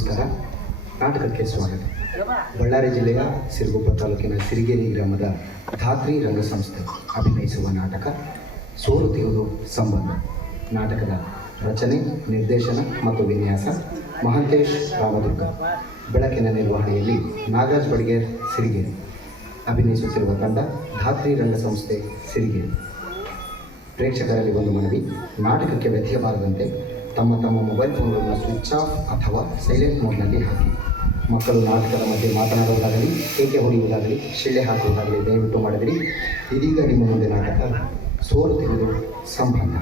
ನಮಸ್ಕಾರ. ನಾಟಕಕ್ಕೆ ಸ್ವಾಗತ. ಬಳ್ಳಾರಿ ಜಿಲ್ಲೆಯ ಸಿರುಗುಪ್ಪ ತಾಲೂಕಿನ ಸಿರಿಗೇರಿ ಗ್ರಾಮದ ಧಾತ್ರಿ ರಂಗಸಂಸ್ಥೆ ಅಭಿನಯಿಸುವ ನಾಟಕ ಸೋಲು ತೀರುವುದು ಸಂಬಂಧ. ನಾಟಕದ ರಚನೆ, ನಿರ್ದೇಶನ ಮತ್ತು ವಿನ್ಯಾಸ ಮಹಾಂತೇಶ್ ರಾಮದುರ್ಗ. ಬೆಳಕಿನ ನಿರ್ವಹಣೆಯಲ್ಲಿ ನಾಗರಾಜ್ ಬಡಿಗೇರ್ ಸಿರಿಗೇರಿ. ಅಭಿನಯಿಸುತ್ತಿರುವ ತಂಡ ಧಾತ್ರಿ ರಂಗಸಂಸ್ಥೆ ಸಿರಿಗೇರಿ. ಪ್ರೇಕ್ಷಕರಲ್ಲಿ ಒಂದು ಮನವಿ: ನಾಟಕಕ್ಕೆ ವ್ಯತ್ಯಯಬಾರದಂತೆ ತಮ್ಮ ಮೊಬೈಲ್ ಫೋನ್ಗಳನ್ನು ಸ್ವಿಚ್ ಆಫ್ ಅಥವಾ ಸೈಲೆಂಟ್ ಮೋಡ್ನಲ್ಲಿ ಹಾಕಿ. ಮಕ್ಕಳು ನಾಟಕದ ಮಧ್ಯೆ ಮಾತನಾಡುವುದಾಗಲಿ, ಕೇಕೆ ಹೊಡೆಯುವುದಾಗಲಿ, ಶಿಳ್ಳೆ ಹಾಕುವುದಾಗಲಿ ದಯವಿಟ್ಟು ಮಾಡಿದಿರಿ. ಇದೀಗ ನಿಮ್ಮ ಮುಂದೆ ನಾಟಕ ಸೋಲು ತೀರುವುದು ಸಂಬಂಧ.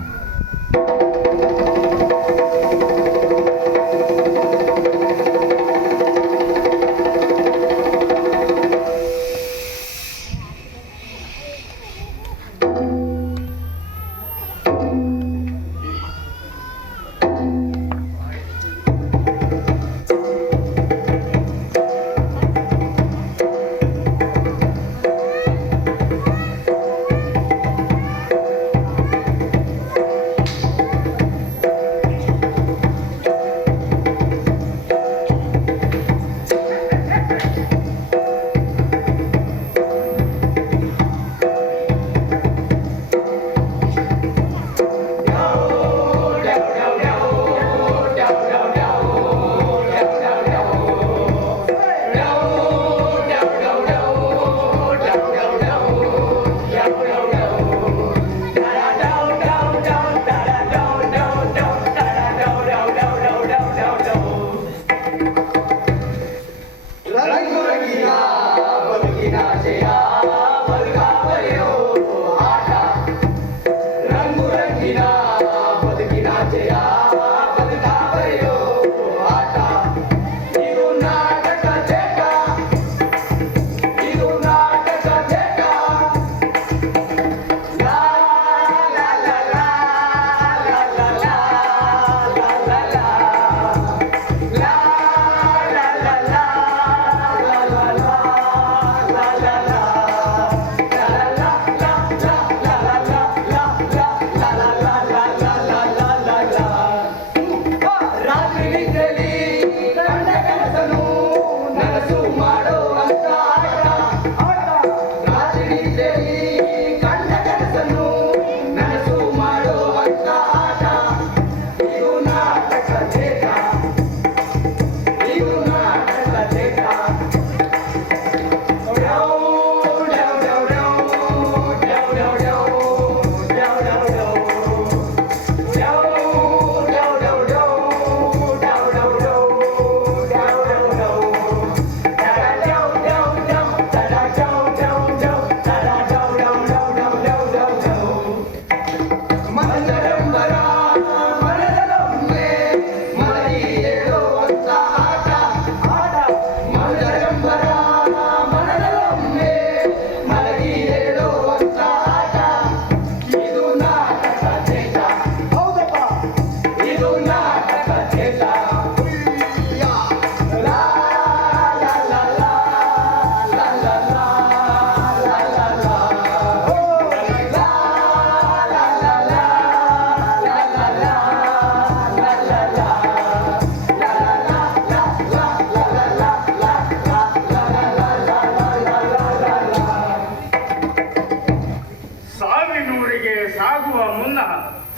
ಸಾಗುವ ಮುನ್ನ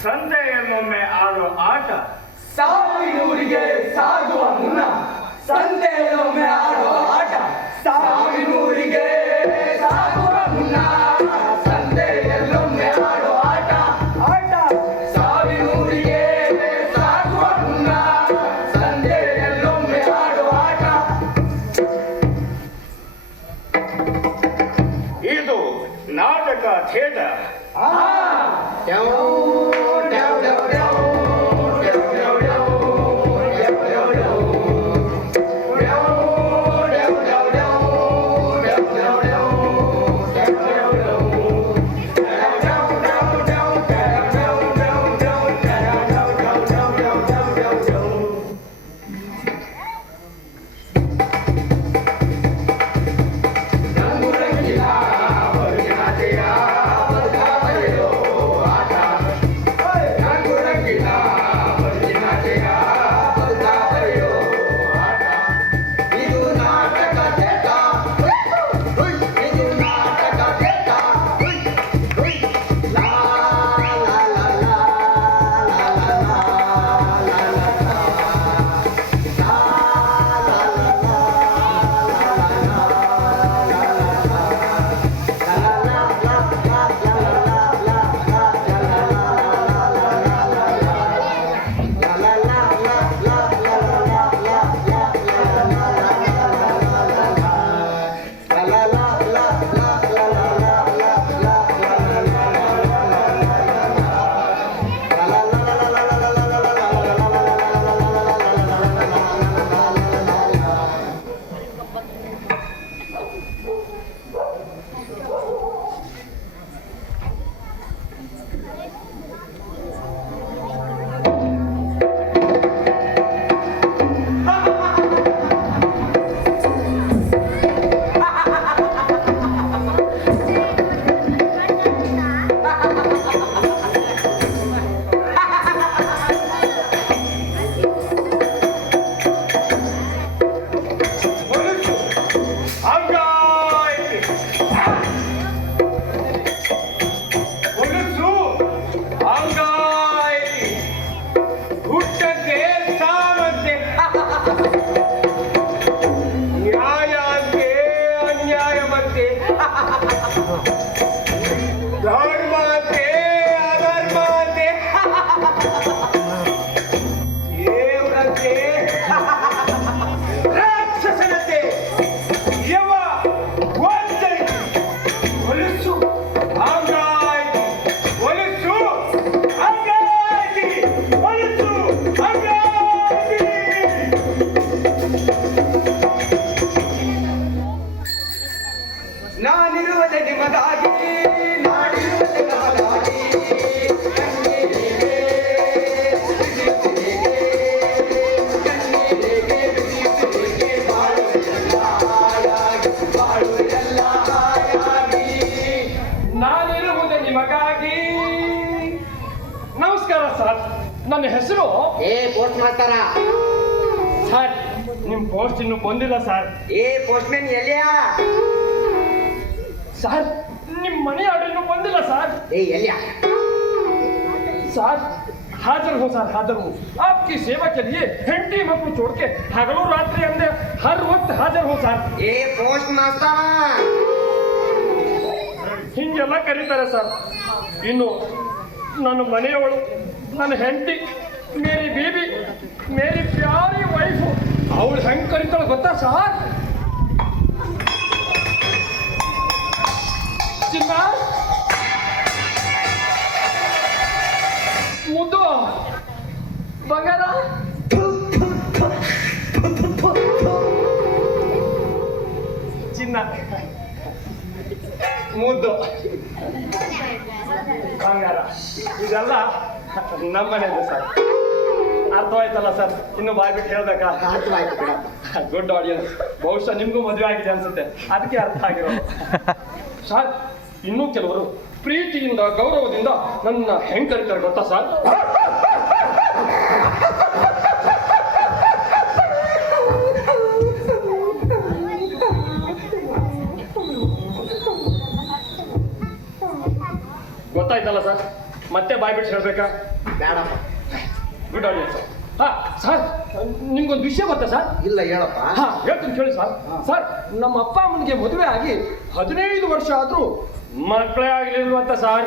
ಸಂತೆಯನ್ನೊಮ್ಮೆ ಆಡೋ ಆಟ. ಸಾವಿನೂರಿಗೆ ಸಾಗುವ ಮುನ್ನ ಸಂತೆಯನ್ನೊಮ್ಮೆ ಆಡೋ ಆಟ. ಸಾವಿನೂರಿಗೆ ಸಾಗುವ ಮುನ್ನ ಸಂತೆಯಲ್ಲೊಮ್ಮೆ ಆಡೋ ಆಟ. ಸಾವಿನೂರಿಗೆ ಸಾಗುವ ಮುನ್ನ ಸಂತೆಯಲ್ಲೊಮ್ಮೆ ಆಡೋ ಆಟ. ಇದು ನಾಟಕ ಥಿಯೇಟರ್. ನಾನಿರುವುದೇ ನಿಮಗಾಗಿ ನಾಡಿರುವುದೇ ನಿಮಗಾಗಿ ನಾನಿರುವುದೇ ನಿಮಗಾಗಿ. ನಮಸ್ಕಾರ ಸರ್, ನನ್ನ ಹೆಸರು ಪೋಸ್ಟ್ ಮಾಸ್ತರ. ಸರ್. ನಿಮ್ ಪೋಸ್ಟ್ ಇನ್ನು ಬಂದಿಲ್ಲ ಸರ್. ಪೋಸ್ಟ್ ಮ್ಯಾನ್ ಎಲ್ಲಿಯಾ? सर निम मनी ऑर्डर इन्नू बंदिल्ल सर. एलिया सर हाजिर हूँ सर, हाजिर हूँ आपकी सेवा के लिए. घंटी मक्कू छोड़ के हगलू रात्रि अंदर हर वक्त हाजिर हूँ सर. पोस्ट मास्टर ಹಿಂಗೆಲ್ಲ ಕರೀತಾರೆ ಸರ್. ಇನ್ನು ನನ್ನ ಮನೆಯವಳು, ನನ್ನ ಹೆಂಡತಿ, ಮೇರಿ ಬೇಬಿ, ಮೇರಿ ಪ್ಯಾರಿ ವೈಫು, ಅವಳು ಹೆಂಗೆ ಕರೀತಾಳೆ ಗೊತ್ತಾ ಸರ್? ಚಿನ್ನ, ಮುದ್ದು, ಬಂಗಾರ, ಚಿನ್ನ, ಮುದ್ದು, ಬಂಗಾರ, ಇದೆಲ್ಲ ನಮ್ಮನೇದು ಸರ್. ಅರ್ಥವಾಯ್ತಲ್ಲ ಸರ್? ಇನ್ನು ಬಾಯ್ಬಿಟ್ಟು ಹೇಳ್ಬೇಕಾ? ಗುಡ್ ಆಡಿಯನ್ಸ್, ಬಹುಶಃ ನಿಮ್ಗೂ ಮದುವೆ ಆಗಿದೆ ಅನ್ಸುತ್ತೆ, ಅದಕ್ಕೆ ಅರ್ಥ ಆಗಿರೋ ಸರ್. ಇನ್ನೂ ಕೆಲವರು ಪ್ರೀತಿಯಿಂದ ಗೌರವದಿಂದ ನನ್ನ ಹೆಂಗ್ ಕರೀತಾರೆ ಗೊತ್ತಾ ಸರ್? ಗೊತ್ತಾಯ್ತಲ್ಲ ಸರ್? ಮತ್ತೆ ಬಾಯ್ಬಿಟ್ಟು ಹೇಳ್ಬೇಕಾ? ಬೇಡಪ್ಪ. Good audience. ಹಾ ಸರ್, ನಿಮ್ಗೊಂದು ವಿಷಯ ಗೊತ್ತಾ ಸರ್? ಇಲ್ಲ ಹೇಳಪ್ಪ. ಹಾ ಹೇಳ್ತೀನಿ ಕೇಳಿ ಸರ್. ಸರ್, ನಮ್ಮ ಅಪ್ಪ ಅಮ್ಮನಿಗೆ ಮದುವೆ ಆಗಿ 15 ವರ್ಷ ಆದ್ರೂ ಮಕ್ಕಳೇ ಆಗ್ಲಿಲ್ವಂತ ಸರ್.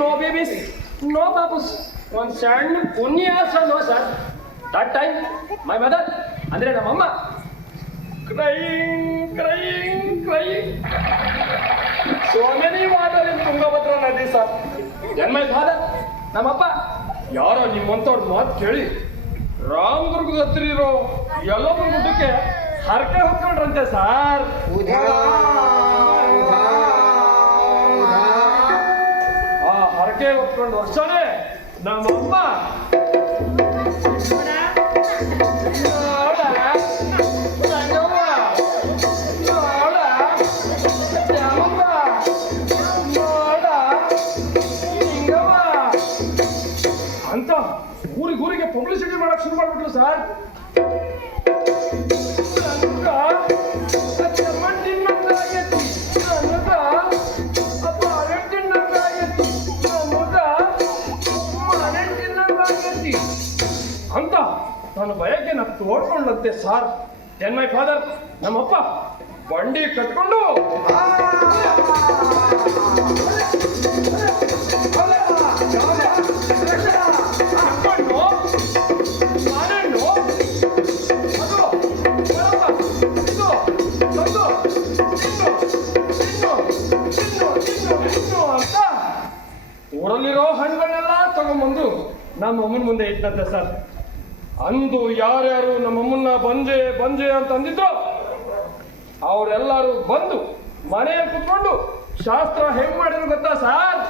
ನೋ ಬೇಬೀಸ್, ನೋ ಬಾಬುಸ್, ಒಂದು ಸಣ್ಣ ಪುಣ್ಯಾಸ no sir. That time my mother, ಅಂದ್ರೆ ನಮ್ಮಮ್ಮ crying crying crying so many water in Tungabhadra ನದಿ ಸರ್. ದೆನ್ ಮೈ ಫಾದರ್, ನಮ್ಮಪ್ಪ ಯಾರೋ ನಿಮ್ಮಂಥವ್ರ ಮಾತು ಕೇಳಿ ರಾಮದುರ್ಗದ ಹತ್ರ ಇರೋ ಎಲ್ಲೊಬ್ಬರ ಗುಡ್ಡಕ್ಕೆ ಹರಕೆ ಹೊತ್ಕೊಂಡ್ರಂತೆ ಸಾರ್. ಆ ಹರಕೆ ಹೊತ್ಕೊಂಡು ವರ್ಷನೇ ನಮ್ಮಮ್ಮ ಅಂತ ಊರಿಗೆ ಪಬ್ಲಿಸಿಟಿ ಮಾಡಕ್ ಶುರು ಮಾಡ್ಬಿಟ್ರು ಸರ್. ಅಂತ ನಾನು ಬಯಕೆ ನಾನು ತೋಡ್ಕೊಂಡಂತೆ ಸಾರ್. ದೆನ್ ಮೈ ಫಾದರ್, ನಮ್ಮಪ್ಪ ಬಂಡಿ ಕಟ್ಕೊಂಡು ಊರಲ್ಲಿರೋ ಹಣ್ಣುಗಳನ್ನೆಲ್ಲ ತಗೊಂಡ್ಬಂದು ನಮ್ಮ ಅಮ್ಮನ ಮುಂದೆ ಇಟ್ಟಂತೆ ಸರ್. ಅಂದು ಯಾರ್ಯಾರು ನಮ್ಮಮ್ಮನ್ನ ಬಂಜೆ ಬಂಜೆ ಅಂತ ಅಂದಿದ್ರು ಅವರೆಲ್ಲರೂ ಬಂದು ಮನೆಯಲ್ಲಿ ಕುತ್ಕೊಂಡು ಶಾಸ್ತ್ರ ಹೆಂಗ್ ಮಾಡಿದ್ರು ಗೊತ್ತಾ ಸರ್?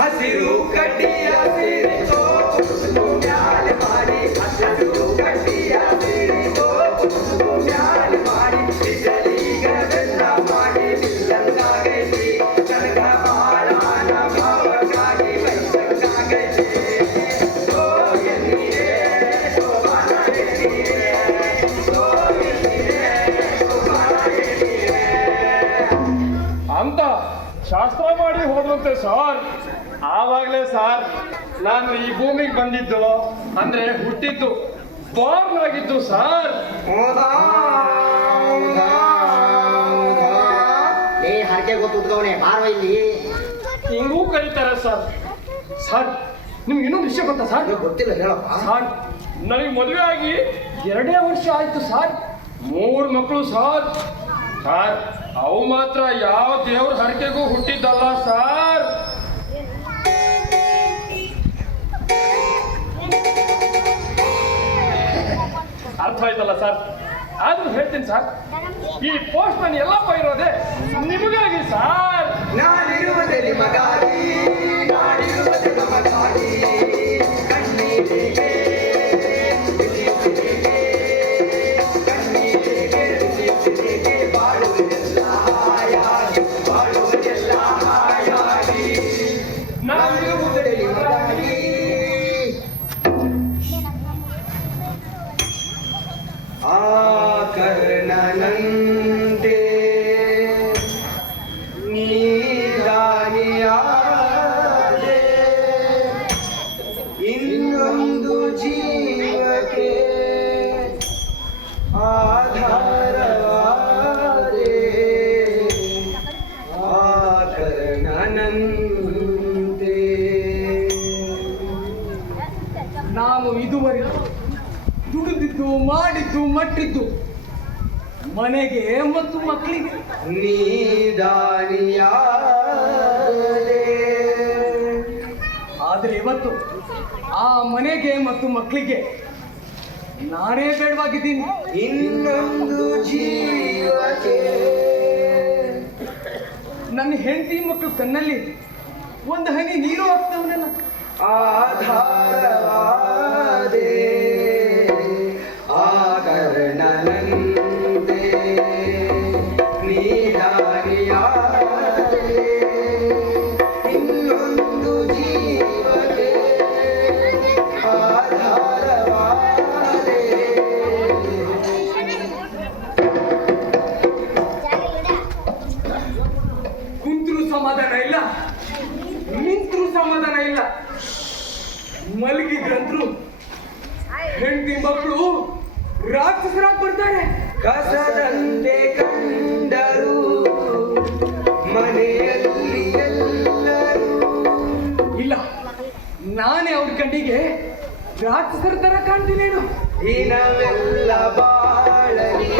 ಹಸಿರು ಕಡ್ಡಿಯ ಸೀರೆಗೋ ಕುಸುಮು ಮ್ಯಾಲೆ ಮಾಡಿ ಹಸಿರು ಕಡ್ಡಿಯ ಸೀರೆಗೋ ಕುಸುಮು ಮ್ಯಾಲೆ ಮಾಡಿ ಬಿಸಲಿಗ ಬೆಲ್ಲ ಮಾಡಿ ಬಿಲ್ಲಂಗಾಗೈತಿ ಕನಕ ಬಾಳಾನ ಭಾವಕ್ಕಾಗಿ ಬೈಸಕ್ಕಾಗೈತಿ ಓ ಎನ್ನೀರೇ ಸೋಬಾನ ಎನ್ನೀರೇ ಓ ಎನ್ನೀರೇ ಸೋಬಾನ ಎನ್ನೀರೇ ಅಂತ ಶಾಸ್ತ್ರ ಮಾಡಿ ಹೋದ್ರಂತೆ ಸರ್. ಆವಾಗಲೇ ಸರ್ ನಾನು ಈ ಭೂಮಿಗೆ ಬಂದಿದ್ದು, ಅಂದ್ರೆ ಹುಟ್ಟಿದ್ದು, ಬಾರ್ನ್ ಆಗಿದ್ದು ಸರ್. ಏ ಹರಕೆ ಗೊತ್ತುದ್ಗವನೆ ಬಾರ್ವ ಇಲ್ಲಿ ಹಿಂಗೂ ಕರೀತಾರೆ ಸರ್. ಸರ್ ನಿಮ್ಗೆ ಇನ್ನೊಂದು ವಿಷಯ ಗೊತ್ತಾ ಸರ್? ಗೊತ್ತಿಲ್ಲ ಹೇಳಪ್ಪ. ಸರ್ ನನಗೆ ಮದುವೆ ಆಗಿ 2 ವರ್ಷ ಆಯ್ತು ಸರ್. 3 ಮಕ್ಕಳು ಸರ್. ಸರ್ ಅವು ಮಾತ್ರ ಯಾವ ದೇವ್ರ ಹರಕೆಗೂ ಹುಟ್ಟಿದ್ದಲ್ಲ ಸರ್. ಅರ್ಥ ಆಯ್ತಲ್ಲ ಸರ್? ಆದ್ರೂ ಹೇಳ್ತೀನಿ ಸರ್, ಈ ಪೋಸ್ಟ್ ಮ್ಯಾನ್ ಎಲ್ಲಪ್ಪ ಇರೋದೆ ನಿಮಗಾಗಿ ಸರ್. ನಾನಿರುವುದೇ ನಿಮಗಾಗಿ, ನಾನಿರುವುದೇ ನಮಗಾಗಿ, ಕಣ್ಣೀರಿಗೆ ಕಣ್ಣೀರಿಗೆ ಬಿಸಿಲಿಗೆ ಬಾಳುವುದೆಲ್ಲ ಹಾಯಾಗಿ, ಬಾಳುವುದೆಲ್ಲ ಹಾಯಾಗಿ, ನಾನಿರುವುದೇ ನಿಮಗಾಗಿ. ಆ ಕರ್ಣನಂತೆ ನೀರಾನಿಯಾದೆ, ಇನ್ನೊಂದು ಜೀವಕ್ಕೆ ಆಧಾರವಾದೆ. ಆ ಕರ್ಣನಂತೆ ನಾನು ಇದುವರೆಗೆ ದುಡಿದಿದ್ದು ಮಾಡಿದ್ದು ಮಟ್ಟಿದ್ದು ಮನೆಗೆ ಮತ್ತು ಮಕ್ಕಳಿಗೆ. ನೀದಾನಿಯಾದೆ, ಆದರೆ ಇವತ್ತು ಆ ಮನೆಗೆ ಮತ್ತು ಮಕ್ಕಳಿಗೆ ನಾನೇ ಬೇಡವಾಗಿದ್ದೀನಿ. ಇನ್ನೊಂದು ಜೀವಕ್ಕೆ ನನ್ನ ಹೆಂಡತಿ ಮಕ್ಕಳು ಕಣ್ಣಲ್ಲಿ ಒಂದು ಹನಿ ನೀರು ಹಾಕ್ತವನಲ್ಲ. ಆಧಾರವಾದೆ. ಆ ಕರ್ಣನಂತೆ ನೀರಾನಿಯಾದೆ, ಇನ್ನೊಂದು ಜೀವಕ್ಕೆ ಆಧಾರವಾದೆ. ಕುಂತರೂ ಸಮಾಧಾನ ಇಲ್ಲ, ನಿಂತರೂ ಸಮಾಧಾನ ಇಲ್ಲ. ಮಲಗಿದ್ರಂದ್ರು ಹೆಂಡತಿ ಮಕ್ಕಳು ರಾಕ್ಷಸರಾಗಿ ಬರ್ತಾರೆ. ಕಸದಂತೆ ಕಂಡರು ಮನೆಯಲ್ಲಿ ಎಲ್ಲರೂ. ಇಲ್ಲ, ನಾನೇ ಅವ್ರ ಕಣ್ಣಿಗೆ ರಾಕ್ಷಸರ ತರ ಕಾಣ್ತೀನೇನು? ದಿನವೆಲ್ಲ ಬಾಳಲಿ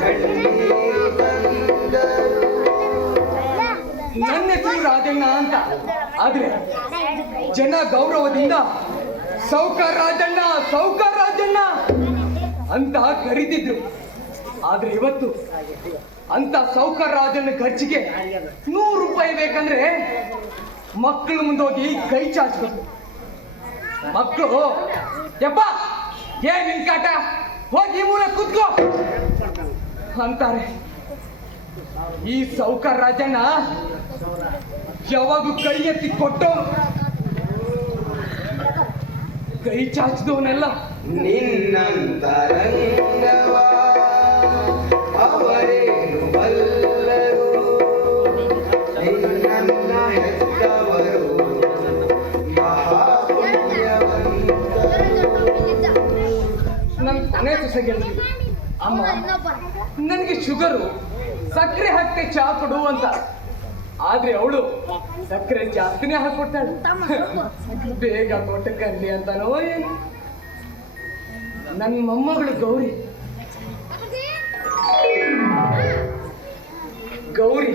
ಕಣ್ಣೀರು ತಂದರು. ನನ್ನ ಹೆಸರು ರಾಜಣ್ಣ ಅಂತ, ಆದ್ರೆ ಜನ ಗೌರವದಿಂದ ಸೌಕರ್ ರಾಜಣ್ಣ, ಸೌಕರ್ ರಾಜಣ್ಣ ಅಂತ ಕರೀತಿದ್ರು. ಆದ್ರೆ ಇವತ್ತು ಅಂತ ಸೌಕರ್ ರಾಜಣ್ಣ ಖರ್ಚಿಗೆ 100 ರೂಪಾಯಿ ಬೇಕಂದ್ರೆ ಮಕ್ಕಳು ಮುಂದೋಗಿ ಕೈ ಚಾಚಬೇಕು. ಮಕ್ಕಳು ಯಪ್ಪ ಏನ್ ನಿನ್ ಕಾಟ, ಹೋಗಿ ಮೂಲೆ ಕೂತ್ಕೋ ಅಂತಾರೆ. ಈ ಸೌಕರ್ ರಾಜಣ್ಣ ಯಾವಾಗ ಕೈ ಎತ್ತಿ ಕೊಟ್ಟವನು, ಕೈ ಚಾಚಿದವನೆಲ್ಲ ನಿನ್ನಂತರಂಗವ ಅವರೇನು ಬಲ್ಲರು, ನಿನ್ನ ಹೆತ್ತವರು ಮಹಾಪುಣ್ಯವಂತರು. ನನ್ನ ಕೊನೆ ಸೊಸೆಗೆ ಅಮ್ಮ ನನಗೆ ಶುಗರು, ಸಕ್ಕರೆ ಹಾಕ್ತೆ ಚಾ ಕೊಡು ಅಂತ. ಆದ್ರೆ ಅವಳು ಸಕ್ಕರೆ ಜಾಸ್ತಿನೇ ಹಾಕೊಡ್ತಾಳೆ. ಬೇಗ ಕೊಟ್ಟ ಕರ್ಲಿ ಅಂತಾನೋ ಏನು. ನನ್ನ ಮೊಮ್ಮಗಳು ಗೌರಿ, ಗೌರಿ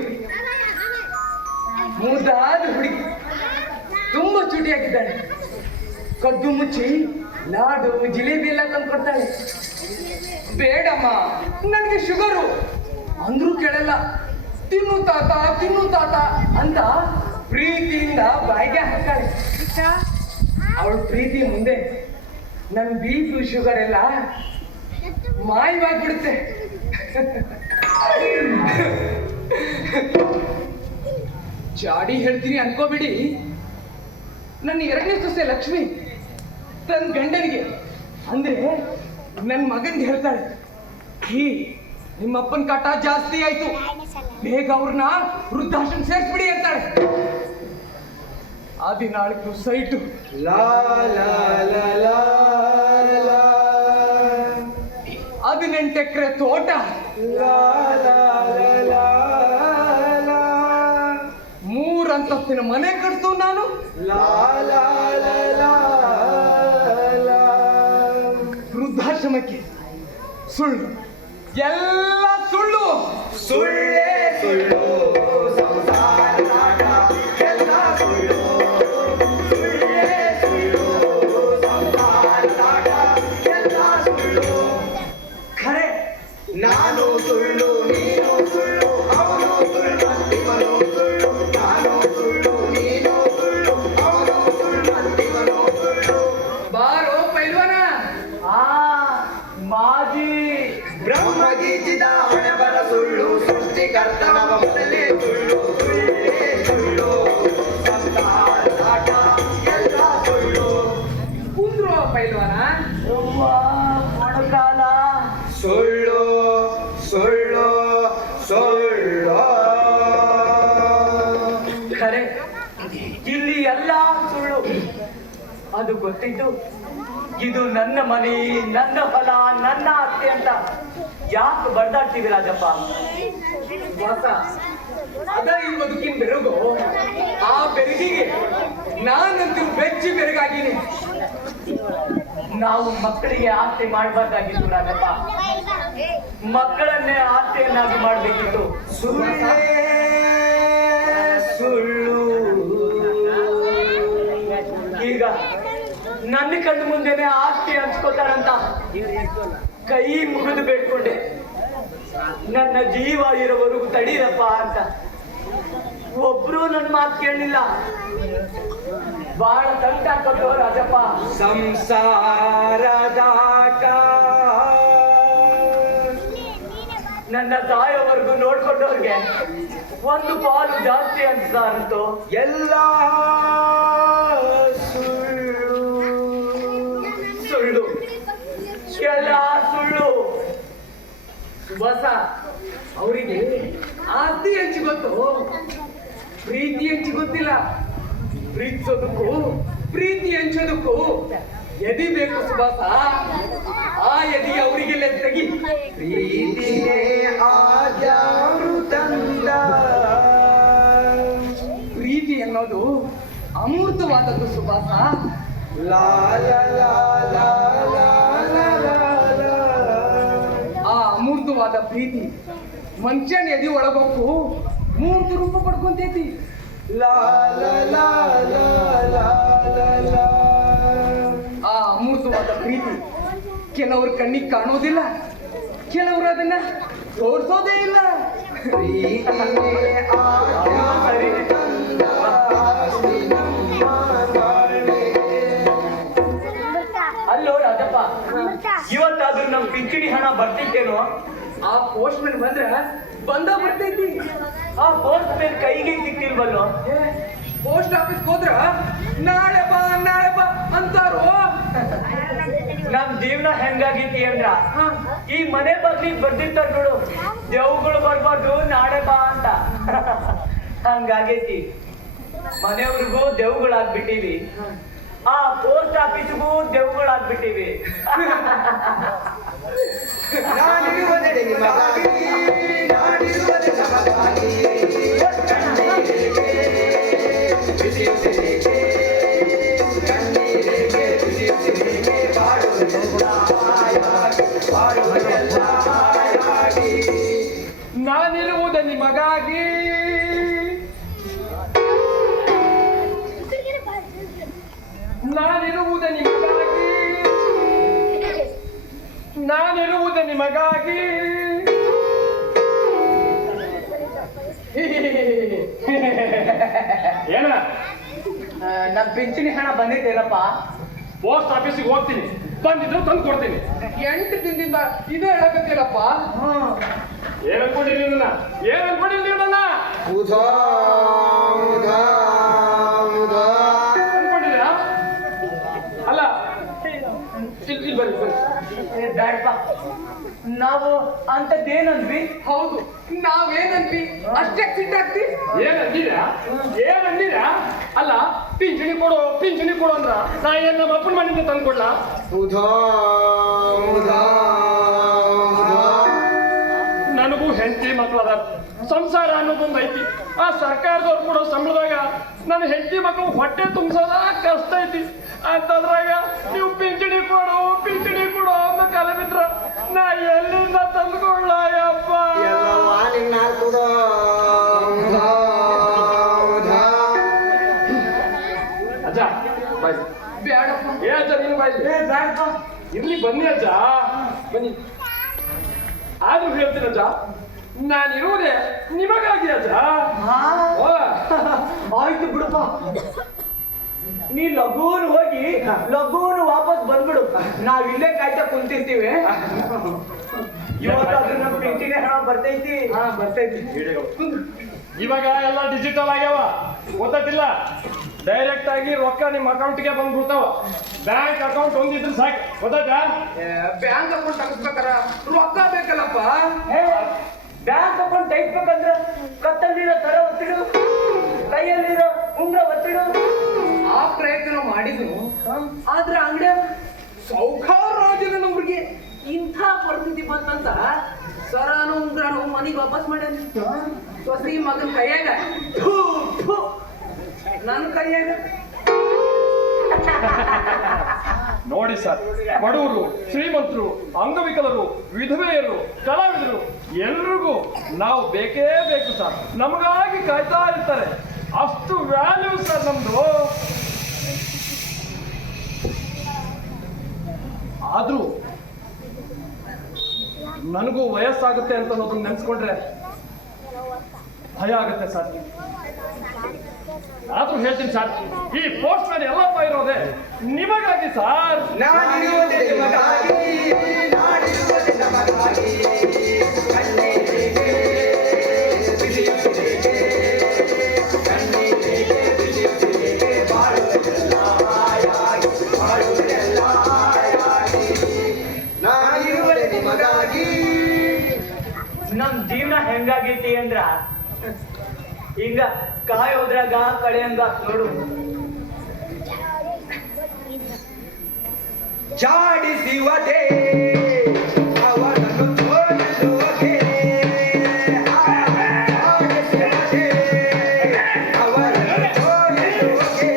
ಮುದ್ದಾದ ಹುಡುಗಿ, ತುಂಬಾ ಚೂಟಿಯಾಗಿದ್ದಾಳೆ. ಕದ್ದು ಮುಚ್ಚಿ ಲಾಡು ಜಿಲೇಬಿ ಎಲ್ಲ ತಂದು ಕೊಡ್ತಾಳೆ. ಬೇಡಮ್ಮ ನನಗೆ ಶುಗರು ಅಂದ್ರೂ ಕೇಳಲ್ಲ. ತಿನ್ನು ತಾತ ಅಂತ ಪ್ರೀತಿಯಿಂದ ಬಾಯಿಗೆ ಹಾಕ್ತಾಳೆ. ಅವಳ ಪ್ರೀತಿ ಮುಂದೆ ನನ್ BP ಶುಗರ್ ಎಲ್ಲ ಮಾಯವಾಗ್ಬಿಡುತ್ತೆ. ಚಾಡಿ ಹೇಳ್ತೀನಿ ಅನ್ಕೋಬಿಡಿ. ನನ್ನ 2ನೇ ಸೊಸೆ ಲಕ್ಷ್ಮಿ ತನ್ನ ಗಂಡನಿಗೆ ಅಂದ್ರೆ ನನ್ನ ಮಗನ್ಗೆ ಹೇಳ್ತಾಳೆ, ನಿಮ್ಮಪ್ಪನ ಕಾಟ ಜಾಸ್ತಿ ಆಯ್ತು, ಬೇಗ ಅವ್ರನ್ನ ವೃದ್ಧಾಶ್ರಮ ಸೇರಿಸ್ಬಿಡಿ ಅಂತಾಳೆ. 14 ಸೈಟು, ಲಾ ಲಾ ಲಾ ಲಾ ಲಾ 18 ಎಕರೆ ತೋಟ, ಲಾ ಲಾ ಲಾ ಲಾ ಲಾ 3 ಅಂತಸ್ತಿನ ಮನೆ ಕಟ್ತು ನಾನು. ಲಾ ಲಾ ಲಾ ಲಾ ಲಾ ವೃದ್ಧಾಶ್ರಮಕ್ಕೆ ಸುಳ್ಳು, ಎಲ್ಲ ಸುಳ್ಳು. ಸುಳ್ಳೇ ಸುಳ್ಳು ಸಂಸಾರದಾಗ ಎಲ್ಲ ಸುಳ್ಳು. ಸುಳ್ಳೇ ಸುಳ್ಳು ಸಂಸಾರದಾಗ ಎಲ್ಲ ಸುಳ್ಳು. ಖರೆ ನಾನು ಸುಳ್ಳು ನೀನು ಸುಳ್ಳು ಅವನು ಸುಳ್ಳು ಇವನು ಸುಳ್ಳು. ನಾನು ಸುಳ್ಳು ನೀನು ಸುಳ್ಳು ಅವನು ಸುಳ್ಳು ಇವನು ಸುಳ್ಳು. ಬಾರೋ ಪೈಲ್ವಾನ. ಮಾಜಿ ಬ್ರಹ್ಮಗೀಚಿದ ಹಣೆಬರ ಸುಳ್ಳು ಸೃಷ್ಟಿಕರ್ತನ ಮೊದಲೇ ಸುಳ್ಳು. ಸುಳ್ಳೇ ಸುಳ್ಳು ಸಂಸಾರದಾಗ ಎಲ್ಲ ಸುಳ್ಳು. ಕುಂದ್ರು ಪೈಲ್ವಾನ. ಮೊಣಕಾಲ ಸುಳ್ಳು ಸುಳ್ಳು ಸುಳ್ಳು. ಖರೆ ಇಲ್ಲಿ ಎಲ್ಲ ಸುಳ್ಳು. ಅದು ಗೊತ್ತಿದ್ದು ಇದು ನನ್ನ ಮನೆ, ನನ್ನ ಹೊಲ, ನನ್ನ ಆಸ್ತಿ ಅಂತ ಯಾಕೆ ಬಡ್ದಾಡ್ತೀವಿ ರಾಜಪ್ಪ? ವಾಸ ಅದ ಈ ಬದುಕಿನ ಬೆರಗು. ಆ ಬೆರಗಿಗೆ ನಾನಂತೂ ಬೆಚ್ಚಿ ಬೆರಗಾಗಿನಿ. ನಾವು ಮಕ್ಕಳಿಗೆ ಆಸ್ತಿ ಮಾಡಬಾರ್ದಾಗಿತ್ತು ರಾಜಪ್ಪ, ಮಕ್ಕಳನ್ನೇ ಆಸ್ತಿಯನ್ನಾಗಿ ಮಾಡಬೇಕಿತ್ತು. ಸುಳ್ಳೇ ಸುಳ್ಳು. ಈಗ ನನ್ನ ಕಣ್ಣು ಮುಂದೆನೆ ಆಸ್ತಿ ಹಂಚ್ಕೋತಾರಂತ ಕೈ ಮುಗಿದು ಬೇಡ್ಕೊಂಡೆ, ನನ್ನ ಜೀವ ಇರೋವರೆಗೂ ತಡೀರಪ್ಪ ಅಂತ. ಒಬ್ರು ನನ್ನ ಮಾತು ಕೇಳಲಿಲ್ಲ. ಬಹಳ ತಂಟ ಹಾಕೋದು ರಾಜಪ್ಪ. ಸಂಸಾರದಾಟ ನನ್ನ ತಾಯೋವರೆಗೂ ನೋಡ್ಕೊಂಡವ್ರಿಗೆ ಒಂದು ಪಾಲು ಜಾಸ್ತಿ ಅನ್ಸಾರಂತೋ. ಎಲ್ಲ ಸುಳ್ಳು ಸುಳ್ಳು, ಎಲ್ಲ ಸುಳ್ಳು. ಸುಭಾಸ ಅವರಿಗೆ ಆಸ್ತಿ ಹಂಚಿ ಗೊತ್ತು, ಪ್ರೀತಿ ಹಂಚಿ ಗೊತ್ತಿಲ್ಲ. ಪ್ರೀತಿಸೋದಕ್ಕೂ ಪ್ರೀತಿ ಹಂಚೋದಕ್ಕೂ ಎದಿ ಬೇಕು ಸುಭಾಸ. ಆ ಎದಿ ಅವರಿಗೆಲ್ಲ ತೆಗಿ. ಪ್ರೀತಿಗೆ ಆದ್ಯಾರು ತಂದ. ಪ್ರೀತಿ ಅನ್ನೋದು ಅಮೂರ್ತವಾದದ್ದು ಸುಭಾಸ. ಲಾ ಲಾ ಲಾ ಲಾ ಲಾ ಲಾ ಲಾ ಲಾ. ಆ ಅಮೂರ್ತವಾದ ಪ್ರೀತಿ ಮನುಷ್ಯನ ಎದಿ ಒಳಗೋಕು 3 ರೂಪ ಪಡ್ಕೊಂತೈತಿ. ಲಾ ಲಾ ಲಾ ಲಾ ಲಾ ಲಾ ಲಾ. ಆ ಅಮೂರ್ತವಾದ ಪ್ರೀತಿ ಕೆಲವ್ರ ಕಣ್ಣಿಗೆ ಕಾಣೋದಿಲ್ಲ, ಕೆಲವರು ಅದನ್ನ ತೋರಿಸೋದೇ ಇಲ್ಲ. ಪ್ರೀತಿಗೆ ಆದ್ಯಾರು ತಂದ. ಆಸ್ತಿ ನಮ್ಮ ಬಾಳ್ವೆ. ಅಲ್ಲೋ ರಾಜಪ್ಪ, ಇವತ್ತಾದ್ರೂ ನಮ್ ಪಿಂಚಣಿ ಹಣ ಬರ್ತಿತ್ತೇನೋ? ಆ ಪೋಸ್ಟ್ ಮ್ಯಾನ್ ಬಂದ್ರ ಬರ್ತೈತಿ. ಆ ಪೋಸ್ಟ್ ಮ್ಯಾನ್ ಕೈಗೆ ಸಿಕ್ತಿಲ್ವಲ್ಲೋ? ಪೋಸ್ಟ್ ಆಫೀಸ್ ಹೋದ್ರ ನಾಳೆ ಬಾ ಅಂತಾರೋ. ನಮ್ ಜೀವನ ಹೆಂಗಾಗೈತಿ ಅಂದ್ರ ಈ ಮನೆ ಬಗ್ಲಿಗೆ ಬರ್ದಿರ್ತಾರ ನೋಡು, ದೇವುಗಳು ಬರ್ಬಾರ್ದು ನಾಳೆ ಬಾ ಅಂತ. ಹಂಗಾಗೈತಿ. ಮನೆಯವ್ರಿಗೂ ದೇವುಗಳಾಗ್ಬಿಟ್ಟಿವಿ, ಆ ಪೋಸ್ಟ್ ಆಫೀಸ್ಗೂ ದೇವುಗಳಾಗ್ಬಿಟ್ಟಿವಿ. ನಾನಿರುವುದೇ ನಿಮಗಾಗಿ, ನಾನಿರುವುದೇ ನಮಗಾಗಿ. ಕಣ್ಣೀರಿಗೆ ಬಿಸಿಯುತ್ತಿರಿಗೆ, ಕಣ್ಣೀರಿಗೆ ಬಿಸಿಯುತ್ತಿರಿಗೆ. ಬಾಳುವುದೆಲ್ಲ ಹಾಯಾಗಿ, ಬಾಳುವುದೆಲ್ಲ ಹಾಯಾಗಿ. ನಾನಿರುವುದು ನಿಮಗಾಗಿ, ನಾನಿರುವುದು ನಿಮಗಾಗಿ, ನಾನಿರುವುದು ನಿಮಗಾಗಿ. ನನ್ನ ಪಿಂಚಣಿ ಹಣ ಬಂದಿದ್ದೇನಪ್ಪ? ಪೋಸ್ಟ್ ಆಫೀಸಿಗೆ ಹೋಗ್ತೀನಿ, ಬಂದಿದ್ರು ತಂದು ಕೊಡ್ತೀನಿ. 8 ದಿನದಿಂದ ಇದೇ ಹೇಳಕತ್ತಿಲ್ಲಪ್ಪ. ಏನ್ ಅನ್ಕೊಂಡಿರಿ ನನ್ನ? ಏನ್ ಅನ್ಕೊಂಡಿರಿ ನೀವು ನನ್ನ? ಉಧಾ ಉಧಾ ಉಧಾ ಅನ್ಕೊಂಡಿರಾ? ಅಲ್ಲ, ಇಲ್ಲಿ ಬರ್ರಿ ಬರ್ರಿ. ಬ್ಯಾಡಪ್ಪ, ನಾವು ಅಂತದ್ದೇನಂದ್ವಿ? ಹೌದು, ನಾವೇನಂದ್ವಿ ಅಷ್ಟೇ ಸಿಟ್ಟಾಗ್ತಿ. ಏನಂದಿರಾ? ಏನಂದಿರಾ? ಅಲ್ಲ, ಪಿಂಚಣಿ ಕೊಡು ಅಂದ್ರ ನಾ ಏನ್ ನಮ್ಮ ಅಪ್ಪನ ಮನೆಯಿಂದ ತಂದು ಕೊಡ್ಲಾ? ಉಧಾ ಉಧಾ ಉಧಾ ನನಗೂ ಹೆಂಡತಿ ಮಕ್ಕಳು ಅದಾರ, ಸಂಸಾರ ಅನ್ನೋದೊಂದು ಐತಿ. ಆ ಸರ್ಕಾರದವ್ರು ಕೊಡೋ ಸಂಬಳದಾಗ ನನ್ನ ಹೆಂಡತಿ ಮಕ್ಕಳು ಹೊಟ್ಟೆ ತುಂಬಿಸೋದ ಕಷ್ಟ ಐತಿ. ಅಂತದ್ರಾಗ ನೀವು ಪಿಂಚಣಿ ಕೊಡು ಅಂತ ಕಾಲ ಬಿದ್ರ ನಾ ಎಲ್ಲಿಂದ ತಂದ್ಕೊಳ್ಳ ಯಪ್ಪ? ಎಲ್ಲವ್ವ ನಿನ್ನ ಹಾಕುದ ಉಧಾ ಉಧಾ ಅಜ್ಜ ಬಾಯ್. ಬೇಡಪ್ಪ. ಏ ಅಜ್ಜ ನೀನು ಬಾಯ್. ಬ್ಯಾಡಪ್ಪ. ಇರ್ಲಿ ಬನ್ನಿ ಅಜ್ಜ, ಬನ್ನಿ. ಆದ್ರೂ ಹೇಳ್ತೀನಿ ಅಜ್ಜ, ನಾನಿರುವುದೇ ನಿಮಗಾಗಿ ಅಜ್ಜ. ಓ, ಆಯ್ತು ಬಿಡಪ್ಪ, ನೀ ಲಘೂನ್ ಹೋಗಿ ಲಘೂನ್ ವಾಪಸ್ ಬಂದ್ಬಿಡು. ನಾವ್ ಇಲ್ಲೇ ಕಾಯ್ತಾ ಕುಂತಿರ್ತೀವಿ. ಇವತ್ತಾದ್ರೂ ನಮ್ ಪಿಂಚಣಿ ಹಣ ಬರ್ತೈತಿ. ಬರ್ತೈತಿ. ಇವಾಗ ಎಲ್ಲ ಡಿಜಿಟಲ್ ಆಗ್ಯಾವ, ಗೊತ್ತಿಲ್ಲ. ಡೈರೆಕ್ಟ್ ಆಗಿ ರೊಕ್ಕ ನಿಮ್ಮ ಅಕೌಂಟ್ಗೆ ಬಂದ್ಬಿಡ್ತಾವ. ಬ್ಯಾಂಕ್ ಅಕೌಂಟ್ ಒಂದಿದ್ರೆ ಸಾಕು, ಗೊತ್ತಾಯ್ತಾ? ಬ್ಯಾಂಕ್ ಅಕೌಂಟ್ ತಗಸ್ಬೇಕಾರ ರೊಕ್ಕ ಬೇಕಲ್ಲಪ್ಪ. ಬ್ಯಾಂಕ್ ಅಕೌಂಟ್ ತೆಗಿಬೇಕಂದ್ರ ಕತ್ತಲ್ಲಿರೋ ತರ ಒತ್ತಿಡು, ಕೈಯಲ್ಲಿರೋ ಉಂಗ್ರ ಒತ್ತಿಡು. ಆ ಪ್ರಯತ್ನ ಮಾಡಿದ್ರು, ಆದ್ರೆ ಅಂಗಡಿಯ ಸೌಖಾರ ರಾಜನ ನಮ್ರಿಗೆ ಇಂಥ ಪರಿಸ್ಥಿತಿ ಬಂತಂತ ಸರಾನು ಉಂಗ್ರಾನು ಮನೆಗೆ ವಾಪಸ್ ಮಾಡ್ಯಾನ. ಸೊಸಿ ಮಗನ ಕೈಯಾಗ ಥು, ಥು. ನನ್ನ ಕೈಯಾಗ ನೋಡಿ ಸರ್, ಬಡವರು, ಶ್ರೀಮಂತರು, ಅಂಗವಿಕಲರು, ವಿಧವೆಯರು, ಕಲಾವಿದರು ಎಲ್ರಿಗೂ ನಾವು ಬೇಕೇ ಬೇಕು ಸರ್. ನಮಗಾಗಿ ಕಾಯ್ತಾ ಇರ್ತಾರೆ. ಅಷ್ಟು ವ್ಯಾಲ್ಯೂ ಸರ್ ನಮ್ದು. ಆದ್ರೂ ನನಗೂ ವಯಸ್ಸಾಗುತ್ತೆ ಅಂತ ಅನ್ನೋದನ್ನ ನೆನ್ಸ್ಕೊಂಡ್ರೆ ಭಯ ಆಗುತ್ತೆ ಸರ್. ಆದ್ರೂ ಹೇಳ್ತೀನಿ ಸರ್, ಈ ಪೋಸ್ಟ್ ಮೇಲೆ ಎಲ್ಲಪ್ಪ ಇರೋದೆ ನಿಮಗಾಗಿ ಸರ್. ನಾನಿರುವುದೇ ನಿಮಗಾಗಿ, ನಾನಿರುವುದೇ ನಮಗಾಗಿ. ಕಣ್ಣೀರಿಗೆ ಬಿಸಿಯುತ್ತಿರಿಗೆ, ಕಣ್ಣೀರಿಗೆ ಬಿಸಿಯುತ್ತಿರಿಗೆ, ಬಾಳುವುದೆಲ್ಲ ಹಾಯಾಗಿ, ಬಾಳುವುದೆಲ್ಲ ಹಾಯಾಗಿ. ನಾನಿರುವುದೇ ನಿಮಗಾಗಿ. ನಮ್ ಜೀವನ ಹೆಂಗಾಗೈತಿ ಅಂದ್ರ ಈಗ ಕಾಯಿ ಹೋದ್ರಾಗ ಕಳೆ ಹಂಗ ನೋಡು. ಜಾಡಿಸುವುದೇ ಅವನನ್ನು ತೋರಿಸುವುದೇ, ಜಾಡಿಸುವುದೇ ಅವನನ್ನು ತೋರಿಸುವುದೇ.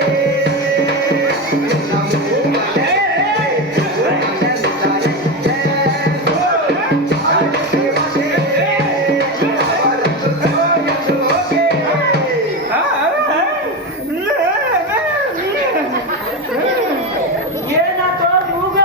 ನಮ್ಮೂರೇ ಏನಾತೋ ಮೂಗ?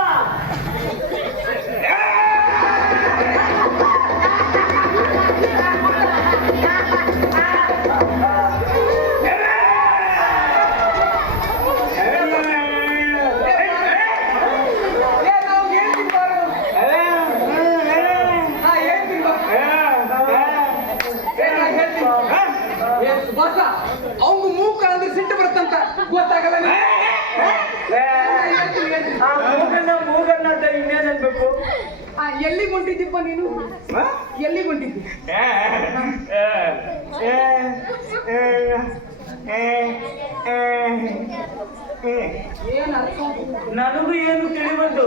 ಅವಂಗ ಮೂಕ ಅಂದ್ರೆ ಸಿಟ್ಟು ಬರುತ್ತಂತ ಗೊತ್ತಾಗಲ್ಲ ನಿಂಗೆ? ಮೂಗನ್ನ ಅಂತ ಇನ್ನೇನ್ ಅನ್ಬೇಕು? ಎಲ್ಲಿಗೆ ಹೊಂಟಿದ್ದೀಪ್ಪ ನೀನು? ಎಲ್ಲಿಗೆ ಹೊಂಟಿದ್ದಿ? ಏನ್ ಅರ್ಥ? ನನಗೂ ಏನು ತಿಳಿಬಂತು.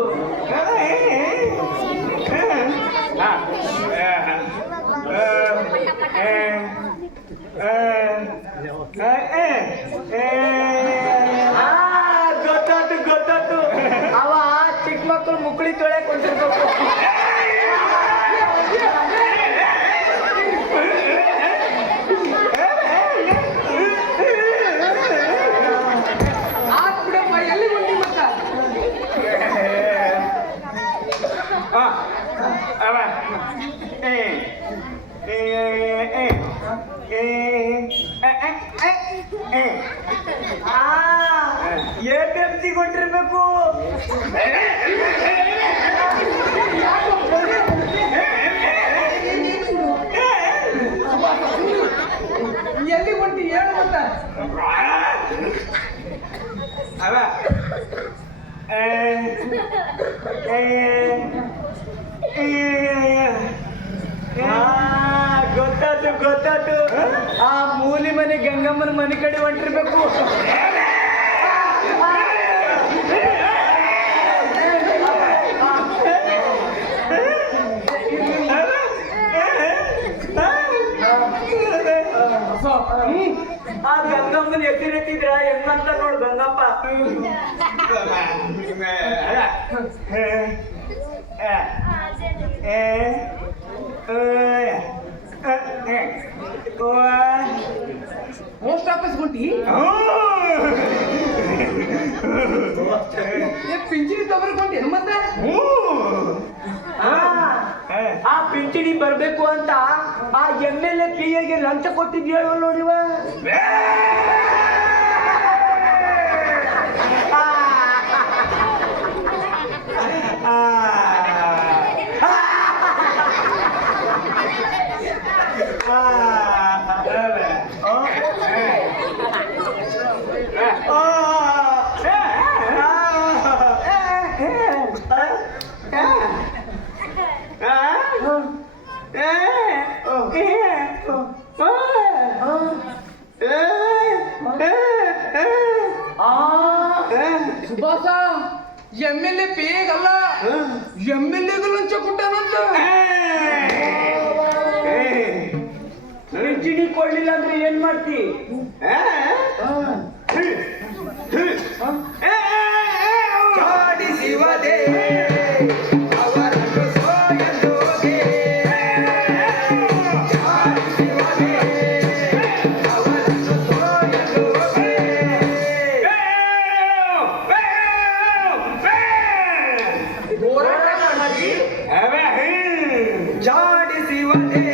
ಗೊತ್ತಾತು. ಅವ ಚಿಕ್ಕ ಮಕ್ಕಳು ಮುಕ್ಕಳಿ ತೊಳೆಕ್ ಹೊಂಟಿರ್ಬೇಕು. ಆತ್ ಬಿಡಪ್ಪ, ಎಲ್ಲಿಗೆ ಹೊಂಟಿ ಮತ್ತ? ಕೆಲ್ಸಿಗೊಟ್ಟಿರ್ಬೇಕು. ಎಲ್ಲಿ ಹೊಂಟಿ ಹೇಳು ಮತ್ತ ಅವ ಗೊತ್ತಾತು. ಆ ಮೂಲಿ ಮನೆ ಗಂಗಮ್ಮನ ಮನೆ ಕಡೆ ಹೊಂಟಿರ್ಬೇಕು. ಆ ಗಂಗಮ್ಮನ ಎತ್ತಿರ ಹೆಂಗಂತ ನೋಡು ಗಂಗಪ್ಪ. ಪೋಸ್ಟ್ ಆಫೀಸ್ ಹೊಂಟಿ ಪಿಂಚಣಿ ತಗೊಳ್ಕೊಂಡೇನು ಮತ್ತೆ ಆ ಪಿಂಚಣಿ ಬರ್ಬೇಕು ಅಂತ ಆ MLA PA ಗೆ ಲಂಚ ಕೊಟ್ಟಿದ್ಯ ನೋಡಿವ. ಸುಭಾಸ MLA ಪೇಗಲ್ಲ MLAಗೂ ಲಂಚ ಕೊಟ್ಟಾನಂತ. ಪಿಂಚಣಿ ಕೊಡ್ಲಿಲ್ಲ ಅಂದ್ರೆ ಏನ್ ಮಾಡ್ತಿ? ಜಾಡಿಸಿವದೆ ಅವರನ್ನು ಸೋಯಲೋದೆ ಜಾಡಿಸಿವದೆ ಅವರನ್ನು ಸೋಯಲೋದೆ ಹೋರಾಟ ಮಾಡಿ ಜಾಡಿಸಿವದೆ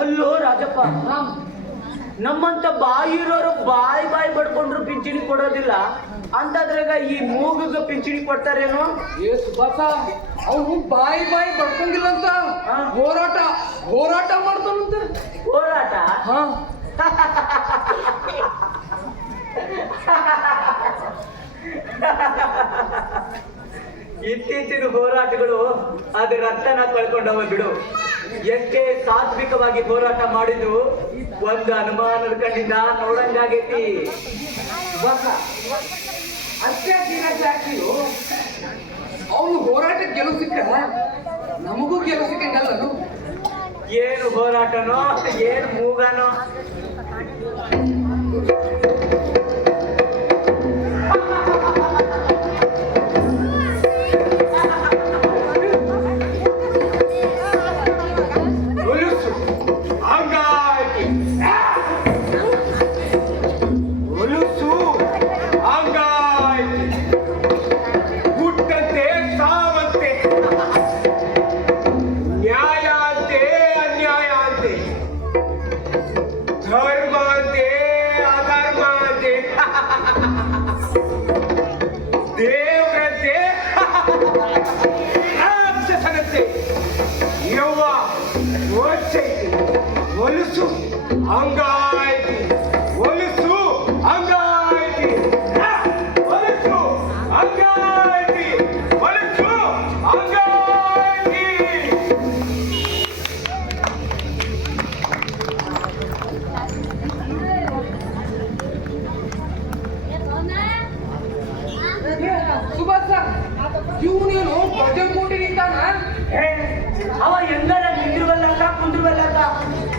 ಅಲ್ಲೋ ರಾಜಪ್ಪ, ನಮ್ಮಂತ ಬಾಯಿ ಇರೋರು ಬಾಯಿ ಬಡ್ಕೊಂಡ್ರು ಪಿಂಚಣಿ ಕೊಡೋದಿಲ್ಲ ಅಂತದ್ರಾಗ ಈ ಮೂಗಗ ಪಿಂಚಣಿ ಕೊಡ್ತಾರೇನೋ? ಏ ಸುಭಾಸ ಅವನು ಬಾಯಿ ಬಡ್ಕೊಂಗಿಲ್ಲ ಅಂತ ಹೋರಾಟ ಮಾಡ್ತಾನಂತ. ಹೋರಾಟ? ಹಾ ಇತ್ತೀಚಿನ ಹೋರಾಟಗಳು ಅದ್ರ ರಕ್ತನ ಕಳ್ಕೊಂಡವ ಬಿಡು. ಎಷ್ಟೇ ಸಾತ್ವಿಕವಾಗಿ ಹೋರಾಟ ಮಾಡಿದ್ರು ಒಂದು ಅನುಮಾನದ ಕಣ್ಣಿಂದ ನೋಡಂಗಾಗೈತಿ. ಅವನು ಹೋರಾಟಕ್ಕೆ ಗೆಲುವು ಸಿಕ್ಕ ನಮಗೂ ಗೆಲುವು ಸಿಕ್ಕಂಗಲ್ಲನು. ಏನು ಹೋರಾಟನೋ ಏನು ಮೂಗನೋ. ಹೊಲಸು ಹಂಗಾಯ್ತಿ ಹೊಲಸು ಹಂಗಾಯ್ತಿ ಹೊಲಸು ಹಂಗಾಯ್ತಿ ಹೊಲಸು ಹಂಗಾಯ್ತಿ. ಸುಭಾಸ ಇವನೇನು ಬಜೆಟ್ ಮೂಟಿ ನಿಂತಾನ. ಅವ ಎಂದಾರ ನಿಂದಿರುವಲ್ಲಕ್ಕ ಕುಂದ್ರುವಲ್ಲಕ್ಕ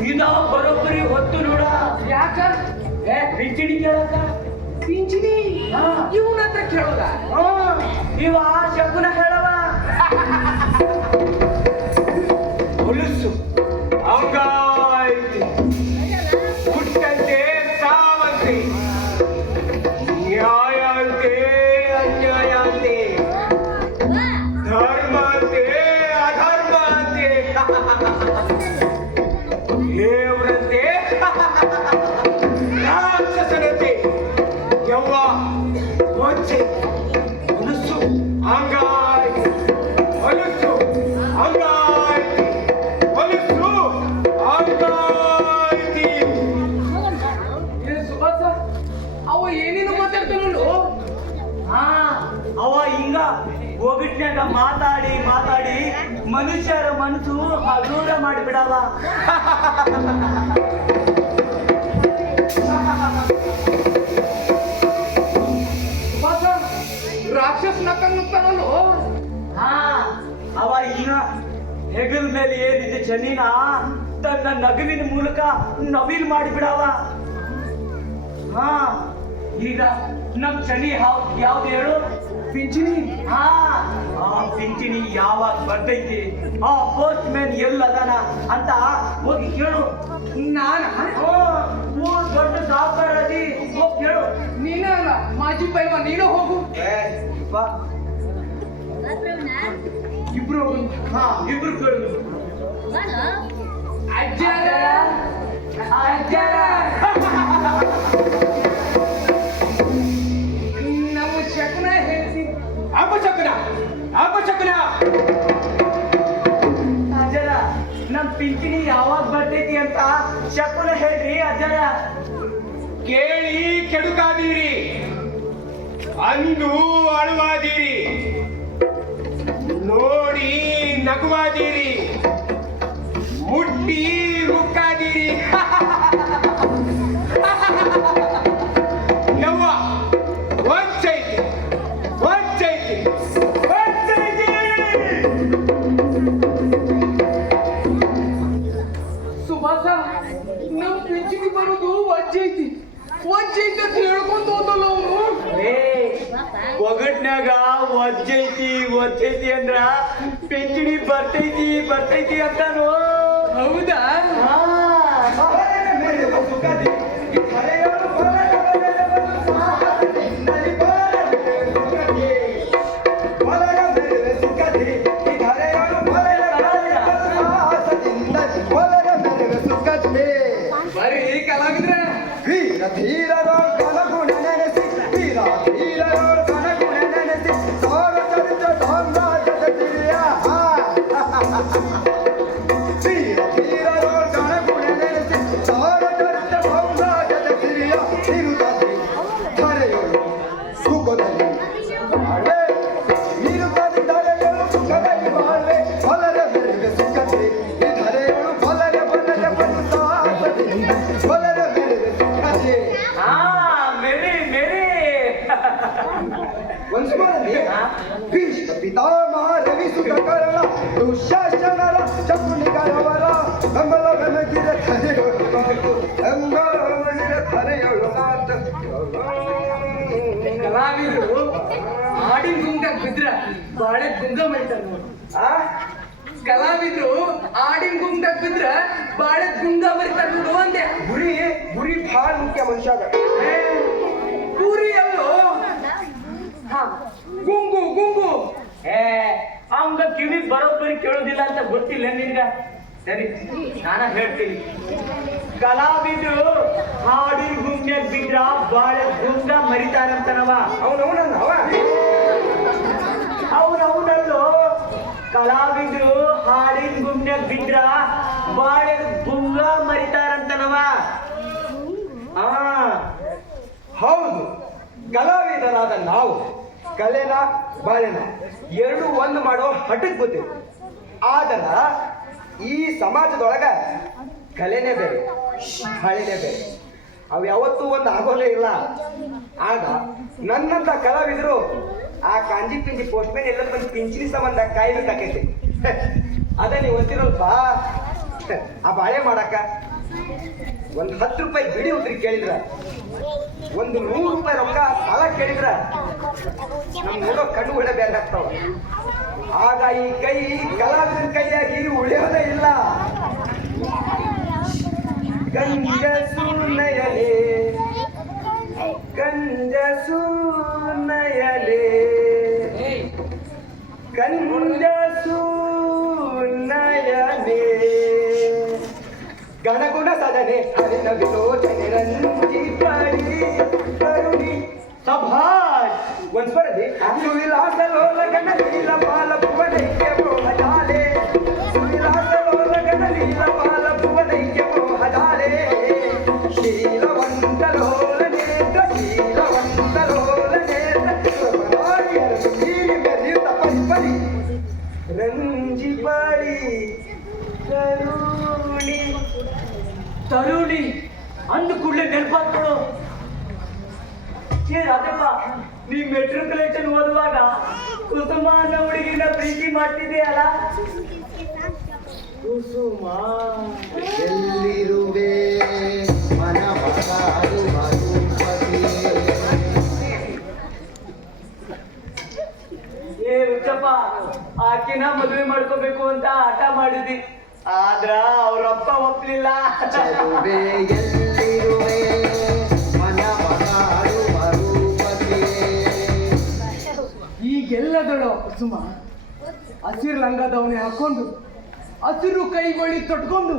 ಇದಾವ ಬರೋಬ್ಬರಿ ಹೊತ್ತು ನೋಡ. ಯಾಕ ಪಿಂಚಣಿ ಕೇಳಕ್ಕ. ಪಿಂಚಣಿ ಇವನ ಹತ್ರ ಕೇಳೋದ. ಇವ ಶಕುನ ಹೇಳವ. ಹೊಲಸು ಹಂಗಾಯ್ತಿ ಹುಟ್ಟಂತೆ ಸಾವಂತೆ ನ್ಯಾಯ ಅಂತೆ ಅನ್ಯಾಯ ಅಂತೆ ಹಿಂಗ ಒಗಟ್ನ್ಯಾಗ ಮಾತಾಡಿ ಮಾತಾಡಿ ಮನುಷ್ಯರ ಮನಸ್ಸು ಹಗೂರ ಮಾಡಿಬಿಡಲ್ಲ. ರಾಕ್ಷಸ ನಕ್ಕಂತಾನಲ್ಲೋ. ಹಾ ಅವ ಈಗ ಹೆಗಲ್ ಮೇಲೆ ಏನಿದೆ ಚನಿನ ತನ್ನ ನಗುವಿನ ಮೂಲಕ ನವಿಲ್ ಮಾಡಿಬಿಡವ. ಹಾ ಈಗ ನಮ್ ಚನಿ ಯಾವ್ದು ಹೇಳು? ಪಿಂಚಣಿ. ಹಾ ಆ ಪಿಂಚಣಿ ಯಾವಾಗ ಬರ್ತೈತಿ, ಆ ಪೋಸ್ಟ್ ಮ್ಯಾನ್ ಎಲ್ಲದಾನ ಅಂತ ಹೋಗಿ ಕೇಳು. ಊರ್ ದೊಡ್ಡ ಸಾವುಕಾರ ಅದಿ, ಹೋಗಿ ಕೇಳು. ನೀನೇ ಅಲ್ಲ ಮಾಜಿ ಪೈಲ್ವ, ನೀನು ಹೋಗು. ಬಾ ಇಬ್ರು ಹೋಗು. ಹಾ ಇಬ್ರು ಕೇಳು. ಅಜ್ಜಾರ ಅಜ್ಜಾರ ನಮ್ಮ ಶಕುನ ಹೇಳ್ತಿ. ಅಪಶಕುನ ಅಪಶಕುನ. ಅಜ್ಜರ ನಮ್ ಪಿಂಚಣಿ ಯಾವಾಗ ಬರ್ತೈತಿ ಅಂತ ಶಕುನ ಹೇಳ್ರಿ ಅಜ್ಜರ. ಕೇಳಿ ಕೆಡುಕಾದೀರಿ, ಅಂದು ಅಳುವಾದೀರಿ, ನೋಡಿ ನಗುವಾದೀರಿ, ಮುಟ್ಟಿ ಮುಕ್ಕಾದೀರಿ. ಯವ್ವ ವಂಚೈತಿ ವಂಚೈತಿ ವಂಚೈತಿ. ಸುಭಾಸ ನಮ್ ಪಿಂಚಣಿ ಬರೋದು ವಜ್ಜೈತಿ ವಜ್ಜೈತಿ ಅಂತ ಹೇಳ್ಕೊಂತ ಹೋದಲ್ಲ ಅವನು. ಒಗಟ್ನ್ಯಾಗ ಒಜ್ಜೈತಿ ಒಜ್ಜೈತಿ ಅಂದ್ರ ಪಿಂಚಣಿ ಬರ್ತೈತಿ ಬರ್ತೈತಿ ಅಂತಾನು. ಹೌದಾ? ಬರೀ ಕಲಾವಿದ್ರೆ ವೀರ ಧೀರರೋ ಕನಗುಣ ನೆನೆಸಿ, ವೀರ ಧೀರರೋ ಕನಗುಣ ನೆನೆಸಿ, ಸಾರ ಚರಿತ ಸಾಮ್ರಾಜ್ಯದ ಸಿರಿಯ. ವೀರ ಧೀರರೋ ಕನಗುಣ ನೆನೆಸಿ, ಸಾರ ಚರಿತ ಸಾಮ್ರಾಜ್ಯದ ಸಿರಿಯ. ನಿರುತ್ತದೆ ಧರೆಯೊಳು ಸುಖದಲ್ಲಿ ಬಾಳ್ವೆ, ನಿರುತ್ತದೆ ಧರೆಯೊಳು ಸುಖದಲ್ಲಿ ಬಾಳ್ವೆ. ಹೊಲರ ಬೆರವೆ ಸುಖತೆ ಈ ಧರೆಯೊಳು ಹೊಲರ ಬಲರ ಬಲಿಸಾಸದಿಂದ ಹೊಲರ ಬೆರವೆ ಸುಖತೆ. ಮೇರಿ ಮೇರಿ ಭೀಷ್ಮ ಪಿತಾಮಹ ರವಿಸುತ ಕರ್ಣ ದುಶ್ಯಾಸನರ ಶಕುನಿಗಳವರ ಬೆಂಬಲವೆನಗಿರ ತಲೆಯೊಳು ಮಾತು, ಬೆಂಬಲವೆನಗಿರ ತಲೆಯೊಳು ಮಾತು. ಕಲಾವಿದ್ರು ಹಾಡಿನ ಗುಂಗಾಗ ಬಿದ್ರ ಬಾಳೆ ಗುಂಗ ಮಾಡ್ತಾರ ನೋಡು. ಕಲಾವಿದ್ರು ಹಾಡಿನ ಗುಂಗಾಗ ಬಿದ್ರ ಬಾಳೆ ಗುಂಗ ಮರಿತಾರ ನೋಡು ಅಂದೆ. ಗುರಿ ಗುರಿ ಭಾಳ ಮುಖ್ಯ ಮನುಷ್ಯಾಗ. ಪೂರಿ ಅಲ್ಲೋ. ಹಾ ಗುಂಗು ಗುಂಗು. ಅವಂಗ ಕಿವಿ ಬರೋಬ್ಬರಿ ಕೇಳೋದಿಲ್ಲ ಅಂತ ಗೊತ್ತಿಲ್ಲ ನಿನ್ಗ. ಸರಿ ನಾನ ಹೇಳ್ತೀನಿ. ಕಲಾವಿದ್ರು ಹಾಡಿನ ಗುಂಗ್ಯಾಗ ಬಿದ್ರ ಬಾಳೆ ಗುಂಗ ಮರಿತಾರಂತನವ. ಅವನಲ್ಲೋ ಕಲಾವಿದ್ರು ಹಾಡಿನ ಗುಂಗ್ಯಾಗ ಬಿದ್ರ ಬಾಳೆ ಗುಂಗ ಮರಿತಾರಂತನವ. ಹೌದು, ಕಲಾವಿದರಾದ ನಾವು ಕಲೆನ ಬಾಳೆನ ಎರಡು ಒಂದು ಮಾಡೋ ಹಠಕ್ಕೆ ಗೊತ್ತಿದೆ. ಆದ್ರ ಈ ಸಮಾಜದೊಳಗ ಕಲೆನೇ ಬೇರೆ ಬಾಳೆನೇ ಬೇರೆ, ಅವು ಯಾವತ್ತೂ ಒಂದು ಆಗೋಲೇ ಇಲ್ಲ. ಆಗ ನನ್ನಂತ ಕಲಾವಿದರು ಆ ಕಾಂಜಿ ಪಿಂಜಿ ಪೋಸ್ಟ್ಮೇನ್ ಎಲ್ಲ ಬಂದು ಪಿಂಚಿನಿ ಸಂಬಂಧ ಕಾಯ್ಬೇಕಾಕೈತಿ. ಅದೇ ನೀವು ಗೊತ್ತಿರಲ್ಪ, ಆ ಬಾಳೆ ಮಾಡಾಕ ಒಂದು 10 ರೂಪಾಯಿ ಬಿಡಿ ಉದ್ರಿ ಕೇಳಿದ್ರ, ಒಂದು 100 ರೂಪಾಯಿ ರೊಕ್ಕ ಸಾಲ ಕೇಳಿದ್ರ ನಮ್ ನೋಡೋ ಕಣ್ಣು ಒಳ್ಳೆ ಬೇರೆ ಆಗ್ತಾವ. ಆಗ ಈ ಕೈ ಕಲಾವಿದನ ಕೈಯಾಗಿ ಉಳಿಯೋದೇ ಇಲ್ಲ. ಗಂಜಸು ನಯಲೆ ಗಂಜಸು ನಯಲೆ ಗಂಜಸು ನಯಲೆ ಗಣಗುಣ ಸದನೆ ಹರಿನ ವಿಲೋಚನೆ ರಂಜಿಪಡಿ ಕರುಣಿ ಸಭಾಷ್. ಒಂದ್ ಸ್ವರದಿ ಸುವಿಲಾಸ ಲೋಲ ಗಣ ಲೀಲ ಪಾಲ ಭುವನೈಕ್ಯ ಮೋಹಜಾಲೆ, ಸುವಿಲಾಸ ಲೋಲ ಗಣ ಲೀಲ ಪಾಲ ಭುವನೈಕ್ಯ ಮೋಹಜಾಲೆ. ಶೀಲವಂತ ಲೋಲ ನೇತ್ರ ಶೀಲವಂತ ಲೋಲ ನೇತ್ರ ಸ್ವರಾಡಿಯರು ತರುಣಿ ಅಂದ ಕೂಡಲೇ ನೆನಪಾಗ್ಕೊಡು. ರಾಜಪ್ಪ, ನೀ ಮೆಟ್ರಿಕ್ಯುಲೇಷನ್ ಓದುವಾಗ ಕುಸುಮ ಅನ್ನೋ ಹುಡುಗಿನ ಪ್ರೀತಿ ಮಾಡ್ತಿದೆಯಲ್ಲ? ಕುಸುಮ ಎಲ್ಲಿರುವೆ ಮನವಾಗಾಡುವ ರೂಪವೇ. ಏ ಹುಚ್ಚಪ್ಪ, ಆಕಿನ ಮದುವೆ ಮಾಡ್ಕೋಬೇಕು ಅಂತ ಹಠ ಮಾಡಿದ್ವಿ, ಆದ್ರ ಅವ್ರಪ್ಪ ಒಪ್ಲಿಲ್ಲ. ಚೆಲುವೆ ಎಲ್ಲಿರುವೆ ಮನವಾಗಾಡುವ ರೂಪವೇ. ಈಗೆಲ್ಲದಳು ಕುಸುಮ ಹಸಿರು ಲಂಗದವನೇ ಹಾಕೊಂಡು ಹಸಿರು ಕೈಗೊಳ್ಳಿ ತೊಟ್ಕೊಂಡು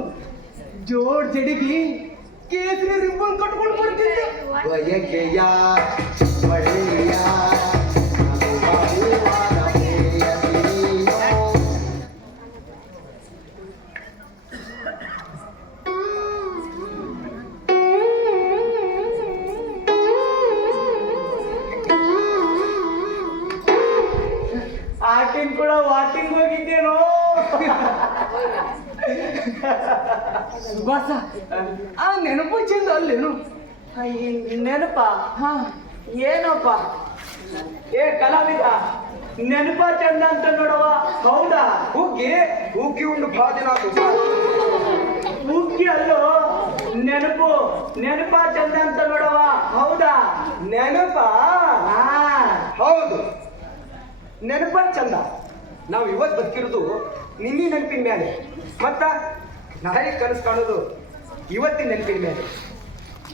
ಜೋಡ್ ಜಡಿಗಿ ಕೇಸರಿ ರಿಬ್ಬನ್ ಕಟ್ಕೊಂಡು ಬರ್ತಿದ್ದೆ. ಬಯಕೆಯ ಒಳ್ಳೆಯ ನಗುವಾದ ಪ್ರೇಯಸಿ ನೀನು. ಆಕಿನ್ ಕೂಡ ವಾಕಿಂಗ್ ಹೋಗಿದ್ದೇನೋ. ಸುಭಾಸ, ಆ ನೆನಪು ಚಂದ ಅಲ್ಲೇನು? ನೆನಪ? ಹಾ, ಏನಪ್ಪ? ಏ ಕಲಾವಿದ, ನೆನಪ ಚಂದ ಅಂತ ನೋಡವ. ಹೌದಾ? ಹುಗ್ಗಿ ಉಂಡು ಭಾಳ ದಿನ ಆತು. ಮುಖ್ಯ ಅಲ್ಲೋ, ನೆನಪು ನೆನಪ ಚಂದ ಅಂತ ನೋಡವ. ಹೌದಾ? ನೆನಪ? ಹಾ, ಹೌದು, ನೆನಪ ಚಂದ. ನಾವು ಇವತ್ತು ಬದುಕಿರೋದು ನಿನ್ನೆ ನೆನಪಿನ ಮೇಲೆ, ಮತ್ತ ನಾಳೆ ಕನಸು ಕಾಣೋದು ಇವತ್ತಿನ ನೆನಪಿನ ಮೇಲೆ.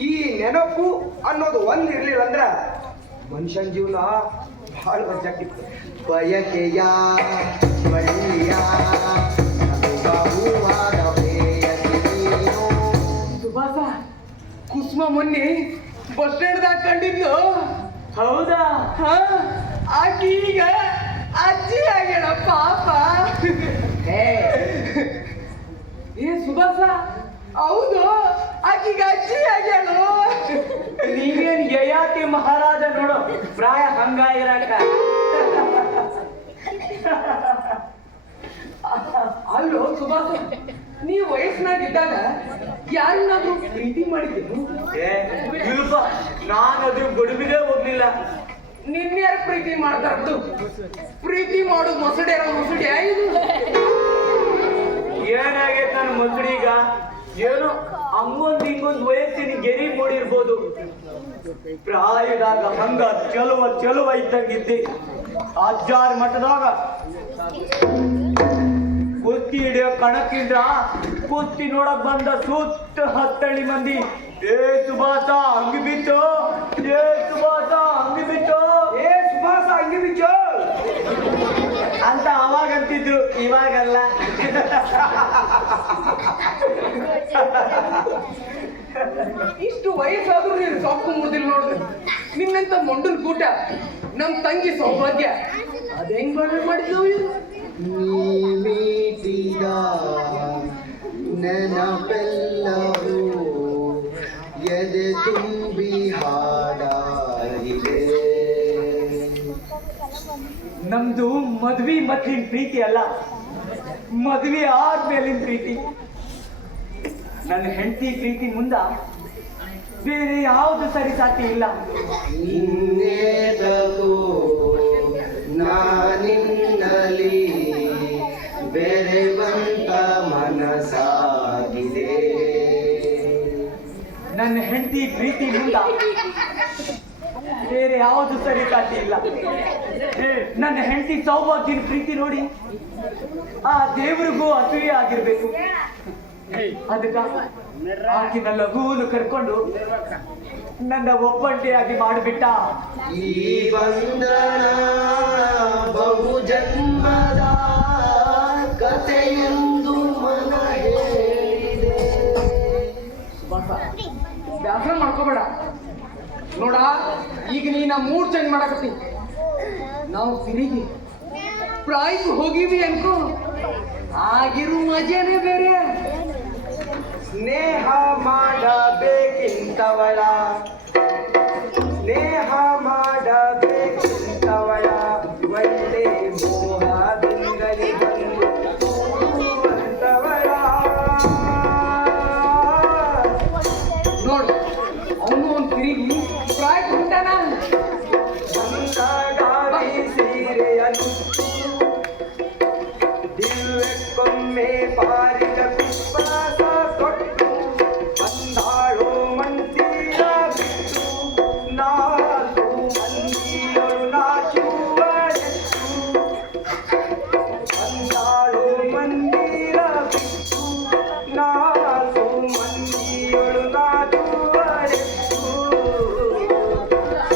ಈ ನೆನಪು ಅನ್ನೋದು ಒಂದು ಇರ್ಲಿಲ್ಲ ಅಂದ್ರ ಮನುಷ್ಯನ ಜೀವನ ಬಹಳ ವಜ್ಜಾಕಿತ್ತು. ಬಯಕೆಯ ಒಳ್ಳೆಯ ನಗುವಾದ ಪ್ರೇಯಸಿ ನೀನು. ಸುಭಾಸ, ಕುಸುಮ ಮೊನ್ನೆ ಬಸ್ ಸ್ಟ್ಯಾಂಡ್ದಾಗ ಕಂಡಿದ್ಲು. ಹೌದಾ? ಹಾ, ಆಕಿ ಈಗ ಅಜ್ಜಿ ಆಗ್ಯಾಳ ಪಾಪ. ಏ ಸುಭಾಸ, ಹೌದು, ಆಕಿಗ ಅಜ್ಜಿ ಆಗ್ಯಾಳು. ನೀವೇನ್ ಯಯಾತಿ ಮಹಾರಾಜ ನೋಡು, ಪ್ರಾಯ ಹಂಗ ಇರಾಕ. ಅಲ್ಲೋ ಸುಭಾಸ, ನೀ ವಯಸ್ಸಿನಾಗಿದ್ದಾಗ ಯಾರನ್ನಾದ್ರೂ ಪ್ರೀತಿ ಮಾಡಿದ್ದೇನು? ಇಲ್ಪ, ನಾನದು ಗಡುಬಿಗೆ ಹೋಗ್ಲಿಲ್ಲ. ನಿನ್ಯಾರ ಪ್ರೀತಿ ಮಾಡ್ತಾರದು? ಪ್ರೀತಿ ಮಾಡು ಮೊಸಡಿಯಾರ ಮೊಸಡಿ ಇದು. ಏನಾಗೈತೆ ನನ್ನ ಮಕ್ಕಳೀಗ? ಏನೋ ಹಂಗೊಂದು ಹಿಂಗೊಂದು ವಯಸ್ಸಿನ ಗೆರಿ ಮೂಡಿರ್ಬೋದು. ಪ್ರಾಯದಾಗ ಹಂಗ ಚೆಲುವ ಇದ್ದಂಗಿದ್ದಿ. ಅಜ್ಜಾರ ಮಠದಾಗ ಕುಸ್ತಿ ಹಿಡಿಯೋ ಕಣಕ್ಕಿಂದ್ರ ಕುಸ್ತಿ ನೋಡಕ್ ಬಂದ ಸುತ್ತ 10 ಮಂದಿ ಏ ಸುಭಾಸ ಹಂಗಿ ಬಿತ್ತು, ಏ ಸುಭಾಸ ಹಂಗಿ ಬಿತ್ತು, ಏ ಸುಭಾಸ ಹಂಗೆ ಬಿಚ್ಚು ಅಂತ ಅವಾಗಂತಿದ್ರು, ಇವಾಗಲ್ಲ. ಇಷ್ಟು ವಯಸ್ಸಾದ್ರೂ ನೀನು ಸೊಪ್ಪು ಮುರಿದಿಲ್ಲ ನೋಡ್ರಿ. ನಿನ್ನಂತ ಮೊಂಡಲ್ ಕೂಟ ನಮ್ ತಂಗಿ ಸೌಭಾಗ್ಯ ಅದ ಹೆಂಗ್ ಮಾಡಿದ್ವು? ನೀಮೀಟಿದ ನೆನಪೆಲ್ಲವೂ ಎದೆ ತುಂಬಿ ಹಾಡಾಗಿದೆ. ನಮ್ದು ಮದ್ವಿ ಮದ್ಲಿನ ಪ್ರೀತಿ ಅಲ್ಲ, ಮದ್ವಿ ಆದ್ಮೇಲಿನ ಪ್ರೀತಿ. ನನ್ನ ಹೆಂಡತಿ ಪ್ರೀತಿ ಮುಂದ ಬೇರೆ ಯಾವುದು ಸರಿ ಸಾಟಿ ಇಲ್ಲ. ಇನ್ನೇದಕ್ಕೂ ನಾನಿನ್ನಲಿ ಬೆರೆವಂತ ಮನಸಾಗಿದೆ. ನನ್ನ ಹೆಂಡತಿ ಪ್ರೀತಿ ಮುಂದ ಬೇರೆ ಯಾವುದು ಸರಿ ಸಾಟಿ ಇಲ್ಲ. ನನ್ನ ಹೆಂಡತಿ ಸೌಭಾಗ್ಯನ ಪ್ರೀತಿ ನೋಡಿ ಆ ದೇವರಿಗೂ ಅಸೂಯೆ ಆಗಿರ್ಬೇಕು. ಅದಕ್ಕ ಆಕಿನ ಲಘೂನು ಕರ್ಕೊಂಡು ನನ್ನ ಒಬ್ಬಂಟಿಯಾಗಿ ಮಾಡಿಬಿಟ್ಟ. ಈ ಬಂಧನ ಬಹು ಜನ್ಮದ ಕಥೆಯೆಂದು ಮನ ಹೇಳಿದೆ. ಬ್ಯಾಸರ ಮಾಡ್ಕೋಬೇಡ ನೋಡ, ಈಗ ನೀನ ಮೂಡ್ ಚೇಂಜ್ ಮಾಡಕತ್ತಿ. ನಾವು ತಿರುಗಿ ಪ್ರಾಯಕ್ಕೆ ಹೋಗಿವಿ ಅನ್ಕೋ, ಆಗಿರು ಮಜಾನೇ ಬೇರೆ. ಸ್ನೇಹ ಮಾಡಬೇಕಿಂತವಳ, ಸ್ನೇಹ ಮಾಡಬೇಕಿಂತವಳ ಒಳ್ಳೆ ಮೋಹದಿಂದಲಿ ಬಂದು ತೂರುವಂತವಳ. ಸೀರೆಯನು ದಿವ್ಯಕ್ಕೊಮ್ಮೆ ಪಾರಿದ ಕುಪ್ಪಾಸ ಕೊಟ್ಟು ಬಂದಾಳೋ ಮಂದಿರ ಬಿಟ್ಟು ನಾಲ್ಕು ಮಂದಿಯರು ನಾಚುವರೆತ್ತು ಬಂದಾಳೋ ಮಂದಿರ ಬಿಟ್ಟು ನಾಲ್ಕು ಮಂದಿಯರು ನಾಚುವರೆತ್ತು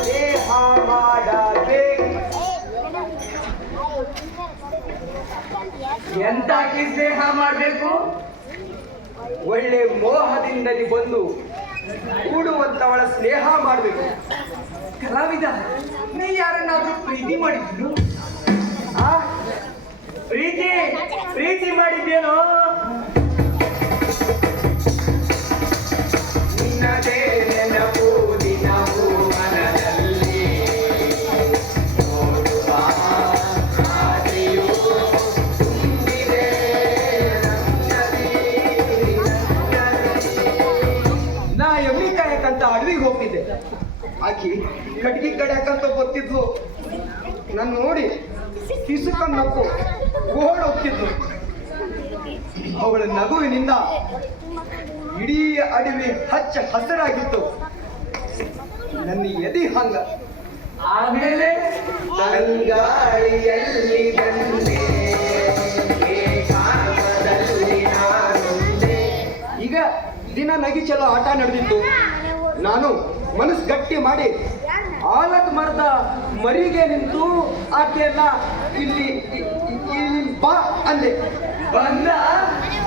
ದೇಹ ಮಾಡಬೇಕು ಎಂತಾಕಿ ಸ್ನೇಹ ಮಾಡ್ಬೇಕು? ಒಳ್ಳೆ ಮೋಹದಿಂದಲೇ ಬಂದು ಕೂಡುವಂತವಳ ಸ್ನೇಹ ಮಾಡಬೇಕು. ಕಲಾವಿದ, ನೀ ಯಾರನ್ನಾದ್ರೂ ಪ್ರೀತಿ ಮಾಡಿದ್ರು? ಆ ಪ್ರೀತಿ ಪ್ರೀತಿ ಮಾಡಿದ್ದೇನೋ? ನಿನ್ನದೇ ನೆನಪು ದಿನವೂ ಮನದಲ್ಲಿ ನೋಡುವ ಆಸೆಯು ತುಂಬಿದೆ ನನ್ನಲ್ಲಿ. ನಾ ಎಮ್ಮಿ ಕಾಯಕಂತ ಅಡವಿಗೆ ಹೋಗ್ತಿದ್ದೆ. ಆಕಿ ಕಟ್ಗಿ ಕಡಿಯಾಕಂತ ಗೊತ್ತಿದ್ಲು. ನಾನು ನೋಡಿ ಕಿಸುಕನ್ನಪ್ಪು ಓಡ್ ಹೋಗ್ತಿದ್ಲು. ಅವಳ ನಗುವಿನಿಂದ ಇಡೀ ಅಡವಿ ಹಚ್ಚ ಹಸಿರಾಗಿತ್ತು. ನನ್ನ ಎದಿ ಹಂಗ. ಆಮೇಲೆ ತಂಗಾಳಿಯಲ್ಲಿ ಬಂದೆ ಏಕಾಂತದಲ್ಲಿ ನಾನೊಂದೇ. ಈಗ ದಿನ ನಗಿ ಚಲೋ ಆಟ ನಡೆದಿತ್ತು. ನಾನು ಮನಸ್ಸು ಗಟ್ಟಿ ಮಾಡಿ ಆಲದ ಮರದ ಮರಿಗೆ ನಿಂತು ಆಕೆಯನ್ನ ಇಲ್ಲಿ ಬಾ ಅಂದೆ. ಬಂದ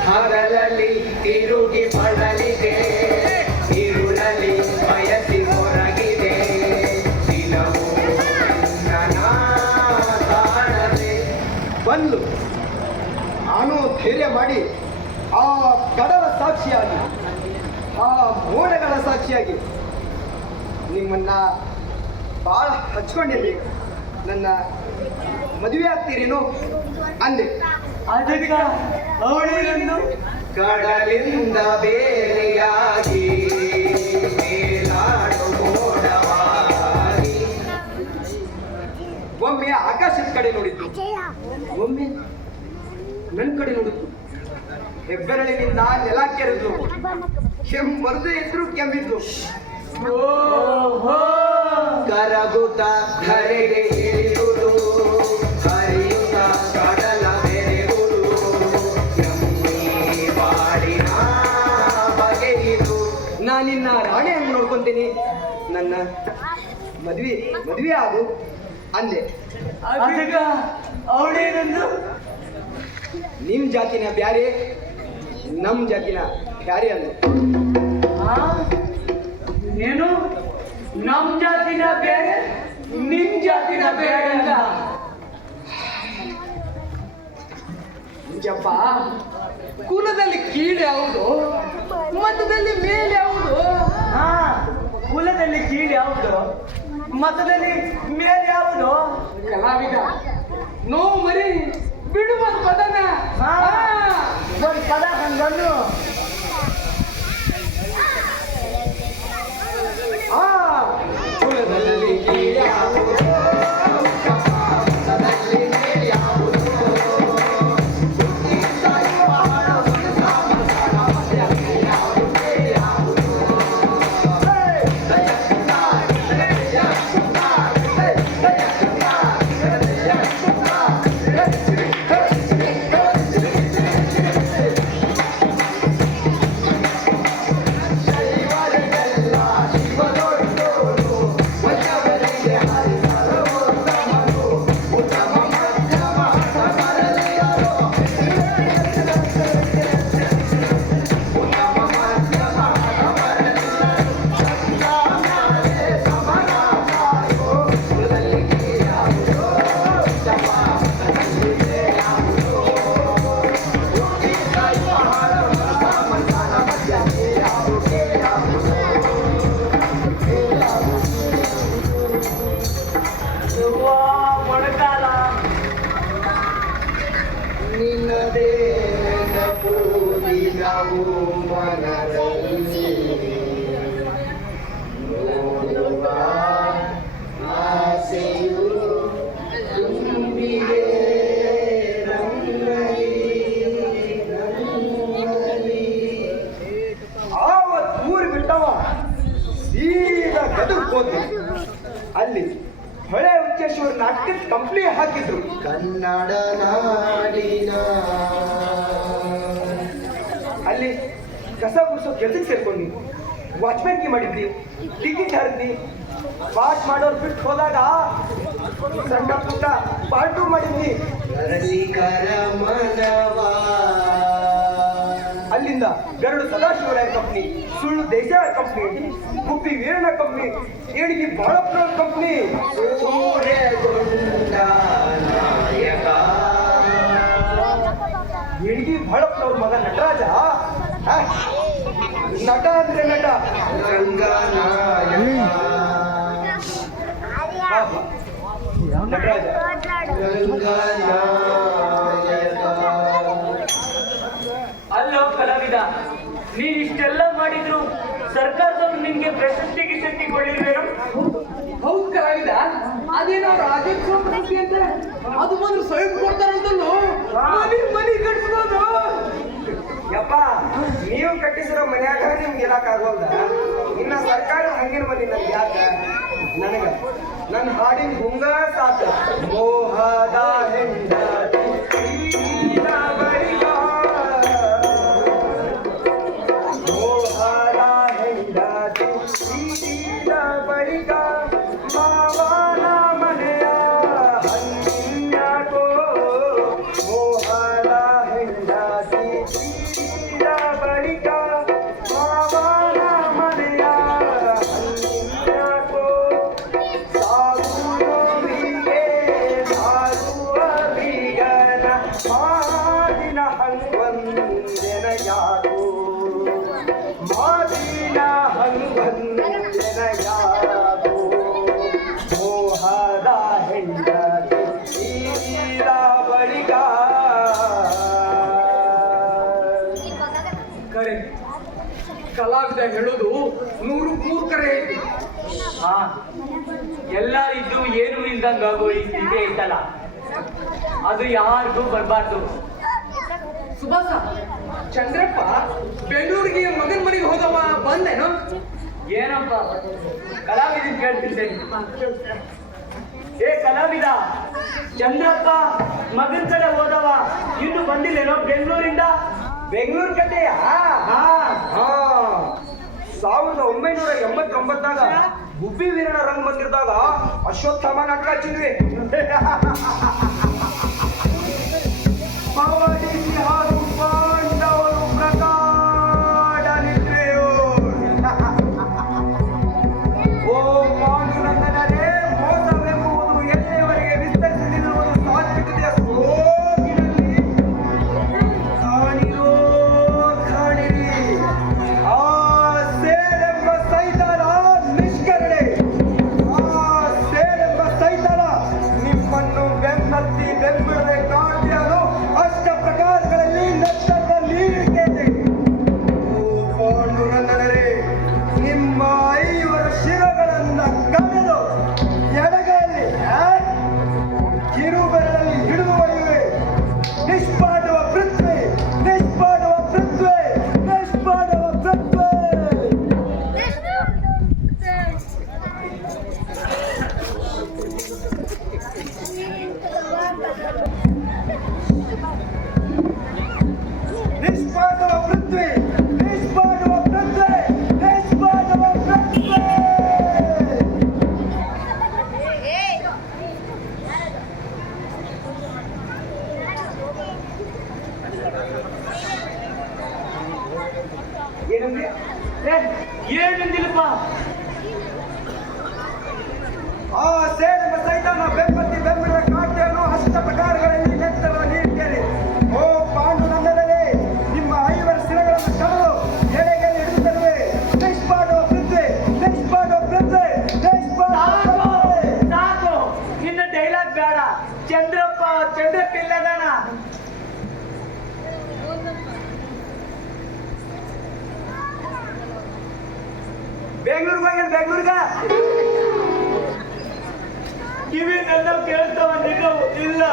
ಹಗಲಲ್ಲಿ ತಿರುಗಿ ಪಡಲಿದೆ, ഇരുಳಲ್ಲಿ ಬಯಸಿ ಹೊರಗಿದೆ, ದಿನವೂ ನನ್ನ ಕಾಣದೆ. ಬಂದ್ಲು. ನಾನು ಧೈರ್ಯ ಮಾಡಿ ಆ ಕಡಲ ಸಾಕ್ಷಿಯಾಗಿ, ಆ ಮೋಡಗಳ ಸಾಕ್ಷಿಯಾಗಿ ನಿಮ್ಮನ್ನ ಭಾಳ ಹಚ್ಕೊಂಡಿದ್ದೆ. ನನ್ನ ಮದುವೆ ಆಗ್ತೀರೇನು ಅಂದೆ. ಅದಕ್ಕ ಅವಳೇನಂದು? ಕಡಲಿಂದ ಬೇರೆಯಾಗಿ ಮೇಲಾಡು ಮೋಡವಾಗಿ. ಒಮ್ಮೆ ಆಕಾಶದ ಕಡೆ ನೋಡಿದ್ದು, ಒಮ್ಮೆ ನನ್ನ ಕಡೆ ನೋಡಿದ್ದು. ಹೆಬ್ಬೆರಳಿನಿಂದ ನೆಲ ಕೆರೆದ್ಲು. ಕೆಮ್ಮರ್ದೇ ಇದ್ರು ಕೆಮ್ಮಿದ್ಲು. ಓಹೋ, ಕರಗುತ್ತ ಧರೆಗೆ ಇಳಿಯುವುದು, ಹರಿಯುತ್ತ ಕಡಲ ಬೆರೆಯುವುದು, ಎಮ್ಮಿ ಬಾಡಿನ ಬಗೆಯಿದು. ನಾನಿನ್ನ ರಾಣಿ ಹಂಗೆ ನೋಡ್ಕೊಂತೀನಿ, ನನ್ನ ಮದ್ವೆ ಆಗು ಅಂದೆ. ಅದಕ್ಕ ಅವಳೇನಂದು? ನಿಮ್ ಜಾತಿನ ಬ್ಯಾರೆ, ನಮ್ ಜಾತಿನ ಬ್ಯಾರೆ ಅಂದು. ಆ? ಏನು ನಮ್ ಜಾತಿನ ಬೇರೆ, ನಿಮ್ ಜಾತಿನ ಬೇರೆ ಅಂತ? ಜಪ್ಪ, ಕುಲದಲ್ಲಿ ಕೀಳು ಯಾವುದು, ಮತದಲ್ಲಿ ಮೇಲೆ ಯಾವುದು? ಹಾ, ಕುಲದಲ್ಲಿ ಕೀಳು ಯಾವುದು, ಮತದಲ್ಲಿ ಮೇಲೆ ಯಾವುದು? ಕಲಾವಿದ ನೋವು ಮರಿ ಬಿಡುವ ಪದನ. ಹಾ, ಒಂದು ಪದ ಕಂಡು ಆ ಕುಲದಲ್ಲಿ ಕೀಳು ಯಾವುದು, ಮತದಲ್ಲಿ ಮೇಲೆ ಯಾವುದು? ಮೊಣಕಾಲ ನಿನ್ನದೇ ನೆನಪು ದಿನವೂ ಮನದಲ್ಲಿ ನೋಡುವ ಆಸೆಯು ತುಂಬ ಊರಿಗೆ ಆವತ್ತು ಊರು ಬಿಟ್ಟವ ಸೀದಾ ಗದಗ್ ಹೋದ್ವಿ. ಅಲ್ಲಿ ಹೊಳೆ ಉಚ್ಚೇಶ್ವರ ನಾಟಕದ ಕಂಪ್ನಿ ಹಾಕಿದ್ರು. ಕನ್ನಡ ನಾಡಿನ ಅಲ್ಲಿ ಕಸ ಗುಡಿಸೋ ಕೆಲ್ಸಕ್ಕೆ ಸೇರ್ಕೊಂಡ್ವಿ. ವಾಚ್ಮ್ಯಾನ್ಗೆ ಮಾಡಿದ್ವಿ, ಟಿಕೆಟ್ ಹರಿದ್ವಿ. ಪಾಠ ಮಾಡೋರು ಬಿಟ್ಟು ಹೋದಾಗ ಸಣ್ಣ ಪುಟ್ಟ ಪಾಠು ಮಾಡಿದ್ವಿ. ರಸಿಕರ ಮನವಾ ಅಲ್ಲಿಂದ ಗರುಡು ಸದಾಶಿವರಾಯ ಕಂಪ್ನಿ, ಸುಳ್ಳು Desai company, Gubbi Veeranna company, ಏಣಿಗೆ ಬಾಳಪ್ಪನವ್ರ company, ಸೂರ್ಯಗೊಂಡ ನಾಯಕ ಏಣಿಗೆ ಬಾಳಪ್ಪನವ್ರ ಮಗ ನಟರಾಜ. ಆ, ನಟ ಅಂದ್ರೆ ನಟ. ರಂಗನಾಯಕ ನಟರಾಜ ರಂಗನಾಯಕ ಅಲ್ಲೋ ಕಲಾವಿದ, ನೀನ್ ಇಷ್ಟೆಲ್ಲ ಮಾಡಿದ್ರು ಸರ್ಕಾರದವ್ರು ನಿನ್ಗೆ ಪ್ರಶಸ್ತಿ ಗಿಶಸ್ತಿ ಕೊಡಿಲ್ವೇನೋ? ಹೌದು ಕಲಾವಿದ, ಅದೇನೋ ರಾಜ್ಯೋತ್ಸವ ಪ್ರಶಸ್ತಿ ಅಂತ ಅದು ಬಂದು ಸ್ವಯಂ ಕೊಡ್ತಾರಂತಲ್ಲೋ. ಮನಿ ಕಟ್ಸ್ಬೋದು. ಯಪ್ಪ, ನೀವು ಕಟ್ಟಿಸಿರೋ ಮನ್ಯಾಗ ನಿಮ್ಗೆ ಇರಕ್ಕಾಗೋಲ್ದ, ಇನ್ನ ಸರ್ಕಾರದ ಹಂಗಿನ ಮನಿ ನನ್ಗೆ ಯಾಕ? ನನಗ ನನ್ನ ಹಾಡಿನ ಗುಂಗ ಸಾಕ. ಮೋಹದ ಹೆಂಡತಿ ಬಳಿಗ, ಮೋಹದ ಹೆಂಡತಿ ಬಳಿಗ, ಮಾವನ ಮನೆಯ ಹಣ್ಣಿನ್ಯಾಕೋ, ಮೋಹದ ಹೆಂಡತಿ ಬಳಿಕ, ಮಾವನ ಮನೆಯ ಹಣ್ಣಿನ್ಯಾಕೋ, ಸಾಗುವಿಗೆ ಸಾರುವ ಬೀಗನ ಮಾದಿನ ಹಂಗೊಂದೆನ ಯಾಕೋ, ಮಾದಿನ ಹಂಗೊಂದೆನ ಯಾಕೋ, ಮೋಹದ ಹೆಂಡತಿ ಬಳಿಕ. ಕರೆ ಕಲಾವಿದ ಹೇಳೋದು 100 ಕರೆ ಐತಿ. ಹಾ, ಎಲ್ಲ ಇದ್ದು ಏನು ಇಲ್ದಂಗಾಗೋ ಈ ಸ್ಥಿತಿ ಐತಲ್ಲ, ಅದು ಯಾರಿಗೂ ಬರ್ಬಾರ್ದು. ಸುಭಾಸ, ಚಂದ್ರಪ್ಪ ಬೆಂಗಳೂರಿಗೆ ಮಗನ ಮನೆಗೆ ಹೋದವ ಬಂದೇನೋ? ಏನಪ್ಪ ಕಲಾವಿದ ಕೇಳ್ತಿದ್ದೇನೆ. ಏ ಕಲಾವಿದ, ಚಂದ್ರಪ್ಪ ಮಗನ ಕಡೆ ಹೋದವ ಇನ್ನು ಬಂದಿಲ್ಲೇನೋ ಬೆಂಗಳೂರಿಂದ? ಬೆಂಗಳೂರು ಕತೆಯ? ಹಾ, 1989 ಗುಬ್ಬಿ ವೀರಣ್ಣ ರಂಗ್ ಬಂದಿರ್ದಾಗ ಅಶ್ವತ್ಥಾಮ ನಾಟಕ ಹಚ್ಚಿದ್ವಿ. ಪವಡಿಸಿ ಹಾರು ಪಾಂಡವರು ಪ್ರಕಾಡ ನಿದ್ರೆಯೋ. ಓ ಪಾಂಡುರಂಗನರೇ, ಮೋಸವೆಂಬುದು ಎಲ್ಲಿಯವರೆಗೆ ವಿಸ್ತರಿಸಲಿರುವುದು ಸಾತ್ವಿಕತೆಯ ಸೋಗಿನಲ್ಲಿ ಕಾಣಿರೋ ಕಾಣಿರಿ. ಆ ಸೇಡೆಂಬ ಸೈತಾನ ನಿಷ್ಕರಣೆ, ಆ ಸೇಡೆಂಬ ಸೈತಾನ ನಿಮ್ಮನ್ನು ಬೆನ್ನತ್ತಿ ಬೆಂಬಿಡದೆ ಕಾಣ್ತಿಯಲು ಅಷ್ಟ ಪ್ರಕಾರಗಳಲ್ಲಿ ನಷ್ಟದ ನೀಡಿದ್ದೇನೆ. ಓ ಪಾಂಡುರಂಗನರೇ, ನಿಮ್ಮ 5 ಶಿರಗಳನ್ನ ಕಳೆದು ಎಡಗೈಯಲ್ಲಿ ಕಿರುಬೆರಳಲ್ಲಿ ಹಿಡಿದು ಒಯ್ಯುವೆ. ನಿಷ್ಪಾಡುವ ಪೃಥ್ವಿ, ನಿಷ್ಪಾಡುವ ಪೃಥ್ವಿ, ನಿಷ್ಪಾಡುವ ಪೃಥ್ವಿ. ನಿಷ್ಪಾಡುವ ಪೃಥ್ವಿ, ನಿಷ್ಪಾಡುವ ಪೃಥ್ವಿ, ನಿಷ್ಪಾಡುವ ಪೃಥ್ವಿ. ಏನಂದ್ರೆ ಏನಂದಿಲ್ಲಪ್ಪ? ಆ ಸೇಡೆಂಬ ಸೈತಾನ ಬೆಂಬತ್ತಿ ಬೆಂಬಿಡದ ಕಾಣ್ತೇನೋ ಅಷ್ಟ ಪ್ರಕಾರಗಳಲ್ಲಿ ನೆತ್ತರ ನೀಡ್ತೇನೆ. ಓ ಪಾಂಡುರಂಗನರೇ, ನಿಮ್ಮ 5 ಶಿರಗಳನ್ನು ಕಳೆದು ಎಡೆಗೆಯಲ್ಲಿ ಹಿಡಿದು ತರುವೆ. ನಿಷ್ಪಾಡುವ ಪೃಥ್ವಿ, ನಿಷ್ಪಾಡುವ ಪೃಥ್ವಿ, ನಿಷ್ಪಾಡುವ ಪೃಥ್ವಿ. ಸಾಕು, ನಿನ್ನ ಡೈಲಾಗ್ ಬೇಡ. ಚಂದ್ರಪ್ಪ ಇಲ್ಲದಾನ. ಬೆಂಗಳೂರಿಗೆ ಹೋಗ್ಯಾನ, ಬೆಂಗಳೂರಿಗೆ. ಕಿವಿ ನನ್ನ ಕೇಳ್ತಾವ, ನಿನ್ನ ಇಲ್ಲ.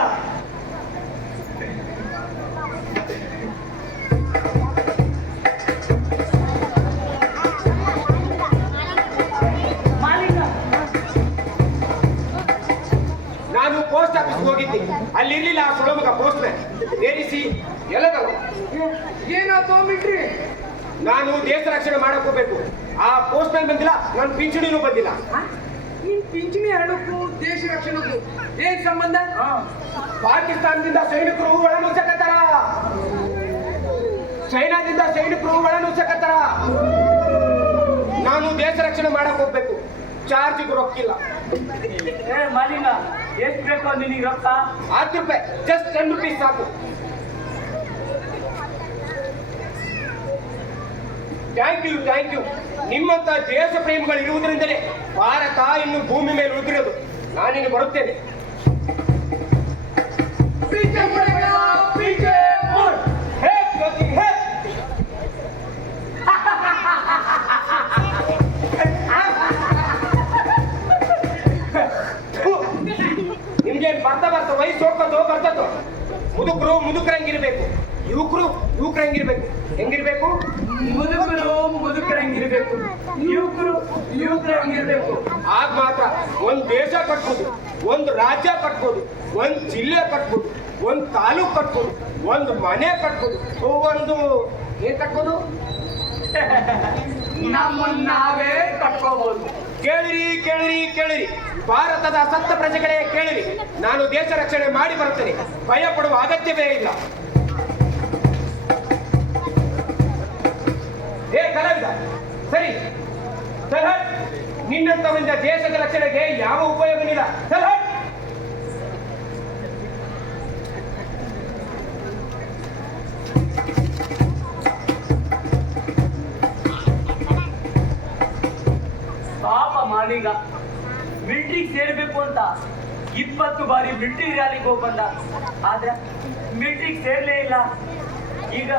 ಅಲ್ಲಿ ಇರ್ಲಿಲ್ಲ ಆ ಸುಳಮಗ ಪೋಸ್ಟ್ಮನ್ ಏರಿಸಿ ಎಲ್ಲದಲ್ಲ. ಏನಾಯ್ತು ಮಿಲ್ಟ್ರಿ? ನಾನು ದೇಶ ರಕ್ಷಣೆ ಮಾಡಕ್ ಹೋಗ್ಬೇಕು, ಆ ಪೋಸ್ಟ್ಮನ್ ಬಂದಿಲ್ಲ, ನನ್ನ ಪಿಂಚಣಿನೂ ಬಂದಿಲ್ಲ. ನಿನ್ ಪಿಂಚಣಿ ಹಣಕ್ಕೂ ದೇಶ ರಕ್ಷಣೆಗೂ ಏನ್ ಸಂಬಂಧ? ಪಾಕಿಸ್ತಾನದಿಂದ ಸೈನಿಕರು ಒಳನುಗ್ಸಕತ್ತಾರ, ಚೈನಾದಿಂದ ಸೈನಿಕರು ಒಳನುಗ್ಸಕತ್ತಾರ. ನಾನು ದೇಶ ರಕ್ಷಣೆ ಮಾಡಕ್ ಹೋಗ್ಬೇಕು, ಚಾರ್ಜಿಗೂ ರೊಕ್ಕಿಲ್ಲ. ಮಾಲಿಂಗ ಎಷ್ಟು ಬೇಕು ನಿನಗೆ ರೊಕ್ಕ? 10 ರೂಪಾಯಿ, ಜಸ್ಟ್ 10 rupees ಸಾಕು. Thank you. ನಿಮ್ಮಂತ ದೇಶ ಪ್ರೇಮಿಗಳು ಇರುವುದರಿಂದಲೇ ಭಾರತ ಇನ್ನು ಭೂಮಿ ಮೇಲೆ ಉಳಿದಿರೋದು. ನಾನಿನ್ನು ಬರುತ್ತೇನೆ. ನಿಮ್ಗೇನು ಬರ್ತಾ ವಯಸ್ಸು ಹೋಗ್ತದೋ ಬರ್ತದೋ. ಮುದುಕರಂಗಿರ್ಬೇಕು, ಯುವಕರು ಹೆಂಗಿರ್ಬೇಕು? ಮುದುಕರಂಗಿರ್ಬೇಕು, ಯುವಕರಂಗಿರ್ಬೇಕು. ಆಗ ಮಾತ್ರ ಒಂದ್ ದೇಶ ಕಟ್ಬೋದು, ಒಂದು ರಾಜ್ಯ ಕಟ್ಬೋದು, ಒಂದ್ ಜಿಲ್ಲೆ ಕಟ್ಬೋದು, ಒಂದ್ ತಾಲೂಕ್ ಕಟ್ಬೋದು, ಒಂದು ಮನೆ ಕಟ್ಬೋದು, ಏನ್ ಕಟ್ಬೋದು? ನಾವೇ ಕಟ್ಕೋಬಹುದು. ಕೇಳಿರಿ, ಭಾರತದ ಸತ್ತ ಪ್ರಜೆಗಳೇ ಕೇಳಿರಿ, ನಾನು ದೇಶ ರಕ್ಷಣೆ ಮಾಡಿ ಬರುತ್ತೇನೆ, ಭಯ ಪಡುವ ಅಗತ್ಯವೇ ಇಲ್ಲ. ಹೇ ಕಲಾವಿದ, ಸರಿ ಸಲ್ಹಟ್, ನಿನ್ನಂತವರಿಂದ ದೇಶದ ರಕ್ಷಣೆಗೆ ಯಾವ ಉಪಯೋಗವಿಲ್ಲ. ಸಲ್ಹಟ್. ಪಾಪ ಮಾಲಿಗ ಮಿಲಿಟರಿಗೆ ಸೇರ್ಬೇಕು ಅಂತ 20 ಬಾರಿ ಮಿಲಿಟರಿ ರ್ಯಾಲಿಗೆ ಹೋಗಿ ಬಂದ, ಆದ್ರೆ ಮಿಲಿಟರಿಗೆ ಸೇರ್ಲೇ ಇಲ್ಲ. ಈಗ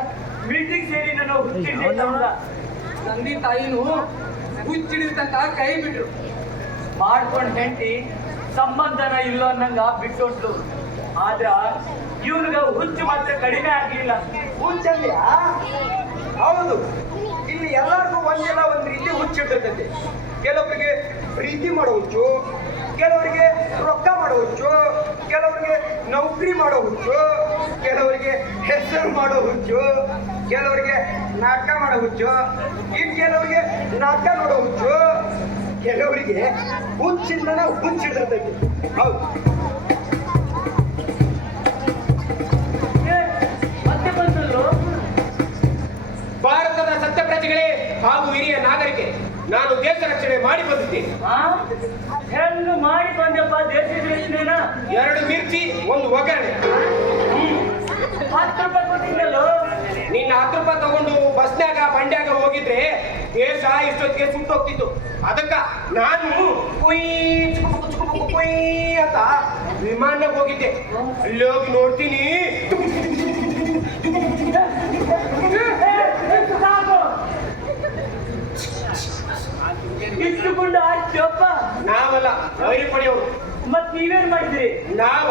ಮಿಲಿಟರಿಗೆ ಸೇರಿ ನಾನು ಹುಚ್ಚಿಡ್ಲಿಲ್ಲ. ತಂದೆ ತಾಯಿನೂ ಹುಚ್ಚಿಡಿದಂತ ಕೈ ಬಿಟ್ರು. ಮಾಡ್ಕೊಂಡ್ ಹೆಂಡತಿ ಸಂಬಂಧನ ಇಲ್ಲ ಅನ್ನಂಗ ಬಿಟ್ಟೊಟ್ಟು. ಆದ್ರ ಇವನಿಗ ಹುಚ್ಚು ಮಾತ್ರ ಕಡಿಮೆ ಆಗ್ಲಿಲ್ಲ. ಹುಚ್ಚಲ್ಯಾ? ಹೌದು, ಇಲ್ಲಿ ಎಲ್ಲರಿಗೂ ಒಂದೆಲ್ಲ ಒಂದ್ ರೀತಿ ಹುಚ್ಚಿರ್ತೈತೆ. ಕೆಲವರಿಗೆ ಪ್ರೀತಿ ಮಾಡೋ ಹುಚ್ಚು, ಕೆಲವರಿಗೆ ರೊಕ್ಕ ಮಾಡೋ ಹುಚ್ಚು, ಕೆಲವರಿಗೆ ನೌಕರಿ ಮಾಡೋ ಹುಚ್ಚು, ಕೆಲವರಿಗೆ ಹೆಸರು ಮಾಡೋ ಹುಚ್ಚು, ಕೆಲವರಿಗೆ ನಾಟಕ ಮಾಡೋ ಹುಚ್ಚು, ಇನ್ ಕೆಲವರಿಗೆ ನಾಟಕ ನೋಡೋ ಹುಚ್ಚು, ಕೆಲವರಿಗೆ ಹುಚ್ಚಿಂದನ ಹುಚ್ಚಿಡ್ತೈತಿ. ಹೌದು, ಮತ್ತೆ ಬಂದಲ್ಲೋ. ಭಾರತದ ಸತ್ಯ ಪ್ರಜೆಗಳೇ ಹಾಗೂ ಹಿರಿಯ ನಾಗರಿಕೆ, ನಾನು ದೇಶ ರಕ್ಷಣೆ ಮಾಡಿ ಬಂದಿದ್ದೇನೆ. ಹೆಂಗ ಮಾಡಿ ಬಂದಪ್ಪ ದೇಶದ ರಕ್ಷಣೆನ? 2 ಮಿರ್ಚಿ, 1 ಒಗ್ಗರಣೆ. 10 ರೂಪಾಯಿ ಕೊಟ್ಟಿದ್ದಲ್ಲೋ. ನಿನ್ನ 10 ರೂಪಾಯಿ ತಗೊಂಡು ಬಸ್ನ್ಯಾಗ ಬಂಡ್ಯಾಗ ಹೋಗಿದ್ರೆ ದೇಶ ಇಷ್ಟೊತ್ತಿಗೆ ಸುಟ್ಟೋಗ್ತಿತ್ತು. ಅದಕ್ಕ ನಾನು ಕುಯ್ ಅಂತ ವಿಮಾನಕ್ಕೆ ಹೋಗಿದ್ದೆ. ಅಲ್ಲಿ ಹೋಗಿ ನೋಡ್ತೀನಿ, ಇಷ್ಟು ಗುಂಡ ಆಯ್ತಪ್ಪ. ನಾವಲ್ಲ ವೈರಿ ಪಡೆಯೋರು. ಮತ್ ನೀವೇನ್ ಮಾಡಿದ್ರಿ? ನಾವ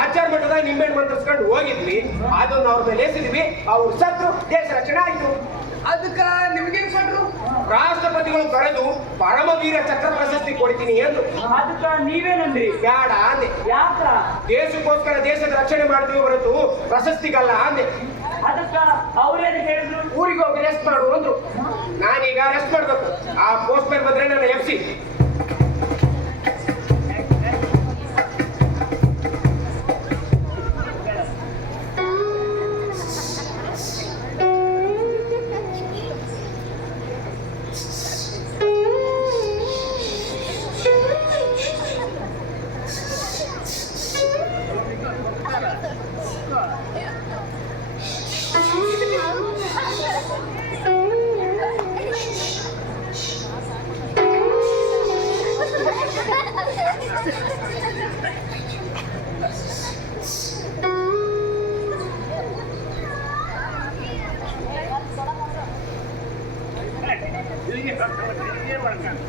ಆಚಾರ ಮಠದ ನಿಂಬೆಹಣ್ಣು ಮಂತ್ರಿಸ್ಕೊಂಡು ಹೋಗಿದ್ವಿ, ಅದನ್ನ ಅವ್ರ ಮೇಲೆ ಎಸಿದ್ವಿ, ಅವ್ರು ಸತ್ರು, ದೇಶ ರಕ್ಷಣೆ ಆಯ್ತು. ಅದಕ್ಕ ನಿಮ್ಗೇನ್ ಕೊಟ್ರು? ರಾಷ್ಟ್ರಪತಿಗಳು ಕರೆದು ಪರಮವೀರ ಚಕ್ರ ಪ್ರಶಸ್ತಿ ಕೊಡ್ತೀನಿ ಎಂದು. ಅದಕ್ಕ ನೀವೇನಂದ್ರಿ? ಬೇಡ ಅಂದೆ. ಯಾಕ? ದೇಶಕ್ಕೋಸ್ಕರ ದೇಶದ ರಕ್ಷಣೆ ಮಾಡ್ತೀವಿ ಹೊರತು ಪ್ರಶಸ್ತಿಗಲ್ಲ ಅಂದೆ. ಅದಕ್ಕ ಅವ್ರೇನು ಹೇಳಿದ್ರು? ಊರಿಗೆ ಹೋಗಿ ರೆಸ್ಟ್ ಮಾಡು ಅಂದ್ರು. ನಾನೀಗ ರೆಸ್ಟ್ ಮಾಡ್ಬೇಕು. ಆ ಪೋಸ್ಟ್ ಮ್ಯಾನ್ ಬಂದ್ರೆ ನನ್ನ ಎಫ್ಸಿ.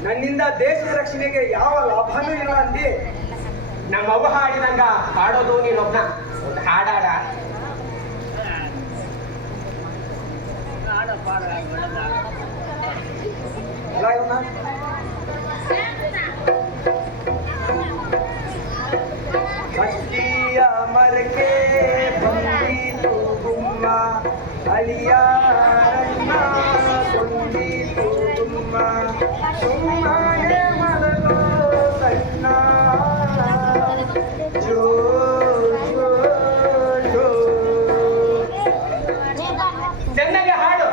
ನನ್ನಿಂದ ದೇಶದ ರಕ್ಷಣೆಗೆ ಯಾವ ಲಾಭನೂ ಇಲ್ಲ ಅಂದಿ. ನಮ್ಮ ಅವ್ವ ಹಾಡಿದಂಗ ಹಾಡೋದು ನೀನೊಬ್ನ. ಒಂದು ಹಾಡಾಡ. ಅಲ್ಲ ಇವನ್ನ ಶಕ್ತಿಯ ಹರಕೆ ಬಂದಿತು ಗುಮ್ಮ ಅಳಿಯಾರನ್ನ ಕೊಂದಿತು ಗುಮ್ಮ ಸುಮ್ಮನೆ ಮಲಗೋ ಸಣ್ಣ ಜೋ ಜೋ ಜೋ ಚೆನ್ನಾಗಿ ಹಾಡು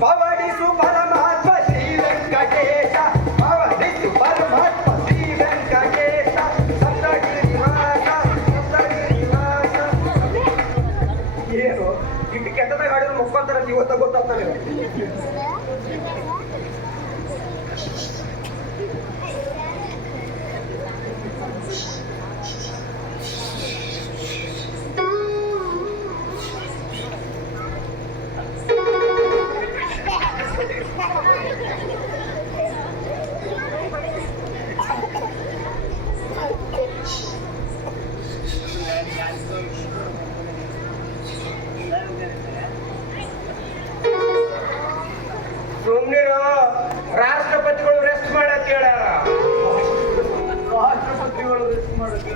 ಪವಡಿಸು ಪರಮಾತ್ಮ ಶ್ರೀ ವೆಂಕಟೇಶ ಪವಡಿಸು ಪರಮಾತ್ಮ ಶ್ರೀ ವೆಂಕಟೇಶ ಸಪ್ತಗಿರಿ ನಿವಾಸ ಏನು ಇಟ್ಟು ಕೆಟ್ಟದಾಗ ಹಾಡಿದ್ರು ಮುಖಾಂತರ ಇವತ್ತ ಗೊತ್ತಾಗ್ತಾನೆ ಸುಮ್ಮನಿರೋ ರಾಷ್ಟ್ರಪತಿಗಳು ರೆಸ್ಟ್ ಮಾಡಕ್ ಹೇಳ್ಯಾರ ರಾಷ್ಟ್ರಪತಿಗಳು ರೆಸ್ಟ್ ಮಾಡಕ್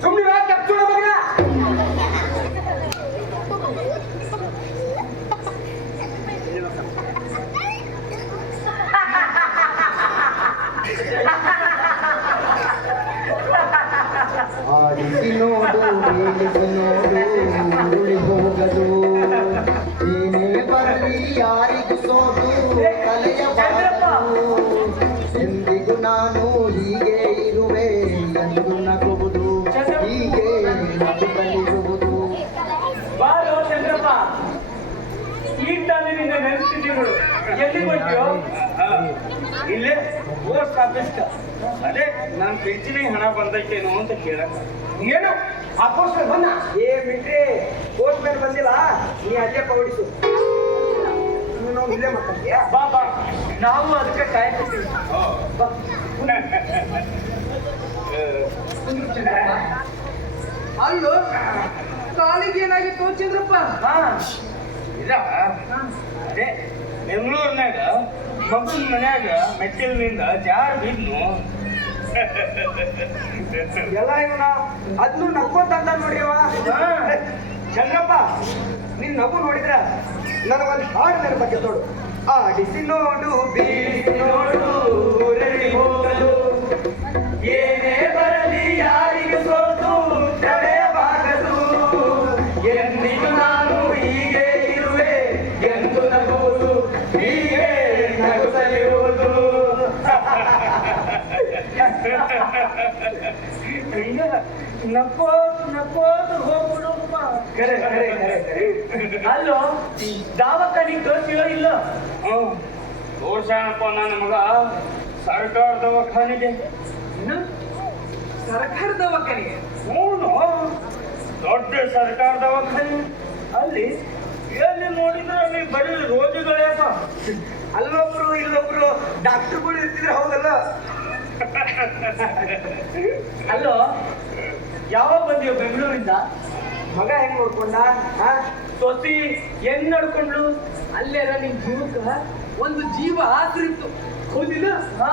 ಸುಮ್ಮನಿರೋ ಕೆಪ್ಚುಳ ಮಗನ ಆಡಿಸಿ ನೋಡು ಬೀಳಿಸಿ ನೋಡು ಉರುಳಿ ಹೋಗದು ಏನೇ ಬರಲಿ ಯಾರಿಗೂ ಸೋತು ಕಲೆಯಬಾರದು ಎಂದಿಗೂ ನಾನು ಹೀಗೆ ಇರುವೆ ಎಂದು ನಗುವುದು ಹೀಗೆ ನಗುತ್ತಲಿರುವುದು ಬಾರೋ ಚಂದ್ರಪ್ಪ ಈ ತಾನೇ ನಿನ್ನ ನೆನೆಸ್ತಿದ್ದೀವಿ ನೋಡು ಎಲ್ಲಿ ಕೊಟ್ಟಿಯೋ ಇಲ್ಲೇ ಪೋಸ್ಟ್ ಆಫೀಸ್ ಅದೇ ನಾನು ಪಿಂಚಣಿ ಹಣ ಬಂದೈತೇನೋ ಅಂತ ಕೇಳಕ್ಕ ಏನು ಆ ಪೋಸ್ಟ್ ಬಂದ ಏ ಬಿಟ್ರಿ ಪೋಸ್ಟ್ ಮೇಲೆ ಬಂದಿಲ್ಲ ನೀ ಅಲ್ಲೇ ಪವಡಿಸು ನಾವು ಇಲ್ಲೇ ಮಾತಾಡ್ತೀಯ ಬಾ ಬಾ ನಾವು ಅದಕ್ಕೆ ಕಾಯ್ತಿದ್ದೀವಿ ಬಾ. ಅಲ್ಲೋ ಕಾಲಿಗೆ ಏನಾಗಿತ್ತು ಚಂದ್ರಪ್ಪ ಹಾ ಇದ ಅದೇ ಬೆಂಗಳೂರಿನಾಗ ಮಗನ ಮನ್ಯಾಗ ಮೆಟ್ಟಿಲಿನಿಂದ ಜಾರ್ ಬಿದ್ನು ಎಲ್ಲ ಇವನ ಅದ್ನು ನಕ್ಕೋತ ಅಂತ ನೋಡ್ರಿವ ಚಂದ್ರಪ್ಪ ನಿನ್ ನಗು ನೋಡಿದ್ರ ನನಗೊಂದು ಹಾಡು ನೆನಪಕ್ಕೆ ನೋಡು ಆಡಿಸಿ ನೋಡು ಬೀಳಿಸಿ ನೋಡು ಊರಲ್ಲಿ ಹೋಗಲು ಏನೇ ಬರಲಿ ಯಾರಿಗೆ ಸೋತು ತಡೆಯಬಾರದು ಎಂದಿಗೂ ನಾನು ಹೀಗೆ ಇರುವೆ ಎಂದು ನಗುವುದು ಹೀಗೆ ನಗುತ್ತಲಿರುವುದು ಈಗ ನಕ್ಕೋದು ಹೋಗ್ಬಿಡಪ್ಪ ಕರೆ ಕರೆ ಕರೆ ಕರೆ ಅಲ್ಲೋ ದಾವಖಾನಿಗೆ ತೋರಿಸಿರೋ ಇಲ್ಲ ತೋರ್ಸಣಪ್ಪ ನನ್ನ ಮಗ ಸರ್ಕಾರ ದವಾಖಾನೆಗೆ ಸರ್ಕಾರ ದವಾಖಾನೆಗೆ ಹ್ಞೂ ದೊಡ್ಡ ಸರ್ಕಾರ ದವಾಖಾನೆ ಅಲ್ಲಿ ಎಲ್ಲಿ ನೋಡಿದ್ರೆ ಅಲ್ಲಿ ಬರೀ ರೋಗಿಗಳೇಪ ಅಲ್ಲೊಬ್ರು ಇಲ್ಲೊಬ್ರು ಡಾಕ್ಟರ್ಗಳು ಇರ್ತಿದ್ರೆ ಹೌದಲ್ಲ ಅಲ್ಲೋ ಯಾವಾಗ ಬಂದಿಯೋ ಬೆಂಗಳೂರಿಂದ ಮಗ ಹೆಂಗ್ ನೋಡ್ಕೊಂಡ ಹಾ ಸೊಸಿ ಹೆಂಗ್ ನಡ್ಕೊಂಡ್ಲು ಅಲ್ಲೇರ ನಿನ್ ಜೀವಕ್ಕ ಒಂದು ಜೀವ ಆಸರಿತ್ತು ಹೌದಿಲ್ಲ ಹಾ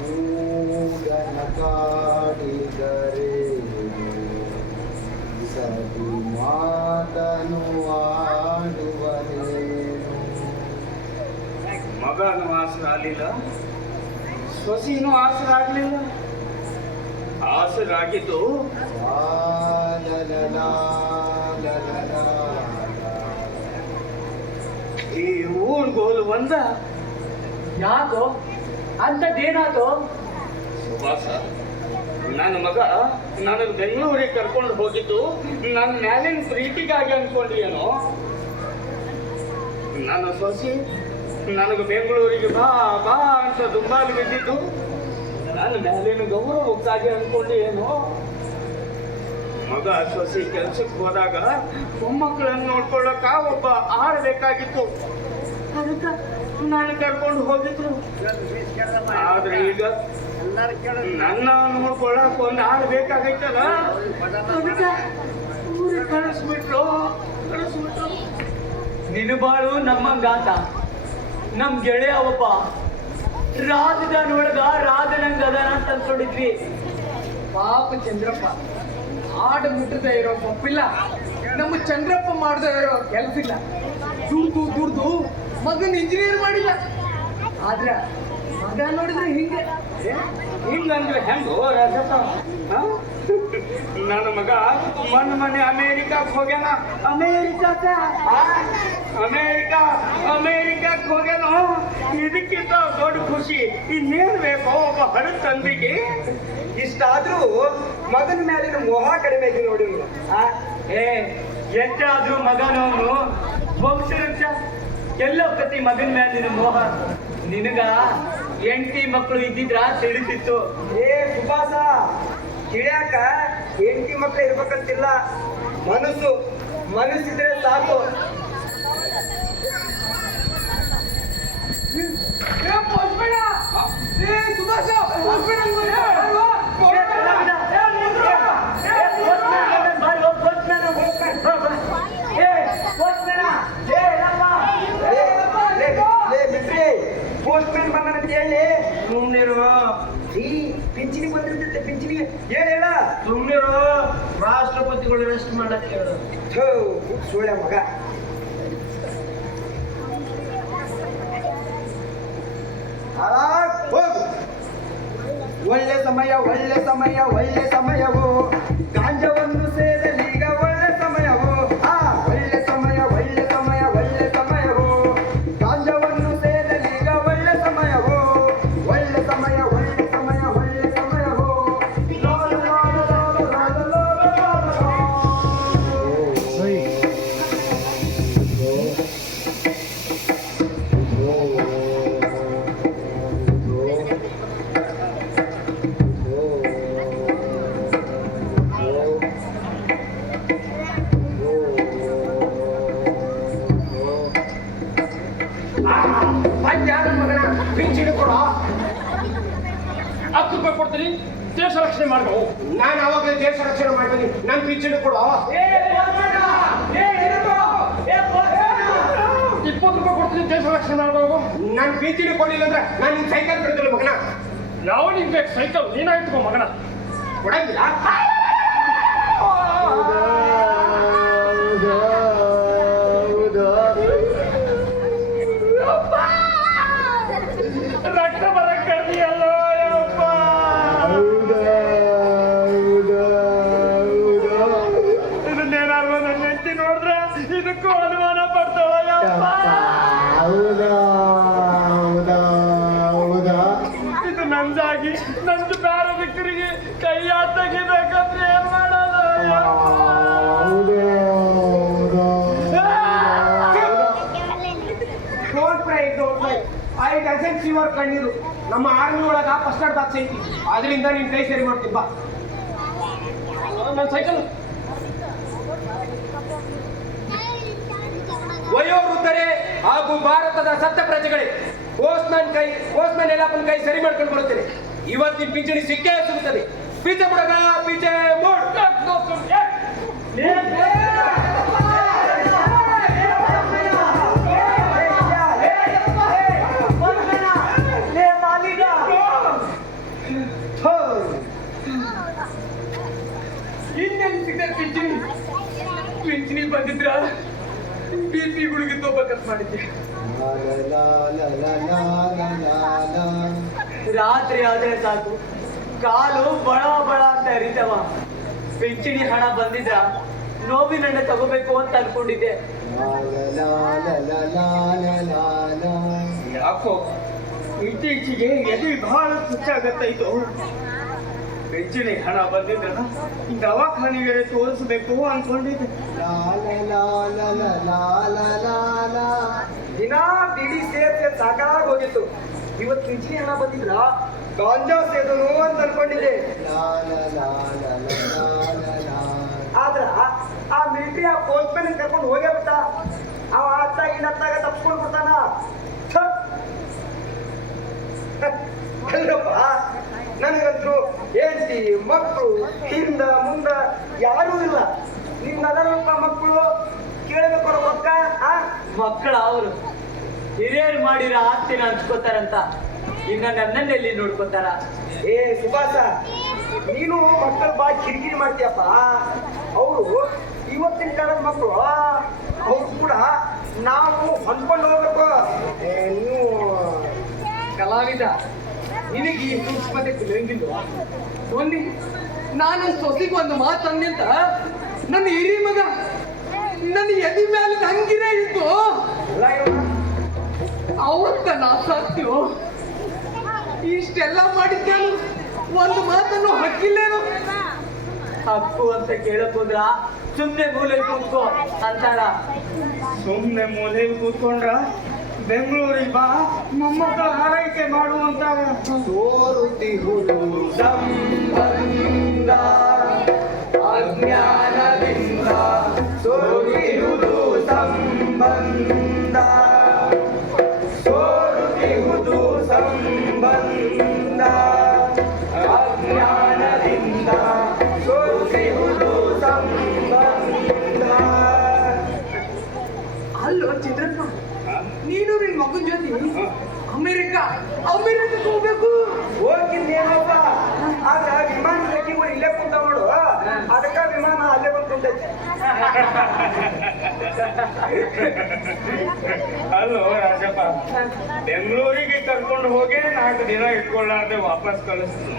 ಮೂಗನ ಕಾಡಿದರೆ ಸತಿ ಮಾತನು ಆಡುವನೇನು ಮಗನು ಆಸರ ಆಗಲಿಲ್ಲ ಸೊಸಿನೂ ಆಸರ ಆಗಲಿಲ್ಲ ಆಸರಾಗಿದ್ದು ಈ ಊರ್ಗೋಲು ಒಂದ ಯಾಕೋ ಅಂತದ್ದೇನಾತೋ ಸುಭಾಸ ನನ್ನ ಮಗ ನನಗೆ ಬೆಂಗಳೂರಿಗೆ ಕರ್ಕೊಂಡು ಹೋಗಿದ್ದು ನನ್ನ ಮ್ಯಾಲಿನ ಪ್ರೀತಿಗಾಗಿ ಅನ್ಕೊಂಡ್ರೇನೋ ನನ್ನ ಸೊಸಿ ನನಗೆ ಬೆಂಗಳೂರಿಗೆ ಬಾ ಬಾ ಅಂತ ದುಂಬಾಲು ಬಿದ್ದಿದ್ದು ನನ್ನ ನನ್ನ ಮೇಲೇನು ಗೌರವಕ್ಕಾಗಿ ಅನ್ಕೊಂಡು ಏನು ಮಗ ಸೊಸಿ ಕೆಲ್ಸಕ್ಕೆ ಹೋದಾಗ ಮೊಮ್ಮಕ್ಕಳನ್ನು ನೋಡ್ಕೊಳ್ಳಕ ಒಬ್ಬ ಆಳ್ಬೇಕಾಗಿತ್ತು, ಅದಕ್ಕೆ ನಾನು ಕರ್ಕೊಂಡು ಹೋಗಿದ್ರು. ಆದ್ರೆ ಈಗ ನನ್ನ ನೋಡ್ಕೊಳ್ಳಕ್ ಒಂದು ಆಳು ಬೇಕಾಗೈತಲ್ಲ, ಅದಕ್ಕೆ ಊರಿಗೆ ಕಳಿಸ್ಬಿಟ್ರು. ನಿನಬಾಳು ನಮ್ಮಂಗಾತ ನಮ್ ಗೆಳೆಯ ಒಬ್ಬ ರಾಜಧಾನೊಳಗ ರಾಜನಂಗ ಅದನ ಅಂತ ಅನ್ಕೊಂಡಿದ್ವಿ. ಪಾಪ ಚಂದ್ರಪ್ಪ ಆಡ ಮುಟ್ಟದೆ ಇರೋ ತಪ್ಪಿಲ್ಲ, ನಮ್ಮ ಚಂದ್ರಪ್ಪ ಮಾಡದೆ ಇರೋ ಕೆಲಸ ಇಲ್ಲ. ದುಡ್ದು ಮಗನ್ ಇಂಜಿನಿಯರ್ ಮಾಡಿಲ್ಲ, ಆದ್ರೆ ಮಗ ನೋಡಿದ್ರೆ ಹಿಂಗೆ ಹಿಂಗಂದ್ರೆ ಹೆಂಗೋ ರಾಜಪ್ಪ? ನನ್ನ ಮಗ ಮೊನ್ನೆ ಅಮೇರಿಕಾಕ್ ಹೋಗ್ಯಾನ. ಅಮೇರಿಕಾಕ್ ಹೋಗ್ಯಾನ. ಇದಕ್ಕಿಂತ ದೊಡ್ಡ ಖುಷಿ ಇನ್ನೇನ್ ಬೇಕೋ ಒಬ್ಬ ಹಣ ತಂದಿಗೆ. ಇಷ್ಟಾದ್ರೂ ಮಗನ ಮೇಲಿನ ಮೋಹ ಕಡಿಮೆ ಆಗಿ ನೋಡಿ. ಏ ಎಷ್ಟಾದ್ರೂ ಮಗನವನು ವಂಶವೃಕ್ಷ ಎಲ್ಲ ಪ್ರತಿ ಮಗನ ಮೇಲಿನ ಮೋಹ. ನಿನಗ ಹೆಂಡತಿ ಮಕ್ಕಳು ಇದ್ದಿದ್ರ ತಿಳಿತಿತ್ತು. ಏ ಸುಭಾಸ, ತಿಳಿಯಾಕ ಹೆಂಡತಿ ಮಕ್ಳು ಇರ್ಬೇಕಂತಿಲ್ಲ, ಮನಸ್ಸಿದ್ರೆ ಸಾಕು. ಪೋಸ್ಟ್ಮ್ಯಾನ್ ಬಂದ ಅಂತ ಹೇಳಿ ಸುಮ್ನಿರುವ ಈ ಪಿಂಚಣಿ ಬಂದಿರ್ತೈತೆ. ಪಿಂಚಣಿ ಹೇಳ ಸುಮ್ನಿರುವ ರಾಷ್ಟ್ರಪತಿಗಳು ರೆಸ್ಟ್ ಮಾಡಕ್ ಹೇಳು. ಸುಳ್ಳ ಮಗ. ಹೋಗು. ಒಳ್ಳೆ ಸಮಯವೋ ಗಾಂಜವನ್ನು ಸೇರಲೀಗ ಒಳ್ಳೆ ಸಮಯವೋ. ಒಳ್ಳೆ ಸಮಯವೋ ಗಾಂಜವನ್ನು ಸೇರಲೀಗ ಒಳ್ಳೆ ಸಮಯವೋ. ಒಳ್ಳೆ ಸಮಯವೋ ಪಿಂಚಣಿ ಕೊಡ. 10 ರೂಪಾಯಿ ಕೊಡ್ತೀನಿ, ದೇಶ ರಕ್ಷಣೆ ಮಾಡ್ಕೋ. ನಾನು ಅವಾಗಲೇ ದೇಶ ರಕ್ಷಣೆ ಮಾಡ್ತೀನಿ. ನನ್ನ ಪಿಂಚಣಿ ಕೊಡ. 20 ರೂಪಾಯಿ ಕೊಡ್ತೀನಿ, ದೇಶ ರಕ್ಷಣೆ ಮಾಡ್ಬೇಕು. ನಾನು ಪಿಂಚಣಿ ಕೊಡಲಿಲ್ಲ ಅಂದ್ರೆ ನಾನು ನಿನ್ ಸೈಕಲ್ ಬಿಡ್ತೀನಿ ಮಗನ. ಯಾವ ನಿನ್ ಬೇಕು ಸೈಕಲ್? ನೀನಾಯ್ತು ಮಗನ. ಕೊಡಂಗಿಲ್ಲ. ರಕ್ತ ಬರಕ್ ಕರ್ದಿಯಲ್ಲ ಯಪ್ಪ. ಇದನ್ನೇನಾದ್ರು ನನ್ನ ಹೆಂಡತಿ ನೋಡಿದ್ರೆ ಇದಕ್ಕೂ ಅನುಮಾನ ಪಡ್ತಾಳ ಯಪ್ಪ. ಇದು ನಂದಾಗಿ ನಂದು ಬೇರೆ ವ್ಯಕ್ತಿಗೆ ಕೈಯ ತೆಗಿಬೇಕಂದ್ರೆ ಏನ್ ಮಾಡೋದು? ಐ ಡಸಂಟ್ ಸಿ ಯುವರ್ ಕಣ್ಣೀರು. ನಮ್ಮ ಆರ್ಮಿ ಒಳಗ ಫಸ್ಟ್ ಏಡ್ ಬಾಕ್ಸ್ ಐತಿ, ಅದರಿಂದ ನಿನ್ ಕೈ ಸರಿ ಮಾಡ್ತೀನಿ ಬಾ. ನನ್ನ ಸೈಕಲ್. ವಯೋವೃದ್ಧರೇ ಹಾಗೂ ಭಾರತದ ಸತ್ತ ಪ್ರಜೆಗಳೇ, ಪೋಸ್ಟ್ಮನ್ ಎಲ್ಲಪ್ಪನ ಕೈ ಸರಿ ಮಾಡ್ಕೊಂಡು ಬರುತ್ತೇನೆ. ಇವತ್ತಿನ ಪಿಂಚಣಿ ಸಿಕ್ಕೇ ಸಿಗುತ್ತದೆ. ಪೀಚೆ ಬಿಡಗ ಪೀಚೆ ಮೋಡ್. ಪಿಂಚಣಿ ಬಂದಿದ್ರ BP ಗುಳಿಗೆ ತಗೋಬೇಕಂತ ಮಾಡಿದ್ದೆ. ರಾತ್ರಿ ಆದ್ರೆ ಸಾಕು ಕಾಲು ಬಳ ಅಂತ ಹರಿತವ. ಪಿಂಚಣಿ ಹಣ ಬಂದಿದ್ರ ನೋವಿನ ತಗೋಬೇಕು ಅಂತ ಅನ್ಕೊಂಡಿದ್ದೆ. ಯಾಕೋ ಇತ್ತೀಚೆಗೆ ಎದೆ ಬಹಳ ತುಚ್ಚಾಗತ್ತೈತು. ಪಿಂಚಣಿ ಹಣ ಬಂದಿದ್ರ ದವಾಖಾನೆಗೆ ತೋರಿಸ್ಬೇಕು ಅನ್ಕೊಂಡಿದ್ದೆ. ದಿನ ಬಿಡಿ ಸೇರ್ಸಿ ಸಾಕಾಗಿ ಹೋಗಿತ್ತು. ಇವತ್ತು ಪಿಂಚಣಿ ಹಣ ಬಂದಿದ್ರ ಗಾಂಜಾ ಸೇದನು ಅಂತ ಅನ್ಕೊಂಡಿದ್ದೆ. ಲಾ ಲಾ ಲಾ ಲಾ ಲಾ ಲಾ ಲಾ. ಆದ್ರ ಆ ಮಿಲಿಟರಿ ಆ ಪೋಸ್ಟ್ ಮ್ಯಾನ್ ಕರ್ಕೊಂಡು ಹೋಗೇ ಬಿಟ್ಟ. ಅವ ಹತ್ತಾಗ ಇನ್ನತ್ತಾಗ ತಪ್ಸ್ಕೊಂಡು ಬಿಡ್ತಾನ. ಛ! ಅಲ್ಲಪ್ಪ, ನನಗಂತೂ ಹೆಂಡತಿ ಮಕ್ಕಳು ಹಿಂದ ಮುಂದ ಯಾರೂ ಇಲ್ಲ. ನಿಮ್ಗೆ ಅದರಪ್ಪ ಮಕ್ಕಳು ಕೇಳಬೇಕು ರೊಕ್ಕ. ಮಕ್ಕಳ ಅವರು ಹಿರಿಯರು ಮಾಡಿರೋ ಆಸ್ತಿನ ಹಂಚ್ಕೋತಾರಂತ ಇನ್ನ ನನ್ನೆಲ್ಲಿ ನೋಡ್ಕೋತಾರ? ಏ ಸುಭಾಸ, ನೀನು ಮಕ್ಕಳು ಬಾ ಕಿರಿಕಿರಿ ಮಾಡ್ತೀಯಪ್ಪ. ಅವರು ಇವತ್ತಿನ ಕಾಲದ ಮಕ್ಕಳು, ಅವ್ರು ಕೂಡ ನಾವು ಹೊಂದ್ಕೊಂಡು ಹೋಗ್ಬೇಕು. ನೀವು ಕಲಾವಿದ, ನಿನಗೆ ಈ ಸೂಕ್ಷ್ಮತೆ ತಿಳಿಯಂಗಿಲ್ಲ. ಮೊನ್ನೆ ನಾನು ಸೊಸಿಗೆ ಒಂದು ಮಾತು ಅಂದ್ಯಂತ ನನ್ನ ಹಿರಿ ಮಗ ನನ್ನ ಎದಿ ಮೇಲೆ ಹಂಗಿರೇ ಇತ್ತು. ಎಲ್ಲ ಇವ್ನ ಅವತ್ತ ನಾ ಸತ್ಯು ಇಷ್ಟೆಲ್ಲ ಮಾಡಿದ್ದೇನು, ಒಂದು ಮಾತನ್ನು ಹಕ್ಕಿಲ್ಲೇನು? ಹಕ್ಕು ಅಂತ ಕೇಳಕ್ ಹೋದ್ರ ಸುಮ್ನೆ ಮೂಲೆ ಕೂತ್ಕೋ ಅಂತಾರ. ಸುಮ್ಮನೆ ಮೂಲೆಯಲ್ಲಿ ಕೂತ್ಕೊಂಡ್ರ ಬೆಂಗಳೂರಿಗೆ ಬಾ ಮೊಮ್ಮಕ್ಕಳ ಆರೈಕೆ ಮಾಡುವಂತಾಗ. ಸೋರುತ್ತಿಹುದು ಸಂಬಂಧ ಅಜ್ಞಾನದಿಂದ ಸೋರಿಯುವುದು ಸಂಬಂಧ, ಸೋರುತ್ತಿಹುದು ಸಂಬಂಧ ಅಜ್ಞಾನದಿಂದ ಸೋರುತ್ತಿಹುದು ಸಂಬಂಧ. ಅಲ್ಲೋ ಚಿತ್ರಪ್ಪ, ನೀನು ನಿನ್ ಮಗನ ಜೊತೆ ಅಮೆರಿಕಕ್ಕೆ ಹೋಗ್ಬೇಕು. ಹೋಗಿದ್ದೇನಪ್ಪ, ಆಗ ವಿಮಾನ ಟ್ರೆಕ್ಕಿಂಗ್ ಇಲ್ಲೇ ಕುಂತ ನೋಡು, ಅದಕ್ಕ ವಿಮಾನ ಅಲ್ಲೇ ಬಂದು ಕುಂತೈತಿ. ಅಲ್ಲೋ ರಾಜಪ್ಪ, ಬೆಂಗಳೂರಿಗೆ ಕರ್ಕೊಂಡು ಹೋಗಿ 4 ದಿನ ಇಟ್ಕೊಳ್ಳಾರ್ದೆ ವಾಪಸ್ ಕಳಿಸ್ತು.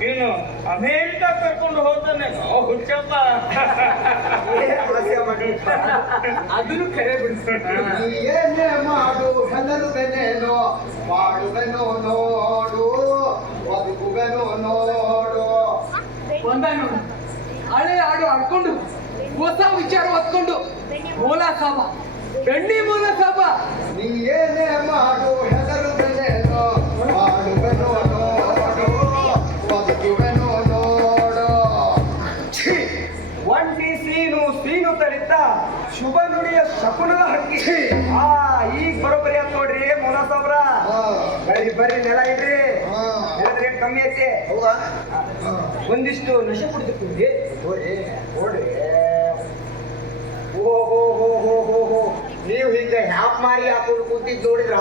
ನೀನು ಅಮೇರಿಕ ಕರ್ಕೊಂಡು ಹೋಗ್ತಾನೇನೋ ಹುಚ್ಚಪ್ಪ. ಅದನ್ನು ಕರೆ ಬಿಡಿಸ. ಏನೇ ಮಾಡು ಹೆದರುವೆನೇನೋ, ಮಾಡುವೆನೋ ನೋಡು, ಬದುಕುವೆನೋ ನೋಡು. ಒಂದ ನೋಡು, ಹಳೆ ಹಾಡು ಹಾಡ್ಕೊಂಡು ಹೊಸ ವಿಚಾರ ಹೊತ್ಕೊಂಡು ಮೂಲ ಸಾಬ, ಬೆಣ್ಣಿ ಮೂಲ ಸಾಬ. ನೀ ಏನೇ ಮಾಡು ಹೆದರುವೆನೇನೋ, ಮಾಡುವೆನೋ ನೋಡು, ಬದುಕುವೆನೋ ನೋಡು. ಒಂಟಿ ಸೀನು ತಳಿತ ಶುಭ ನುಡಿಯ ಶಕುನದ ಹಕ್ಕಿ. ಈಗ ಬರೋಬ್ಬರಿ ಅಂತ ನೋಡ್ರಿ ಮೋನ ಸಾಬ್ರ. ಬರ್ರಿ ನೆಲ ಇಡ್ರಿ, ನೆಲದ್ರೆ ಕಮ್ಮಿ ಐತಿ. ಹೌದಾ? ಒಂದಿಷ್ಟು ನಶೆ ಕುಡಿದಿರ್ತೀವಿ. ನೋಡ್ರಿ ಓಹೋ, ನೀವು ಹಿಂಗೆ ಹ್ಯಾಪ್ ಮಾರಿ ಹಾಕೊಂಡು ಕೂತಿದ್ದು ನೋಡಿದ್ರ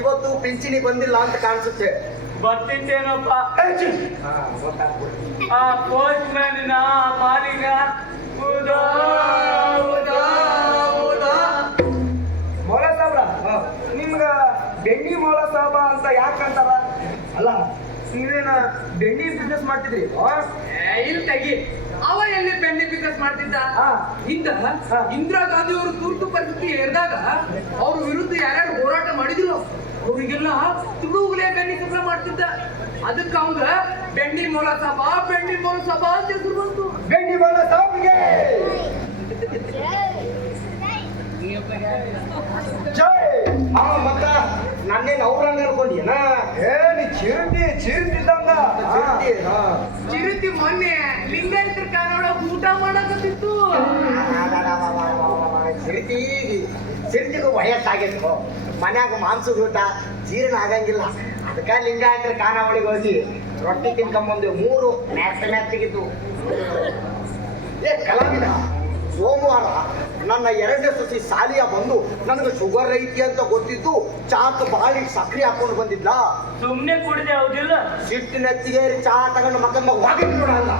ಇವತ್ತು ಪಿಂಚಣಿ ಬಂದಿಲ್ಲ ಅಂತ ಕಾಣಿಸುತ್ತೆ. ಬರ್ತಿದ್ದೇನಪ್ಪ. ಆ ಪೋಸ್ಟ್ ಮ್ಯಾನಿನ ಮಾಲಿಗ ಮೌಲ ಸಾಬ್ರ, ನಿಮ್ಗ ಬೆಣ್ಣಿ ಮೌಲ ಸಾಬ ಅಂತ ಯಾಕಂತಾರ? ಅಲ್ಲ, ನೀವೇನ ಬೆಣ್ಣಿ ಬಿಸ್ನೆಸ್ ಮಾಡ್ತಿದ್ರಿ? ಇಲ್ಲಿ ತೆಗಿ. ಅವ ಎಲ್ಲಿ ಬೆಣ್ಣಿ ಬಿಸ್ನೆಸ್ ಮಾಡ್ತಿದ್ದ? ಹಿಂದ ಇಂದಿರಾ ಗಾಂಧಿ ಅವರು ತುರ್ತು ಪರಿಸ್ಥಿತಿ ಹೇಳಿದಾಗ ಅವ್ರ ವಿರುದ್ಧ ಯಾರ್ಯಾರು ಹೋರಾಟ ಮಾಡಿದ್ರು ಅವರಿಗೆಲ್ಲ ತುಳುಗುಲೇ ಬೆಣ್ಣಿ ಸಪ್ಲೈ ಮಾಡ್ತಿದ್ದ. ಅದಕ್ಕೆ ಅವಂಗ ಬೆಣ್ಣಿ ಮೌಲ ಸಾಬ ಅಂತ ಹೆಸರು ಬಂತು. ಬೆಣ್ಣಿ ಮೌಲ ಸಾಬ್ಗೆ ಜೈ. ಮತ್ತ ನನ್ನೇನು ಅವ್ರಂಗ ಅನ್ಕೊಂಡಿಯನ? ನೀ ಚಿರುತಿದ್ದಂಗ. ಚಿರುತಿ ಮೊನ್ನೆ ಲಿಂಗಾಯತರ ಕಾನೋಡ ಊಟ ಮಾಡಕತ್ತಿತ್ತು. ಸಿರಿತಿಗೂ ವಯಸ್ಸಾಗಿತ್ತು, ಮನ್ಯಾಗ ಮಾಂಸದ ಊಟ ಜೀರ್ಣ ಆಗಂಗಿಲ್ಲ. ಅದಕ್ಕೆ ಲಿಂಗಾಯತರ ಖಾನಾವಳಿಗೆ ಹೋಗಿ ರೊಟ್ಟಿ ತಿನ್ಕೊಂಬಂದು 3 ಮೆತ್ತಗಿದ್ದು. ಏ ಕಲಾವಿದ, ಸೋಮವಾರ ನನ್ನ 2ನೇ ಸೊಸಿ ಸಾಲಿಯ ಬಂದು ನನಗೆ ಶುಗರ್ ಐತಿ ಅಂತ ಗೊತ್ತಿದ್ದು ಚಾಕ್ ಬಾಳಿ ಸಕ್ರೆ ಹಾಕೊಂಡು ಬಂದಿದ್ದ. ಸುಮ್ನೆ ಕುಡಿದೆ ಹೌದಿಲ್ಲ? ಸಿಟ್ಟಿನೆತ್ತಿಗೆ ಚಾ ತಗೊಂಡು ಮಕ್ಕಳ ಹೋಗಿ ನೋಡಲ್ಲ.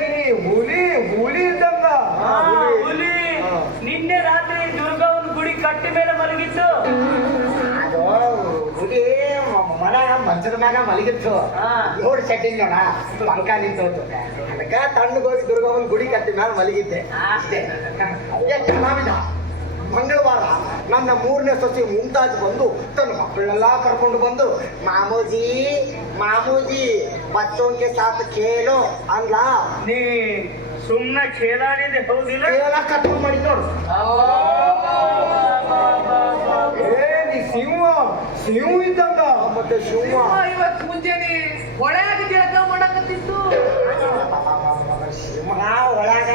ನೀ ಹುಲಿ ಇದ್ದಂಗ. ಹುಲಿ ನಿನ್ನೆ ರಾತ್ರಿ ದುರ್ಗವನ್ ಗುಡಿ ಕಟ್ಟಿ ಮೇಲೆ ಮಲಗಿತ್ತು. ಅದು ಹುಲಿ ಮನ್ಯಾಗ ಮಂಚದ ಮ್ಯಾಗ ಮಲಗಿತ್ತು. ನೋಡಿ ಸೆಟ್ಟಿಂಗ್ ನೋಡ ಪಂಕ ನಿಂತೋತು. ಅದಕ್ಕೆ ತಣ್ಣಗೋಗಿ ದುರ್ಗವನ್ ಗುಡಿ ಕಟ್ಟಿ ಮ್ಯಾಲ ಮಲಗಿದ್ದೆ ಅಷ್ಟೇ. ಏ ಕಲಾವಿದ, ಮಂಗಳವಾರ ನನ್ನ 3ನೇ ಸೊಸಿ ಮುಂತಾಜ್ ಬಂದು ತನ್ನ ಮಕ್ಕಳೆಲ್ಲ ಕರ್ಕೊಂಡು ಬಂದು ಮಾಮೂಜಿ ಬಚ್ಚೋಂಕೆ ಸಾತ್ ಖೇಲೋ ಅಂದ್ಲ. ನೀ ಸುಮ್ಮನೆ ಖೇಲಾಡಿದೆ ಹೌದಿಲ್ಲ? ಕರ್ಕೊಂಡು ಮಾಡಿ ನೋಡು. ನೀ ಸಿಂಹ ಸಿಂಹ ಇದ್ದಂಗ. ಮತ್ತೆ ಶಿವ ಇವತ್ತು ಮುಂಜಾನೆ ಹೊಳೆಯಾಗ ಜಳಕ ಮಾಡಕತ್ತಿತ್ತು. ಸಿಂಹ ಒಳಗ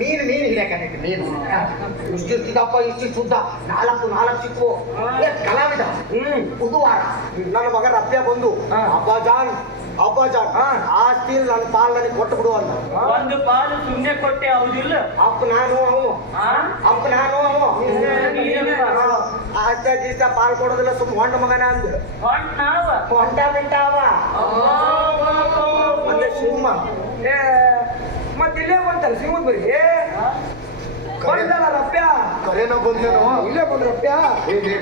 ಮೀನು ಹಿಡಿಯಕತ್ತೈತಿ. ಮೀನು ಇಷ್ಟಿರ್ತಿದಪ್ಪ, ಇಷ್ಟಿಷ್ಟು ಶುದ್ಧ, ನಾಲ್ಕು ಚಿಕ್ಕು ಕಲಾವಿದ. ಬುಧವಾರ ನನ್ನ ಮಗ ರಪ್ಯ ಬಂದು ಅಬ್ಬಾಜಾನ್ ಆಸ್ತಿ ನನ್ನ ಪಾಲ್ ನನಗೆ ಕೊಟ್ಟು ಬಿಡು ಅಂತ. ಒಂದು ಪಾಲು ಸುಮ್ನೆ ಕೊಟ್ಟೆ ಹೌದಿಲ್ಲ? ಅಪ್ಪ ನಾನು ಅವು ಆಸ್ತ ಗೀಸ್ತ ಪಾಲ್ ಕೊಡೋದಿಲ್ಲ, ಸುಮ್ ಹೊಂಡ ಮಗನ ಅಂದ್ ಹೊಂಟ ಬಿಟ್ಟಾವ. ಮತ್ತೆ ಸಿಂಹ ಮತ್ತೆ ಇಲ್ಲೇ ಬಂತಲ್ಲ ಸಿಂಹದ ಬರಿ ಬಂದಲ್ಲ ರಪ್ಯ. ಕರೇನೋ ಬಂದೇನೋ. ಇಲ್ಲೇ ಬಂದ್ರಪ್ಯ.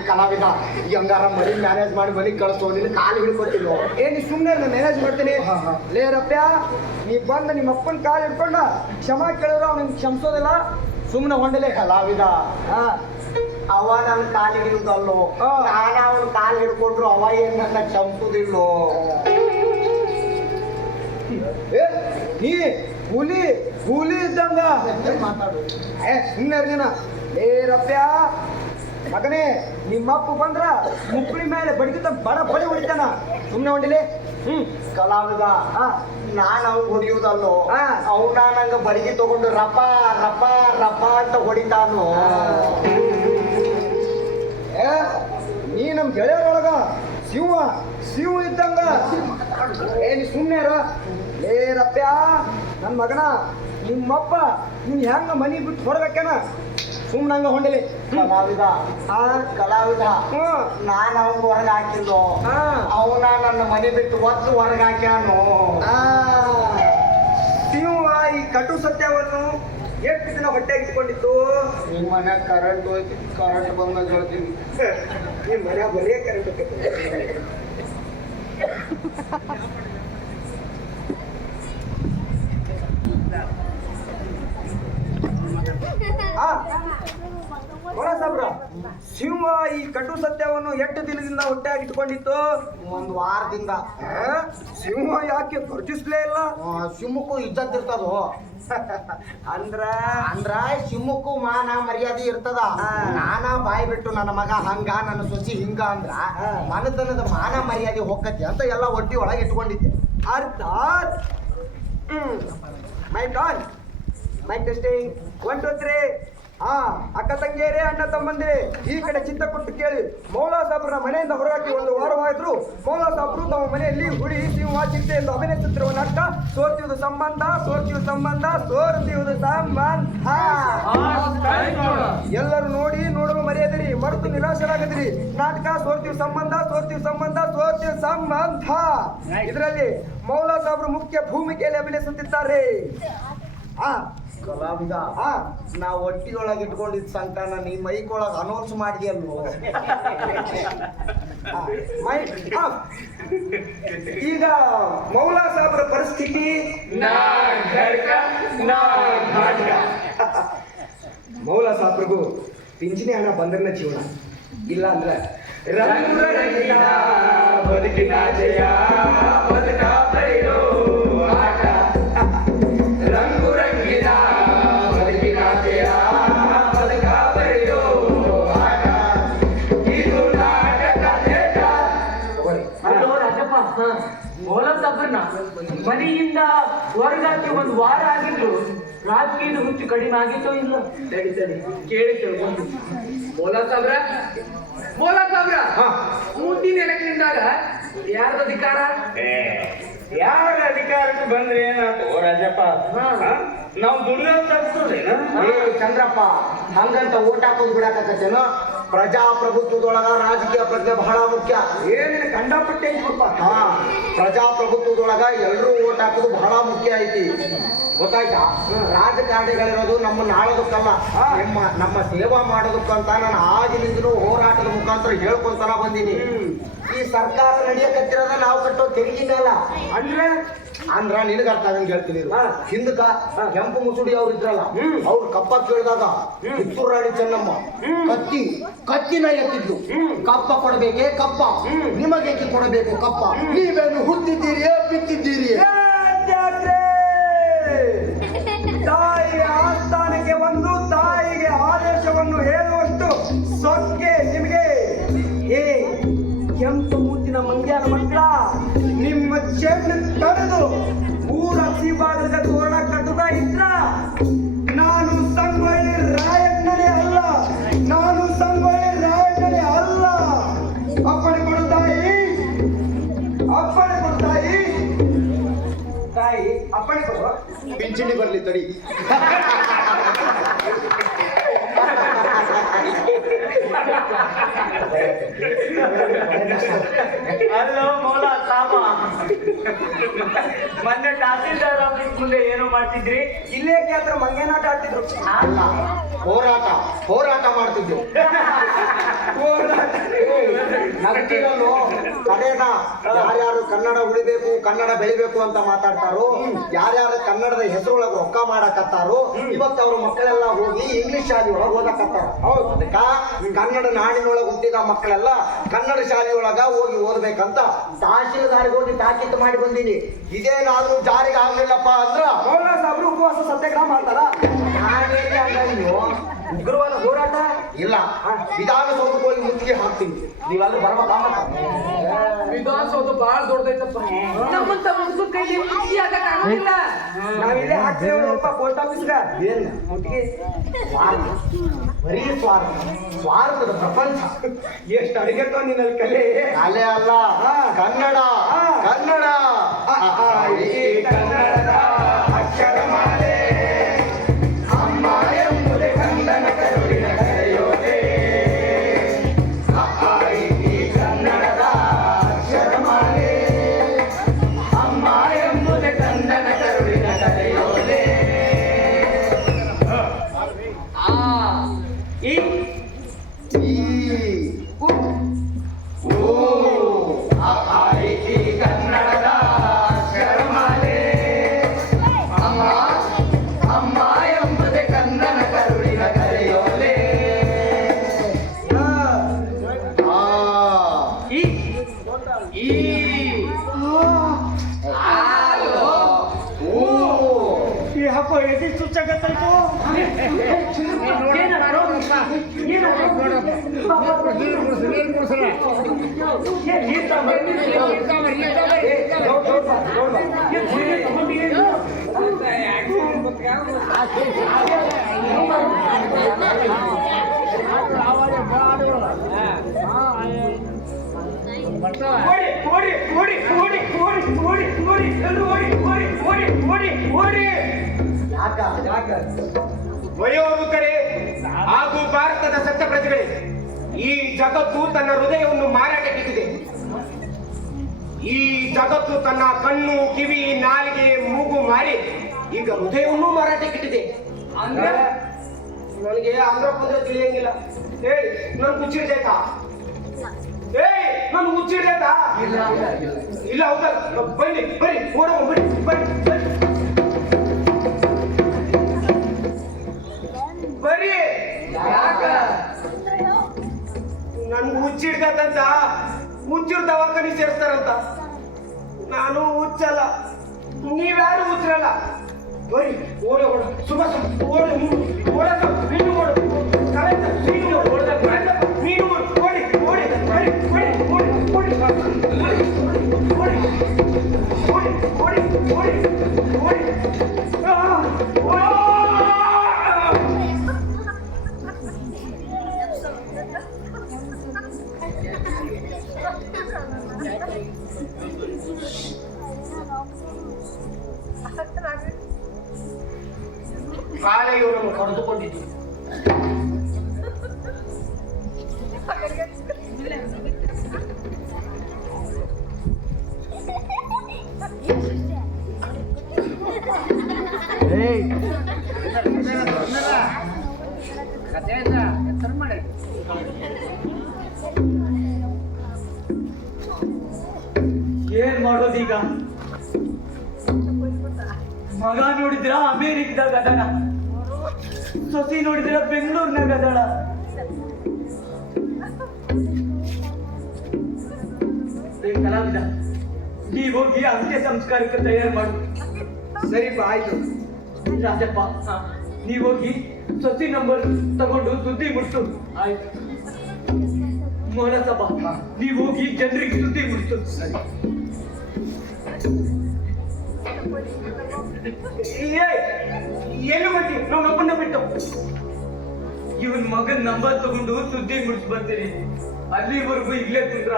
ಕಲಾವಿದ ಈ ಹಂಗಾರ ಮರಿ ಮ್ಯಾನೇಜ್ ಮಾಡಿ ಮನೆಗೆ ಕಳಿಸೋ, ನಿನ್ನ ಕಾಲು ಹಿಡ್ಕೊತಿಲ್ಲ. ಏನ್ ಸುಮ್ಮನೆ ನಾನು ಮ್ಯಾನೇಜ್ ಮಾಡ್ತೀನಿ. ಲೇ ರಪ್ಯ, ನೀ ಬಂದ ನಿಮ್ಮ ಅಪ್ಪನ ಕಾಲು ಹಿಡ್ಕೊಂಡ ಕ್ಷಮಾ ಕೇಳಿದ್ರು ಅವ್ನಿಗೆ ಕ್ಷಮಿಸೋದಿಲ್ಲ. ಸುಮ್ಮನೆ ಹೊಂಡಲೇ ಕಲಾವಿದ ಹಾ ಅವ ನನ್ನ ಕಾಲು ಹಿಡಿಯುದಲ್ಲೋ, ನಾನು ಅವನ ಕಾಲು ಹಿಡ್ಕೊಂಡ್ರು ಅವ ಏನ್ ನನ್ನ ಕ್ಷಮಿಸುದಿಲ್ಲೋ. ನೀ ಹುಲಿ ಇದ್ದಂಗ ಮಾತಾಡು. ಸುಮ್ಮನೆ ಜನ. ಲೇ ರಪ್ಯ ಮಗನೇ, ನಿಮ್ಮಪ್ಪ ಬಂದ್ರ ಮುಕ್ಕಳಿ ಮೇಲೆ ಬಡಿತ ಬಡಿ ಹೊಡಿತಾನ. ಸುಮ್ಮನೆ ಹೊಂಡಿಲಿ. ಕಲಾವಿದ ನಾನು ಅವ್ನು ಹೊಡಿಯುವುದಲ್ಲೋ, ಅವನ ನಂಗ ಬಡಿಗೆ ತಗೊಂಡು ರಪ ಅಂತ ಹೊಡಿತಾನು. ನೀ ನಮ್ ಗೆಳೆಯರೊಳಗ ಸಿಂಹ ಇದ್ದಂಗ. ನೀ ಸುಮ್ಮನೆ ಲೇ ರಪ್ಯ ನನ್ನ ಮಗನ, ನಿಮ್ಮಪ್ಪ ನೀನ್ ಹೆಂಗ ಮನಿ ಬಿಟ್ಟು ಹೊರಬೇಕೇನ? ಸುಮ್ಮನೆ ಹಂಗ ಹೊಂಡಲಿ. ಕಲಾವಿದ ನಾನು ಅವನ್ ಹೊರಗೆ ಹಾಕಿಲ್ಲೋ, ಅವನ ನನ್ನ ಮನೆ ಬಿಟ್ಟು ಒತ್ತು ಹೊರಗೆ ಹಾಕ್ಯಾನು. ಸಿಂಹ ಈ ಕಟು ಸತ್ಯವನ್ನು ಎಷ್ಟು ದಿನ ಹೊಟ್ಟೆ ಇಟ್ಕೊಂಡಿತ್ತು? ನಿಮ್ಮ ಮನ್ಯಾಗ ಕರೆಂಟ್ ಹೋಯ್ತು, ಕರೆಂಟ್ ಬಂದಾಗ ಹೇಳ್ತೀನಿ. ನಿಮ್ ಮನ್ಯಾಗ ಬರೀ ಕರೆಂಟ್ ಸಾಬ್ರ, ಸಿಂಹ ಈ ಕಟು ಸತ್ಯವನ್ನು ಎಷ್ಟು ದಿನದಿಂದ ಹೊಟ್ಟೆಯಾಗಿ ಇಟ್ಕೊಂಡಿತ್ತು? ಒಂದು ವಾರದಿಂದ. ಸಿಂಹ ಯಾಕೆ ಗರ್ಜಿಸ್ಲೇ ಇಲ್ಲ? ಸಿಂಹಕ್ಕೂ ಇಜ್ಜತ್ ಇರ್ತದೋ. ಅಂದ್ರ ಸಿಂಹಕ್ಕೂ ಮಾನ ಮರ್ಯಾದೆ ಇರ್ತದ. ನಾನಾ ಬಾಯಿ ಬಿಟ್ಟು ನನ್ನ ಮಗ ಹಂಗ, ನನ್ನ ಸೊಸಿ ಹಿಂಗ ಅಂದ್ರ ಮನತನದ ಮಾನ ಮರ್ಯಾದೆ ಹೋಗತಿ ಅಂತ ಎಲ್ಲ ಒಟ್ಟಿ ಒಳಗೆ ಇಟ್ಕೊಂಡಿದ್ದೆ. ಅರ್ಥಾತ್ ಮೈಕ್ ಆನ್, ಮೈಕ್ ಟೆಸ್ಟಿಂಗ್ 1 2 3. ಅಕ್ಕ ತಂಗಿಯರೇ, ಅಣ್ಣ ತಮ್ಮಂದಿರೇ, ಈ ಕಡೆ ಚಿತ್ತ ಕೊಟ್ಟು ಕೇಳಿ. ಮೌಲಾ ಸಾಬ್ರ ಮನೆಯಿಂದ ಹೊರಹಾಕಿ 1 ವಾರವಾದ್ರು ಮೌಲಾ ಸಾಬ್ರು ತಮ್ಮ ಮನೆಯಲ್ಲಿ ಹುಳಿ ಸಿಂಹ ಚಿಂತೆ ಎಂದು ಅಭಿನಯಿಸುತ್ತಿರುವ ನಾಟಕ ಸೋರ್ತಿಯುವುದು ಸಂಬಂಧ. ಎಲ್ಲರೂ ನೋಡಲು ಮರೆಯದಿರಿ, ಮರೆತು ನಿರಾಶರಾಗದಿರಿ. ನಾಟಕ ಸೋರ್ತಿಯು ಸಂಬಂಧ. ಇದರಲ್ಲಿ ಮೌಲಾ ಸಾಬ್ರು ಮುಖ್ಯ ಭೂಮಿಕೆಯಲ್ಲಿ ಅಭಿನಯಿಸುತ್ತಿದ್ದಾರೆ. ಕಲಾವಿದ ನಾ ಒಟ್ಟಿದೊಳಗೆ ಇಟ್ಕೊಂಡಿದ್ದ ಸಂಕಟ ನೀ ಮೈಕೊಳಗೆ ಅನೌನ್ಸ್ ಮಾಡಿದೆಯಲ್ವೋ. ಈಗ ಮೌಲಾ ಸಾಬ್ರ ಪರಿಸ್ಥಿತಿ ಮೌಲಾ ಸಾಬ್ರಿಗೂ ಪಿಂಚಣಿ ಹಣ ಬಂದ್ರನ ಜೀವನ, ಇಲ್ಲ ಅಂದ್ರೆ ಬದುಕಿನ ಜಯ ಬದುಕ ಬೈರೋ ಆಟ. ರಂಗು ರಂಗಿನ ಬದುಕಿನ ಜಯ ಬದುಕ ಬೈರೋ ಆಟ. ಇದು ನಾಟಕ ರಾಜಪ್ಪ, ಮೌಲಾ ಸಾಬ್ರನ್ನ ಮನೆಯಿಂದ ಹೊರಗಾಕಿ 1 ವಾರ ಆಗಿದ್ರು ರಾಜಕೀಯದ ಹುಚ್ಚು ಕಡಿಮೆ ಆಗಿತ್ತೋ ಇಲ್ಲ? ಕೇಳಿ ತಿಳ್ಕೊಂಡು ಮೌಲಾ ಸಾಬ್ರ ಮುಂದಿನ ಎಲೆಕ್ಷನ್ದಾಗ ಯಾರ್ದ ಅಧಿಕಾರ? ಯಾರ ಅಧಿಕಾರಕ್ಕೆ ಬಂದ್ರೆ ಏನಾಯ್ತು ರಾಜಪ್ಪ? ನಾವು ದುಡಿಯೋದು ತಪ್ಪಿಸೋದೇನು? ಚಂದ್ರಪ್ಪ, ಹಂಗಂತ ಓಟ್ ಹಾಕೋದು ಬಿಡಾಕತ್ತೇನೋ. ಪ್ರಜಾಪ್ರಭುತ್ವದೊಳಗ ರಾಜಕೀಯ ಪ್ರಜ್ಞೆ ಬಹಳ ಮುಖ್ಯ. ಏನೇನು ಕಂಡಪಟ್ಟೆ ಪ್ರಜಾಪ್ರಭುತ್ವದೊಳಗ ಎಲ್ಲರೂ ಓಟ್ ಹಾಕೋದು ಬಹಳ ಮುಖ್ಯ ಐತಿ, ಗೊತ್ತಾಯ್ತಾ? ರಾಜಕಾರಣಿಗಳಿರೋದು ನಮ್ಮ ನಾಳೋದಕ್ಕಲ್ಲ, ನಮ್ಮ ಸೇವಾ ಮಾಡೋದಕ್ಕಂತ ನಾನು ಆಗಿನಿಂದಲೂ ಹೋರಾಟದ ಮುಖಾಂತರ ಹೇಳ್ಕೊಂತಾನ ಬಂದೀನಿ. ಈ ಸರ್ಕಾರ ನಡೆಯಕತ್ತಿರೋದ ನಾವು ಕಟ್ಟೋ ತೆರಿಗೆ ಮೇಲ. ಅಂದ್ರ ನಿನಗ ಅರ್ಥ ಆಗಂಗ್ ಹೇಳ್ತೀನಿ. ಹಿಂದಕ ಕೆಂಪು ಮುಸುಡಿ ಅವ್ರು ಇದ್ರಲ್ಲ, ಅವ್ರು ಕಪ್ಪ ಕೇಳಿದಾಗ ಕಿತ್ತೂರು ರಾಣಿ ಚೆನ್ನಮ್ಮ ಕತ್ತಿನ ಎತ್ತಿದ್ದು, ಕಪ್ಪ ಕೊಡಬೇಕೆ ಕಪ್ಪ, ನಿಮಗೇಕೆ ಕೊಡಬೇಕು ಕಪ್ಪ, ನೀವೇನು ಹುಟ್ಟಿದ್ದೀರಿ ಬಿತ್ತಿದ್ದೀರಿ? ತಾಯಿಯ ಆಸ್ಥಾನಕ್ಕೆ ಬಂದು ತಾಯಿಗೆ ಆದೇಶವನ್ನು ಹೇಳುವಷ್ಟು ಸೊಕ್ಕೆ ನಿಮಗೆ ಶೆಡ್ ತಡೆದು ಊರ ಬಾಗಿಲಿಗೆ ತೋರಣ ಕಟ್ಟುತ್ತಾ ಇದ್ರ ನಾನು ಸಂಗೊಳ್ಳಿ ರಾಯಣ್ಣನೇ ಅಲ್ಲ, ನಾನು ಸಂಗೊಳ್ಳಿ ರಾಯಣ್ಣನೇ ಅಲ್ಲ. ಅಪ್ಪಣೆ ಕೊಡು ತಾಯಿ, ಅಪ್ಪಣೆ ಕೊಡು ತಾಯಿ. ತಾಯಿ ಅಪ್ಪಣೆ ಕೊಡು. ಪಿಂಚಣಿ ಬರ್ಲಿ ತಡಿ. ಅಲ್ಲೋ ಮೌಲ ಸಾಮ, ಮೊನ್ನೆ ತಹಸೀಲ್ದಾರ್ ಆಫೀಸ್ ಮುಂದೆ ಏನೋ ಮಾಡ್ತಿದ್ರಿ? ಇಲ್ಲೇ ಹತ್ರ ಮಂಗೇನಾಟ ಆಡ್ತಿದ್ರು. ಅಲ್ಲ, ಹೋರಾಟ ಹೋರಾಟ ಮಾಡ್ತಿದ್ದೆ. ನಗಟಿರಲು ಕಡೆಗ ಯಾರ್ಯಾರು ಕನ್ನಡ ಉಳಿಬೇಕು, ಕನ್ನಡ ಬೆಳಿಬೇಕು ಅಂತ ಮಾತಾಡ್ತಾರೋ, ಯಾರ್ಯಾರು ಕನ್ನಡದ ಹೆಸರೊಳಗೆ ರೊಕ್ಕ ಮಾಡಕತ್ತಾರೋ, ಇವತ್ತು ಅವ್ರ ಮಕ್ಕಳೆಲ್ಲ ಹೋಗಿ ಇಂಗ್ಲಿಷ್ ಶಾಲೆ ಒಳಗೆ ಓದಕತ್ತಾರ. ಹೌದು, ಅದಕ್ಕ ಕನ್ನಡ ನಾಡಿನೊಳಗೆ ಹುಟ್ಟಿದ ಮಕ್ಕಳೆಲ್ಲ ಕನ್ನಡ ಶಾಲೆಯೊಳಗ ಹೋಗಿ ಓದ್ಬೇಕಂತ ತಹಶೀಲ್ದಾರ್ಗೆ ಹೋಗಿ ತಾಕೀತು ಮಾಡಿ ಬಂದೀನಿ. ಇದೇನಾದ್ರೂ ಜಾರಿಗೆ ಆಗ್ಲಿಲ್ಲಪ್ಪ ಅಂದ್ರ ಮೌಲ ಸಾಬ್ರು ಉಪವಾಸ ಸತ್ಯಾಗ್ರಹ ಮಾಡ್ತಾರ. ನಾನೇನು ಅಂದಂಗಿಯೋ, ಉಗ್ರವಾದ ಹೋರಾಟ ಇಲ್ಲ, ವಿಧಾನಸೌಧಕ್ಕೆ ಹೋಗಿ ಮುತ್ತಿಗೆ ಹಾಕ್ತೀನಿ, ನೀವೆಲ್ಲ ಬರ್ಬೇಕಂತ. ವಿಧಾನಸೌಧ ಬಾಳ ದೊಡ್ಡದೈತಪ್ಪ, ನಮ್ಮಂತ ಮುಗ್ದು ಕೈಲಿ ಮುಚ್ಚಿ ಆಗಕ್ಕಾಗಲ್ಲ. ನಾವಿಲ್ಲೇ ಹಾಕ್ತೇವಪ್ಪ ಪೋಸ್ಟ್ ಆಫೀಸ್ಗ. ಏನ್ ಮುತ್ತಿಗೆ? ಸ್ವಾರ್ಥ, ಬರೀ ಸ್ವಾರ್ಥ, ಸ್ವಾರ್ಥದ ಪ್ರಪಂಚ. ಎಷ್ಟು ಅಡಿಗೆ ನಿನ್ನಲ್ಲಿ ಕಲೆ. ಅಲೆ ಅಲ್ಲ, ಕನ್ನಡ ಕನ್ನಡ ಕನ್ನಡದ ಅಕ್ಷರಮಾಲೆ ಅಮ್ಮ ಎಂಬುದೇ ಕಂದನ ಕರುಳಿನ ಕರೆಯೋದೆ. ಕನ್ನಡದ ಅಕ್ಷರಮಾಲೆ ಅಮ್ಮ ಎಂಬುದೇ ಕಂದನ ಕರುಳಿನ ಕರೆಯೋದೆ. ಈ ಕನ್ನಡದ ಅಕ್ಷರಮಾಲೆ ಅಮ್ಮ ಅಮ್ಮ ಎಂಬುದೇ ಕಂದನ ಕರುಳಿನ ಕರೆಯೋಲೆ. ಈ ಯಾಕೋ ಎದಿ ಚುಚ್ಚಾಗತ್ತಾಯ್ತು? ವಯೋವೃದ್ಧರೇ ಹಾಗೂ ಭಾರತದ ಸತ್ತ ಪ್ರಜೆಗಳೇ, ಈ ಜಗತ್ತು ತನ್ನ ಹೃದಯವನ್ನು ಮಾರಾಟಕ್ಕಿಟ್ಟಿದೆ. ಈ ಜಗತ್ತು ತನ್ನ ಕಣ್ಣು, ಕಿವಿ, ನಾಲಿಗೆ, ಮೂಗು ಮಾರಿ ಈಗ ಹೃದಯವನ್ನು ಮಾರಾಟಕ್ಕಿಟ್ಟಿದೆ. ಅಂದ್ರೆ ನನಗೆ ಆಂಧ್ರ ಪಂದ್ರ ತಿಳಿಯಂಗಿಲ್ಲ. ಹೇಳಿ, ನನ್ ಹುಚ್ಚಿಡ್ದೈತಾ? ನನ್ ಹುಚ್ಚಿಡ್ದೈತಾ? ಇಲ್ಲ ಹೌದಲ್ಲ, ಬನ್ನಿ ಬನ್ನಿ ಓಡೋ ಬನ್ನಿ ಬನ್ನಿ ಬರೀ. ನನ್ಗೆ ಹುಚ್ಚಿಡ್ಕತ್ತಂತ ಹುಚ್ಚಿರ್ ದವಾಖಾನೆ ಸೇರಿಸ್ತಾರಂತ. ನಾನು ಹುಚ್ಚಲ್ಲ, ನೀವ್ಯಾರು ಹುಚ್ಚರಲ್ಲ. ಬರೀ ಓಡ ಓಡ ಸುಭಾಷ ಓಡ, ಓಡ ನೀನು ಓಡು, ನೀನು ಓಡ, ನೀನು ಓಡಿ ಓಡಿ ಬರೀ ಓಡಿ ಓಡಿ ಓಡಿ ಓಡಿ ಓಡಿ ಓಡಿ ಓಡಿ ಓಡಿ ಕಾಲೇ ಇವರನ್ನು ಕರೆದುಕೊಂಡಿದ್ದು. ಏನ್ ಮಾಡೋದೀಗ? ಮಗ ನೋಡಿದ್ರ ಅಮೇರಿಕದಾಗ ಅದಾಳ, ಸೊಸಿ ನೋಡಿದ್ರ ಬೆಂಗಳೂರಿನಾಗ ಅದಾಳ. ಕಲಾವಿದ, ನೀವ್ ಹೋಗಿ ಅಂತ್ಯ ಸಂಸ್ಕಾರಕ್ಕೆ ತಯಾರು ಮಾಡು. ಸರಿಪ್ಪ, ಆಯ್ತು. ರಾಜಪ್ಪ, ನೀವ್ ಹೋಗಿ ಸೊಸಿ ನಂಬರ್ ತಗೊಂಡು ಸುದ್ದಿ ಮುಟ್ಸು. ಆಯ್ತು. ಮೋಳಸಭಾ, ನೀವ್ ಹೋಗಿ ಜನರಿಗೆ ಸುದ್ದಿ ಮುಟ್ಸು. ಸರಿ. ಎಲ್ಲಿ ಬರ್ತಿ ನಾವು ಒಬ್ಬನ ಬಿಟ್ಟು ಇವನ್ ಮಗನ್ ನಂಬರ್ ತಗೊಂಡು ಸುದ್ದಿ ಮುಡ್ಸ್ ಬರ್ತೀನಿ. ಅಲ್ಲಿವರೆಗೂ ಇಲ್ಲೇ ಕುಂದ್ರ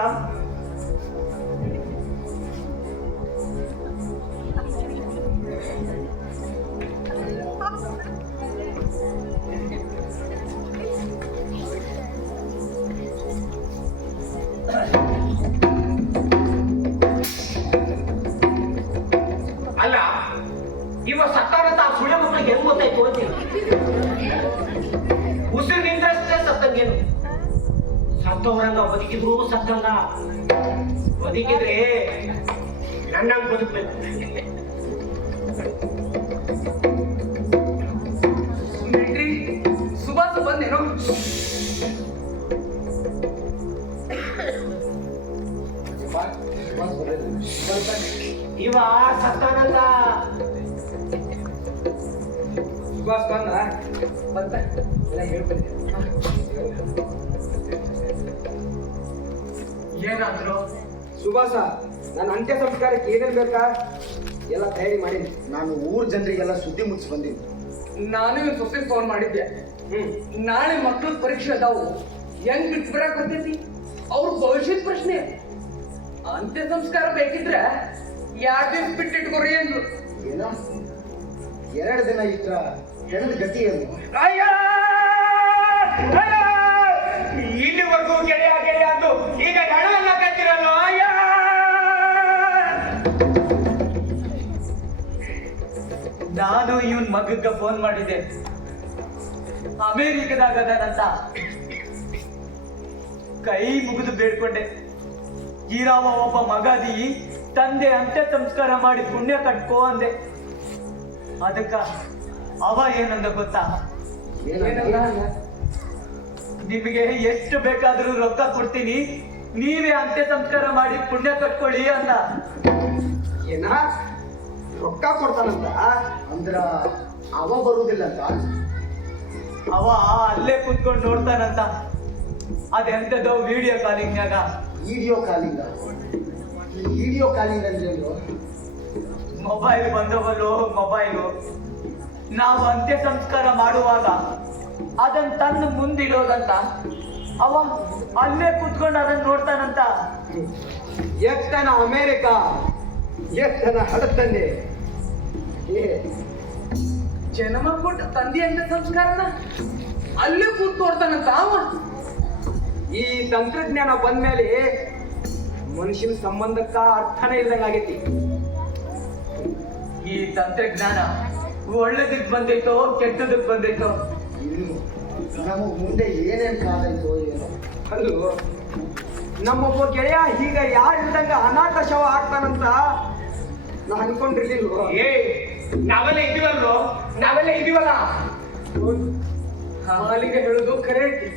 ಅಲ್ಲ ಇವ ಸತ್ತಾರಂತ ಆ ಸುಳ್ಳೆ ಮಕ್ಕಳಿಗೆ ಹೆಂಗ್ ಗೊತ್ತಾಯ್ತು ಅಂತೀನಿ. ಉಸಿರು ನಿಂದ್ರಷ್ಟೇ ಸತ್ತಂಗೇನು, ಸತ್ತವರಂಗ ಬದುಕಿದ್ರು ಸತ್ತಂಗ. ಬದುಕಿದ್ರೆ ನನ್ನಂಗ್ ಬದುಕ್ಬೇಕು. ಮಿಲ್ಟ್ರಿ ಸುಭಾಷ್ ಬಂದೇನೋ? ಇವ ಸತ್ತಾನಂತ. ಸುಭಾಷ್ ಬಂತ ಎಲ್ಲ ಹೇಳ್ಬಂದೆ. ಏನಾದ್ರು? ಸುಭಾಷ, ನನ್ನ ಅಂತ್ಯ ಸಂಸ್ಕಾರಕ್ಕೆ ಏನೇನು ಬೇಕಾ ಎಲ್ಲ ತಯಾರಿ ಮಾಡೀನಿ. ನಾನು ಊರ್ ಜನರಿಗೆಲ್ಲ ಸುದ್ದಿ ಮುಗಿಸಿ ಬಂದೀನಿ. ನಾನು ಇವ್ನ ಸೊಸೆ ಫೋನ್ ಮಾಡಿದ್ದೆ. ನಾಳೆ ಮಕ್ಳ ಪರೀಕ್ಷೆ ಅದಾವು, ಹೆಂಗ್ ಬಿಟ್ಟು ಬರಕ್ ಬರ್ತೈತಿ? ಅವ್ರ ಭವಿಷ್ಯದ ಪ್ರಶ್ನೆ. ಅಂತ್ಯ ಸಂಸ್ಕಾರ ಬೇಕಿದ್ರೆ 2 ದಿವಸ ಬಿಟ್ಟಿಟ್ಕೋರಿ ಅಂದ್ರು. ಏನೋ 2 ದಿನ ಇದ್ರ ಹೆಣದ ಗತಿ ಏನು? ಇಲ್ಲಿವರೆಗೂ ಗೆಳೆಯ ಗೆಳೆಯ ಅಂದು ಈಗ ಹಣವನ್ನ ಕಟ್ಟಿರಲ್ಲ. ನಾನು ಇವನ್ ಮಗಕ್ಕ ಫೋನ್ ಮಾಡಿದ್ದೆ. ಅಮೇರಿಕದಾಗ ಅದಾನಂತ. ಕೈ ಮುಗಿದು ಬೇಡ್ಕೊಂಡೆ, ಈರಾವ ಒಬ್ಬ ಮಗದಿ ತಂದೆ ಅಂತ್ಯ ಸಂಸ್ಕಾರ ಮಾಡಿ ಪುಣ್ಯ ಕಟ್ಕೋ ಅಂದೆ. ಅದಕ್ಕ ಅವ ಏನಂದ ಗೊತ್ತಾ? ನಿಮಗೆ ಎಷ್ಟು ಬೇಕಾದ್ರೂ ರೊಕ್ಕ ಕೊಡ್ತೀನಿ, ನೀವೇ ಅಂತ್ಯ ಸಂಸ್ಕಾರ ಮಾಡಿ ಪುಣ್ಯ ಕಟ್ಕೊಳ್ಳಿ ಅಂದ. ಏನ ರೊಕ್ಕ ಕೊಡ್ತಾನಂತ? ಅಂದ್ರ ಅವ ಬರುವುದಿಲ್ಲ ಅಂತ? ಅವ ಅಲ್ಲೇ ಕುತ್ಕೊಂಡು ನೋಡ್ತಾನಂತ. ಅದೆಂತದೋ ವಿಡಿಯೋ ಕಾಲಿಂಗ್ನಾಗ. Video calling? ಈ ವಿಡಿಯೋ ಕಾಲಿಂಗ್ ಅಂದ್ರೆ ಏನು? ಮೊಬೈಲ್ ಬಂದವಲ್ಲೋ ಮೊಬೈಲು. ನಾವು ಅಂತ್ಯ ಸಂಸ್ಕಾರ ಮಾಡುವಾಗ ಅದನ್ನ ತಂದು ಮುಂದಿಡೋದಂತ. ಅವ ಅಲ್ಲೇ ಕುತ್ಕೊಂಡು ಅದನ್ನ ನೋಡ್ತಾನಂತ. ಎತ್ತನ ಅಮೇರಿಕ, ಎತ್ತನ ಹಡತಂದೆ. ಜನ್ಮ ಕೊಟ್ಟ ತಂದೆ ಅಂತ್ಯ ಸಂಸ್ಕಾರನ ಅಲ್ಲೇ ಕೂತ್ ನೋಡ್ತಾನಂತ ಅವ. ಈ ತಂತ್ರಜ್ಞಾನ ಬಂದ್ಮೇಲೆ ಮನುಷ್ಯನ ಸಂಬಂಧಕ್ಕ ಅರ್ಥನೇ ಇಲ್ದಂಗಾಗೈತಿ. ಈ ತಂತ್ರಜ್ಞಾನ ಒಳ್ಳೇದಕ್ ಬಂದೈತೋ ಕೆಟ್ಟದಕ್ ಬಂದೈತೋ? ಇನ್ನು ನಮಗ್ ಮುಂದೆ ಏನೇನ್ ಕಾದಾಯ್ತೋ ಏನೋ. ಅಲ್ಲೂ ನಮ್ಮೊಬ್ಬ ಗೆಳೆಯ ಈಗ ಯಾರು ಇಲ್ದಂಗ ಅನಾಥ ಶವ ಆಗ್ತಾನಂತ ನಾ ಅನ್ಕೊಂಡಿರ್ಲಿಲ್ವ. ನಾವೆಲ್ಲ ಇದೀವಲ್ರೋ, ನಾವೆಲ್ಲ ಇದೀವಲ್ಲ. ಮಾಲಿಗೆ ಹೇಳುದು ಖರೆ ಐತಿ.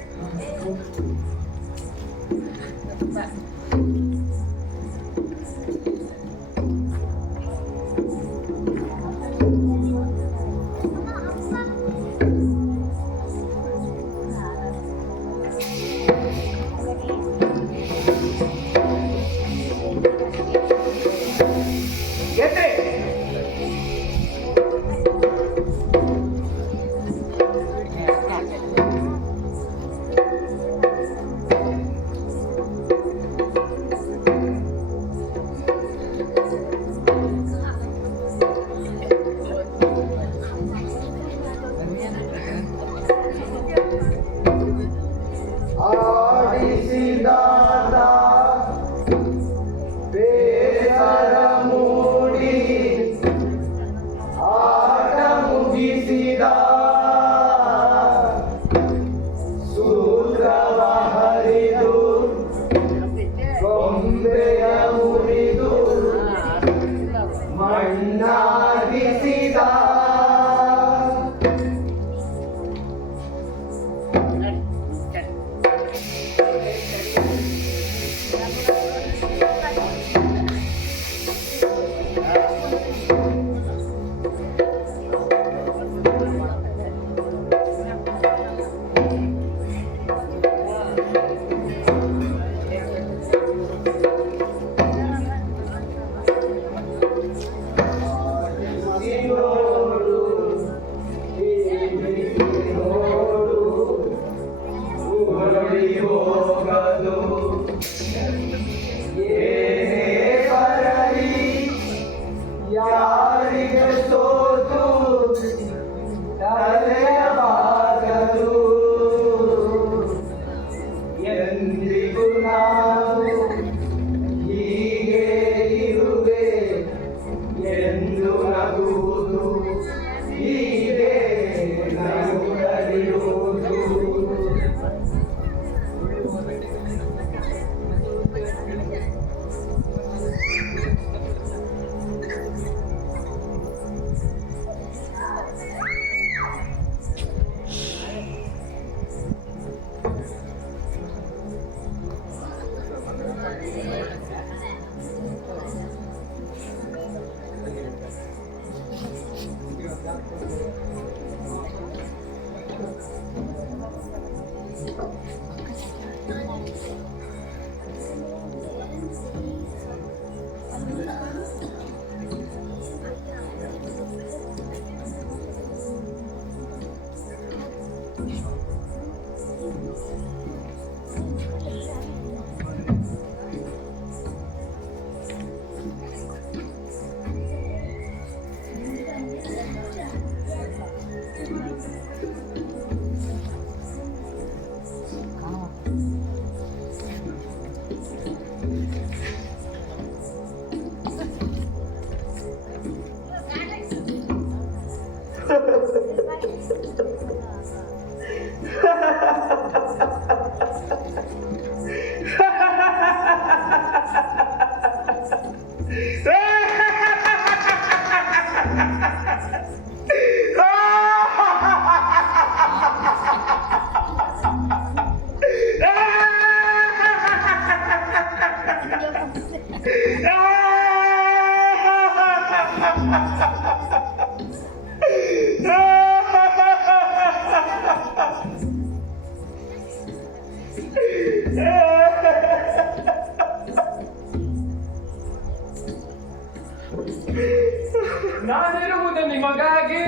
ನಾನಿರುವುದು ನಿಮಗಾಗಿ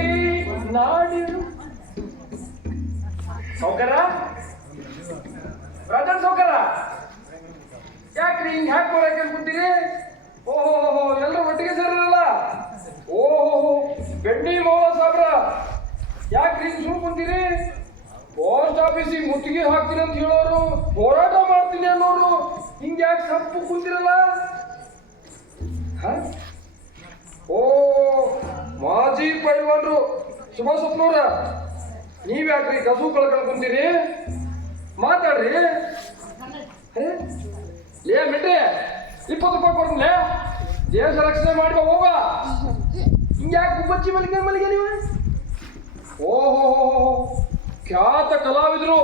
ನಾಡಿರು ಸೌಕರ ರಾಜನ್ ಸೌಕರ ಯಾಕ್ರಿ ಹಿಂಗ್ ಹ್ಯಾಕ್ ಬರಕ್ಕೆ ಕೂತೀರಿ? ಓಹೋ ಎಲ್ಲರೂ ಒಟ್ಟಿಗೆ ಸೇರಲ್ಲ. ಓಹೋ ಬೆಂಡಿ ಮೋಹ ಸಾಬ್ರ ಯಾಕ್ರಿ ಹಿಂಗ್ ಸುಮ್ ಕುಂತೀರಿ? ಪೋಸ್ಟ್ ಆಫೀಸಿಗೆ ಮುತ್ತಿಗೆ ಹಾಕ್ತೀನಿ ಅಂತ ಹೇಳೋರು, ಹೋರಾಟ ಮಾಡ್ತೀನಿ ಅನ್ನೋರು ಹಿಂಗ್ ಯಾಕೆ ಸಪ್ಪು ಕುಂತಿರಲ್ಲ? ಓ ಮಾಜಿ ಪೈಲ್ವಾನ್ರು ಸುಭಾಷ್ ಸ್ವಪ್ನವ್ರ, ನೀವ್ಯಾಕ್ರಿ ಕಸು ಕಳ್ಕೊಂಡು ಕುಂತೀರಿ? ಮಾತಾಡ್ರಿ. ಲೇ ಮೆಟ್ರೆ 20 ರೂಪಾಯಿ ಕೊಡ್ತೀನಿ, ದೇಶ ರಕ್ಷಣೆ ಮಾಡಿ ಹೋಗ. ಹಿಂಗ್ಯಾಕೆ ಗುಬ್ಬಚ್ಚಿ ಮಲಿಗೆ ನೀವು? ಓಹೋ ಖ್ಯಾತ ಕಲಾವಿದರು,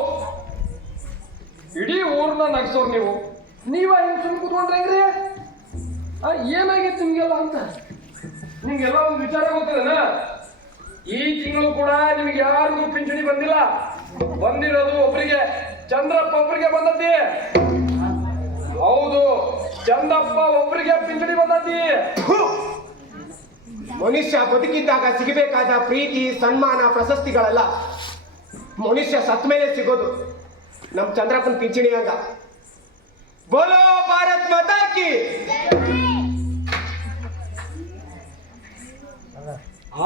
ಇಡೀ ಊರ್ನ ನಗ್ಸೋರು ನೀವು. ನೀವ ಹೆಂಗ್ ಸುಮ್ ಕೂತ್ಕೊಂಡ್ರೆ ಹೆಂಗ್ರಿ? ಏನಾಗಿತ್ತು ನಿಮ್ಗೆಲ್ಲ ಅಂತ ನಿಮ್ಗೆಲ್ಲ ಒಂದು ವಿಚಾರ ಗೊತ್ತದೇನ? ಈ ತಿಂಗಳು ಕೂಡ ನಿಮ್ಗೆ ಯಾರಿಗೂ ಪಿಂಚಣಿ ಬಂದಿಲ್ಲ. ಬಂದಿರೋದು ಒಬ್ಬರಿಗೆ, ಚಂದ್ರಪ್ಪ ಒಬ್ಬರಿಗೆ ಬಂದತಿ. ಹೌದು, ಚಂದ್ರಪ್ಪ ಒಬ್ಬರಿಗೆ ಪಿಂಚಣಿ ಬಂದತಿ. ಮನುಷ್ಯ ಬದುಕಿದ್ದಾಗ ಸಿಗಬೇಕಾದ ಪ್ರೀತಿ, ಸನ್ಮಾನ, ಪ್ರಶಸ್ತಿಗಳೆಲ್ಲ ಮನುಷ್ಯ ಸತ್ ಮೇಲೆ ಸಿಗೋದು. ನಮ್ ಚಂದ್ರಪ್ಪನ ಪಿಂಚಣಿ ಹಂಗ. ಬೋಲೋ ಭಾರತ್ ಮಾತಾ ಕಿ.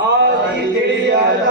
ಆದಿ ತಿಳಿಯದ